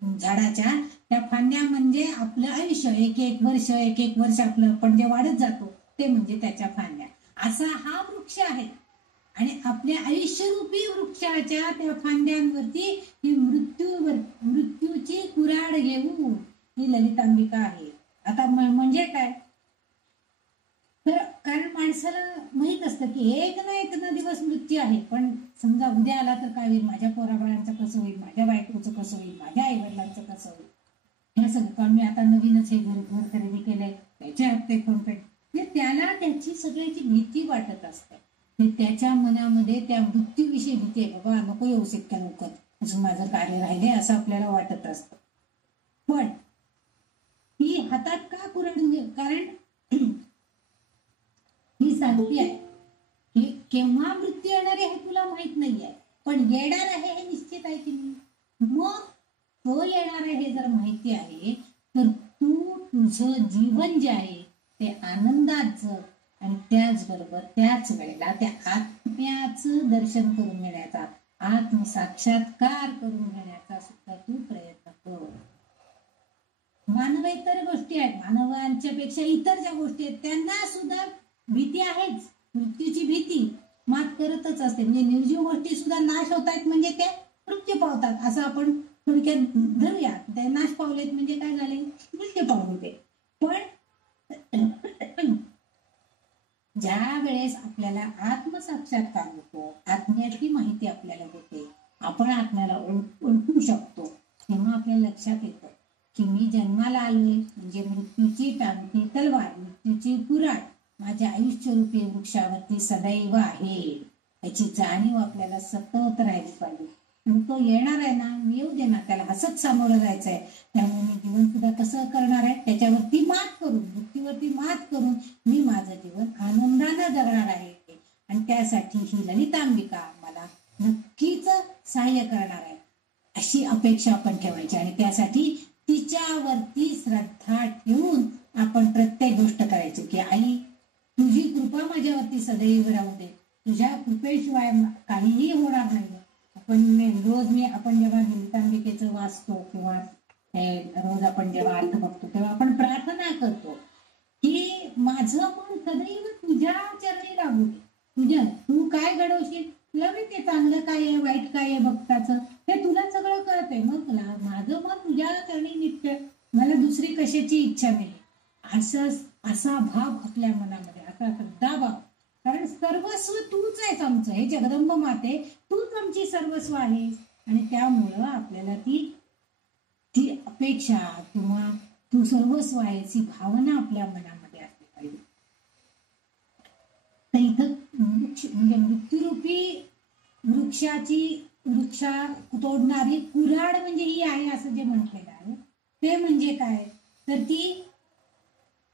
झाडाच्या, त्या फांद्या म्हणजे आपलं आयुष्य, एक एक वर्ष आपलं पण जे वाढत जातो ते म्हणजे त्याच्या फांद्या. असा हा वृक्ष आहे आणि आपल्या आयुष्यरूपी वृक्षाच्या त्या फांद्यांवरती ही मृत्यूची कुऱ्हाड घेऊन ही ललितांबिका आहे. आता म्हणजे काय, तर कारण माणसाला माहित असतं की एक ना दिवस मृत्यू आहे, पण समजा उद्या आला तर काय होईल, माझ्या पोराबाळांचं कसं होईल, माझ्या बायकोचं कसं होईल, माझ्या आईवडिलांचं कसं होईल, ह्या सगळं. कारण मी आता नवीनच हे घर खरेदी केलंय, त्याचे हप्ते कोण म्हणजे त्याला त्याची सगळ्याची भीती वाटत असते. त्याच्या मनामध्ये त्या मृत्यूविषयी भीती आहे, बाबा नको येऊ शकता लवकर, अजून माझं कार्य राहिले असं आपल्याला वाटत असतं. पण ती हातात का कुऱ्हाड, कारण सांगते आहे की केव्हा मृत्यू येणार आहे हे तुला माहित नाहीये, पण येणार आहे हे निश्चित आहे की नाही. मग तो येणार आहे हे जर माहिती आहे तर तू तुझं जीवन जे आहे ते आनंदात जग आणि त्याचबरोबर त्याच वेळेला त्या आत्म्याचं दर्शन करून घेण्याचा, आत्मसाक्षात्कार करून घेण्याचा सुद्धा तू प्रयत्न कर. मानवेतर गोष्टी आहेत, मानवांच्या पेक्षा इतर ज्या गोष्टी आहेत त्यांना सुद्धा भीती आहेच, मृत्यूची भीती मात करतच असते. म्हणजे निर्जीव गोष्टी सुद्धा नाश होत आहेत म्हणजे ते मृत्यू पावतात असं आपण थोडक्यात धरूया. ते नाश पावलेत म्हणजे काय झाले, मृत्यू पावले ते. पण ज्या वेळेस आपल्याला आत्मसाक्षात्कार होतो, आत्म्याची माहिती आपल्याला होते, आपण आत्म्याला ओळखू शकतो, तेव्हा आपल्या लक्षात येतं की मी जन्माला आलोय म्हणजे मृत्यूची टांगती तलवार, मृत्यूची कुऱ्हाड माझ्या आयुष्यरूपी वृक्षावरती सदैव आहे, याची जाणीव आपल्याला सतत राहिली पाहिजे. तो येणार आहे ना, येऊ दे ना, त्याला हसत सामोरं जायचंय. त्यामुळे मी जीवन सुद्धा कसं करणार आहे, त्याच्यावरती मात करून, मृत्यूवरती मात करून मी माझं जीवन आनंदानं जगणार आहे. आणि त्यासाठी ही ललितांबिका मला नक्कीच सहाय्य करणार आहे अशी अपेक्षा आपण ठेवायची. आणि त्यासाठी तिच्यावरती श्रद्धा ठेवून आपण प्रत्येक गोष्ट करायची की आई तुझी कृपा माझ्यावरती सदैव राहू दे, तुझ्या कृपेशिवाय काहीही होणार नाही. आपण जेव्हा ललितांबिकेचं वाचतो किंवा रोज आपण जेव्हा अर्थ बघतो तेव्हा आपण प्रार्थना करतो की माझं मन सदैव तुझ्या चरणी लागू दे, तुझ्या तू काय घडवशील तुला माहिती आहे, चांगलं काय आहे वाईट काय आहे भक्ताचं हे तुला सगळं कळतंय. मग माझं मन तुझ्या चरणी नित्य, मला दुसरी कशाची इच्छा नाही. असा भाव आपल्या मनामध्ये, असा श्रद्धा भाव, कारण सर्वस्व तूच आहेस आमचं, हे जगदंब माते तूच आमची सर्वस्व आहे. आणि त्यामुळं आपल्याला ती अपेक्षा किंवा तू सर्वस्व आहेस ही भावना आपल्या मनामध्ये असली पाहिजे. तर इथं म्हणजे मृत्यूरूपी वृक्षा तोडणारी कुऱ्हाड म्हणजे ही आहे असं जे म्हटलेलं आहे ते म्हणजे काय, तर ती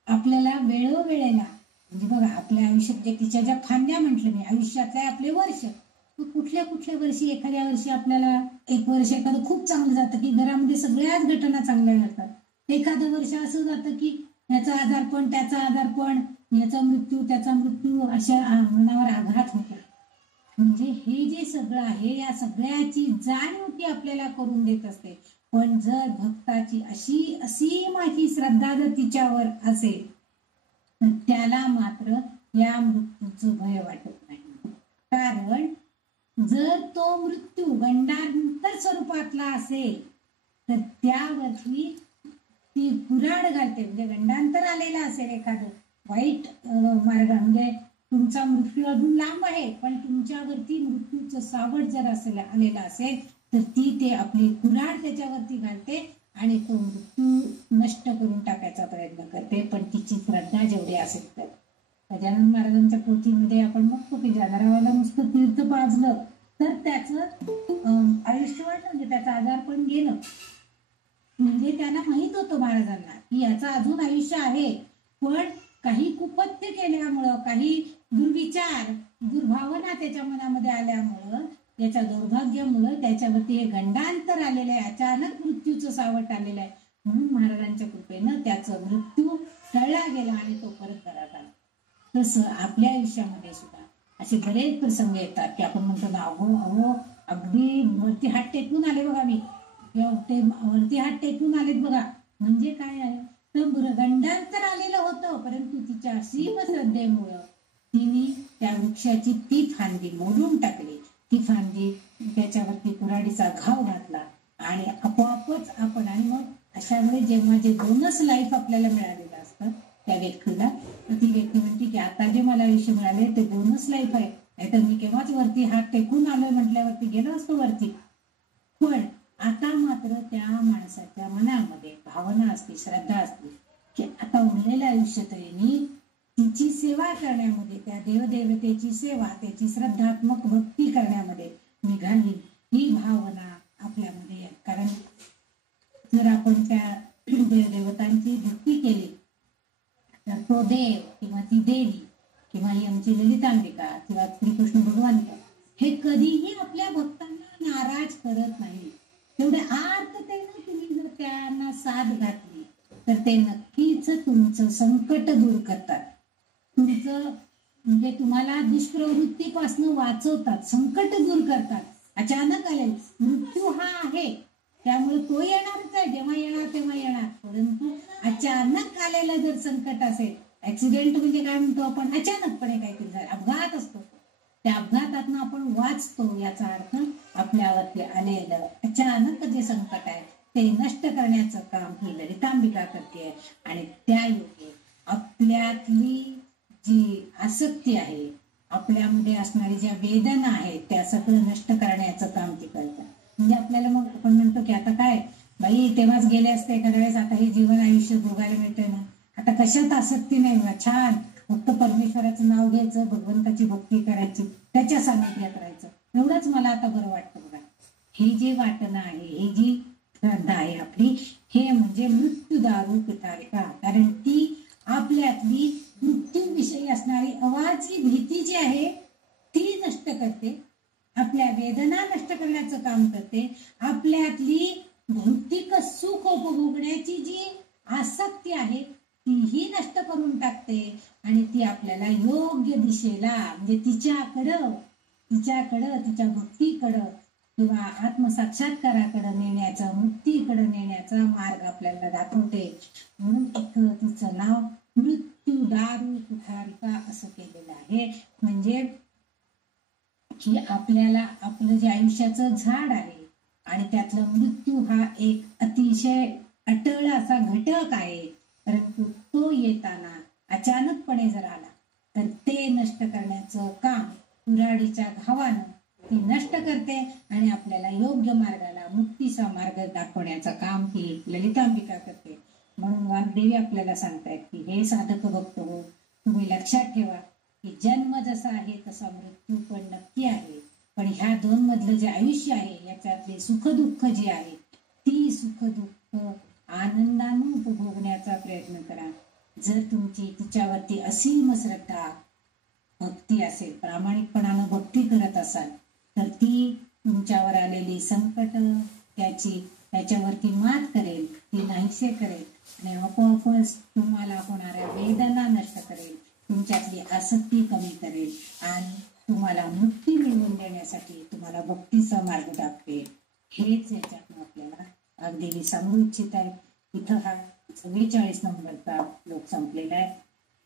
आपल्याला वेळोवेळेला म्हणजे बघा आपल्या आयुष्यात जे तिच्या ज्या फांद्या म्हटलं मी, आयुष्यातले आपले वर्ष, कुठल्या वर्षी, एखाद्या वर्षी आपल्याला एक वर्ष एखादं खूप चांगलं जातं की घरामध्ये सगळ्याच घटना चांगल्या घडतात. एखादं वर्ष असं जातं की याचा आजारपण, त्याचा आजारपण, याचा मृत्यू, त्याचा मृत्यू, अशा मनावर आघात होतो. म्हणजे हे जे सगळं आहे या सगळ्याची जाणीव ती आपल्याला करून देत असते. पण जर भक्ताची अशी माझी श्रद्धा जर तिच्यावर असेल तर त्याला मात्र या मृत्यूचं भय वाटत नाही. कारण जर तो मृत्यू गंडांतर स्वरूपातला असेल तर त्यावरती ती कुऱ्हाड घालते. म्हणजे गंडांतर आलेला असेल, एखादं वाईट मार्ग, म्हणजे तुमचा मृत्यू अजून लांब आहे पण तुमच्यावरती मृत्यूचं सावट जर आलेला असेल तर ती ते आपली कुऱ्हाड त्याच्यावरती घालते आणि तो मृत्यू नष्ट करून टाकायचा प्रयत्न करते. पण तिची श्रद्धा जेवढी असेल तर गजानन महाराजांच्या पोथीमध्ये आपण बघतो की जागरावाला नुसतं तीर्थ पाजलं तर त्याचं आयुष्यवान म्हणजे त्याचं आजारपण गेलं. म्हणजे त्यांना माहित होतं महाराजांना की याचं अजून आयुष्य आहे, पण काही कुपथ्य केल्यामुळं, काही दुर्विचार, दुर्भावना त्याच्या मनामध्ये आल्यामुळं, त्याच्या दौर्भाग्यामुळं त्याच्यावरती हे गंडांतर आलेलं आहे, अचानक मृत्यूचं सावट आलेलं आहे. म्हणून महाराजांच्या कृपेनं त्याचं मृत्यू टळला गेला आणि तो परत घरात आला. तसं आपल्या आयुष्यामध्ये सुद्धा असे बरेच प्रसंग येतात की आपण म्हणतो ना, अहो अगदी वरती हात टेकून आले बघा, मी वरती हात टेकून आलेत बघा. म्हणजे काय आहे तर गंडांतर आलेलं होतं, परंतु तिच्या असीम श्रद्धेमुळं तिने त्या वृक्षाची ती फांदी मोडून टाकली. ती फांदी त्याच्यावरती कुऱ्हाडीचा घाव घातला आणि आपोआपच आपण, आणि मग अशा वेळी जेव्हा जे बोनस लाईफ आपल्याला मिळालेलं असतं त्या व्यक्तीला, ती व्यक्ती म्हणते की आता जे मला आयुष्य मिळाले ते बोनस लाईफ आहे, नाहीतर मी केव्हाच वरती हात टेकून आलोय म्हटल्यावरती गेलो असतो वरती. पण आता मात्र त्या माणसाच्या मनामध्ये भावना असते, श्रद्धा असते की आता उरलेलं आयुष्य तरी मी तिची सेवा करण्यामध्ये, त्या देवदेवतेची सेवा, त्याची श्रद्धात्मक भक्ती करण्यामध्ये मी घालीन, ही भावना आपल्यामध्ये आहे. कारण जर आपण त्या देवदेवतांची भक्ती केली तर तो देव किंवा ती देवी किंवा ही आमची ललितांबिका किंवा श्रीकृष्ण भगवान हे कधीही आपल्या भक्तांना नाराज करत नाही. तेवढे आर्ततेने तुम्ही जर त्यांना साथ घातली तर ते नक्कीच तुमचं संकट दूर करतात. तुमचं म्हणजे तुम्हाला दुष्प्रवृत्तीपासून वाचवतात, संकट दूर करतात. अचानक आले मृत्यू हा आहे त्यामुळे तो येणारच आहे, जेव्हा येणार तेव्हा येणार. परंतु अचानक आलेलं जर संकट असेल, ऍक्सिडेंट म्हणजे काय म्हणतो आपण, अचानकपणे काहीतरी झालं, अपघात असतो, त्या अपघातातून आपण वाचतो. याचा अर्थ आपल्यावरती आलेलं अचानक जे संकट आहे ते नष्ट करण्याचं काम ही ललितांबिका करते. आणि त्या योगे आपल्यातली जी आसक्ती आहे, आपल्यामध्ये असणारी ज्या वेदना आहेत त्या सगळं नष्ट करण्याचं काम ती करतात. म्हणजे आपल्याला मग आपण म्हणतो की आता काय बाई तेव्हाच गेले असते एखाद्या वेळेस, आता हे जीवन आयुष्य भोगायला मिळतंय ना, आता कशात आसक्ती नाही ना, छान फक्त परमेश्वराचं नाव घ्यायचं, भगवंताची भक्ती करायची, त्याच्या सानिध्यात राहायचं, एवढंच मला आता बरं वाटतं. बघा, हे जे वाटणं आहे, हे जी श्रद्धा आहे आपली, हे म्हणजे मृत्यूदारू पिठारिका. कारण ती आपल्यातली मृत्यूविषयी असणारी अवाची भीती जी आहे ती नष्ट करते, आपल्या वेदना नष्ट करण्याचं काम करते, आपल्यातली भौतिक सुख उपभोगण्याची जी आसक्ती आहे तीही नष्ट करून टाकते. आणि ती आपल्याला योग्य दिशेला म्हणजे तिच्याकडं तिच्या भक्तीकडं किंवा आत्मसाक्षात्काराकडं नेण्याचा, मुक्तीकडं नेण्याचा मार्ग आपल्याला दाखवते. म्हणून इथं तिचं नाव मृत्यूदारू कुठारिका असं केलेलं आहे. म्हणजे की आपल्याला आपलं जे आयुष्याचं झाड आहे आणि त्यातला मृत्यू हा एक अतिशय अटळ असा घटक आहे, परंतु तो येताना अचानकपणे जर आला तर ते नष्ट करण्याचं काम कुऱ्हाडीच्या घावानं ती नष्ट करते आणि आपल्याला योग्य मार्गाला, मुक्तीचा मार्ग दाखवण्याचं काम ही ललितांबिका करते. म्हणून वाग्देवी आपल्याला सांगतायत की हे साधक भक्त हो, तुम्ही लक्षात ठेवा की जन्म जसा आहे तसा मृत्यू पण नक्की आहे. पण ह्या दोन मधलं जे आयुष्य आहे याच्यातले सुखदुःख जी आहे ती सुखदुःख आनंदाने उपभोगण्याचा प्रयत्न करा. जर तुमची तिच्यावरती असीम श्रद्धा भक्ती असेल, प्रामाणिकपणानं भक्ती करत असाल तर ती तुमच्यावर आलेली संकट त्याच्यावरती मात करेल, ती नाहीसे करेल आणि आपोआपच तुम्हाला होणाऱ्या वेदना नष्ट करेल, तुमच्यातली आसक्ती कमी करेल आणि तुम्हाला मुक्ती मिळवून देण्यासाठी तुम्हाला भक्तीचा मार्ग दाखवेल. हेच याच्यातून आपल्याला वाग्देवी सांगू इच्छित आहे. इथं हा 44 नंबरचा श्लोक संपलेला आहे.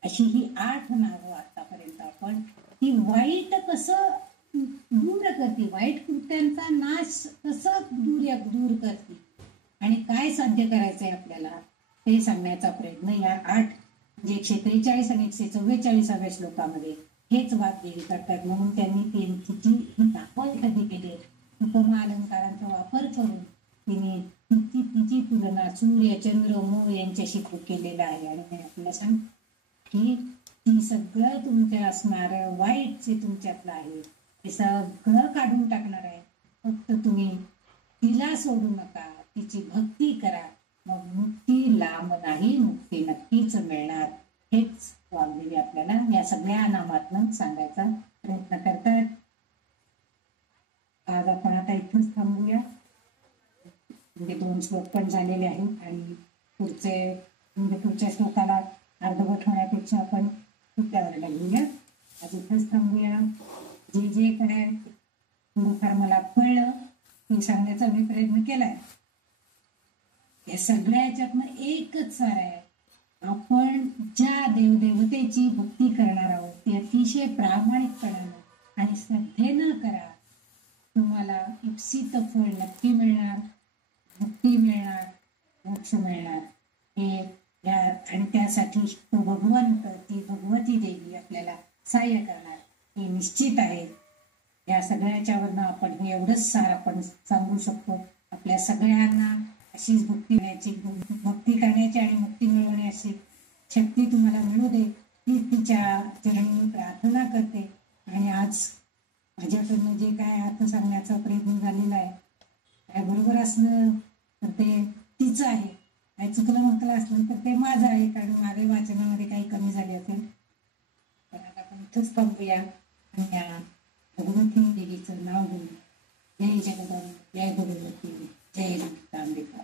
अशी ही 8 नावं आतापर्यंत आपण ती वाईट कसं दूर करते, वाईट कृत्यांचा नाश कसं दूर करते आणि काय साध्य करायचंय आपल्याला ते सांगण्याचा प्रयत्न या 8 म्हणजे 143 आणि 144व्या श्लोकामध्ये हेच वाग्देवी करतात. म्हणून त्यांनी त्यांची ही दाखवण कधी केली, उपमा अलंकारांचा वापर करून तिची तुलना सूर्य, चंद्र, मोह यांच्याशी केलेला आहे. आणि मी आपल्याला सांग की ती सगळं तुमच्या असणारं वाईट जे तुमच्यातलं आहे ते सगळं काढून टाकणार आहे. फक्त तुम्ही तिला सोडू नका, तिची भक्ती करा, मग मुक्ती लांब नाही, मुक्ती नक्कीच मिळणार. हेच वाग्देवी आपल्याला या सगळ्या नामातनं सांगायचा प्रयत्न करतात. आज आपण आता इथंच थांबूया. म्हणजे 2 श्लोक पण झालेले आहेत आणि पुढच्या श्लोकाला अर्धवट होण्यापेक्षा आपण सुट्यावर घेऊया. आज इथंच थांबूया. जे काय थोडंफार मला कळलं हे सांगण्याचा मी प्रयत्न केलाय. या सगळ्या ह्याच्यातनं एकच सार आहे, आपण ज्या देवदेवतेची भक्ती करणार आहोत ती अतिशय प्रामाणिकपणानं आणि श्रद्धेनं करा. तुम्हाला इप्सित फळ नक्की मिळणार, मुक्ती मिळणार, मोक्ष मिळणार. आणि त्यासाठी तो भगवंत, ती भगवती देवी आपल्याला सहाय्य करणार हे निश्चित आहे. या सगळ्याच्यावरनं आपण हे एवढंच सार आपण सांगू शकतो. आपल्या सगळ्यांना अशीच भक्ती करण्याची आणि मुक्ती मिळवण्याची शक्ती तुम्हाला मिळू दे ही तिच्या चरणी प्रार्थना करते. आणि आज माझ्याकडनं जे काय अर्थ सांगण्याचा प्रयत्न झालेला आहे काय बरोबर असलं तर ते तिचं आहे, काय चुकलं म्हटलं असलं तर ते माझं आहे, कारण माझ्या वाचनामध्ये काही कमी झाले असेल तर आता आपण इथंच थांबूया आणि या भगवती देवीचं नाव घेऊन जय जगदंब जय भगवती जय ललितांबिका.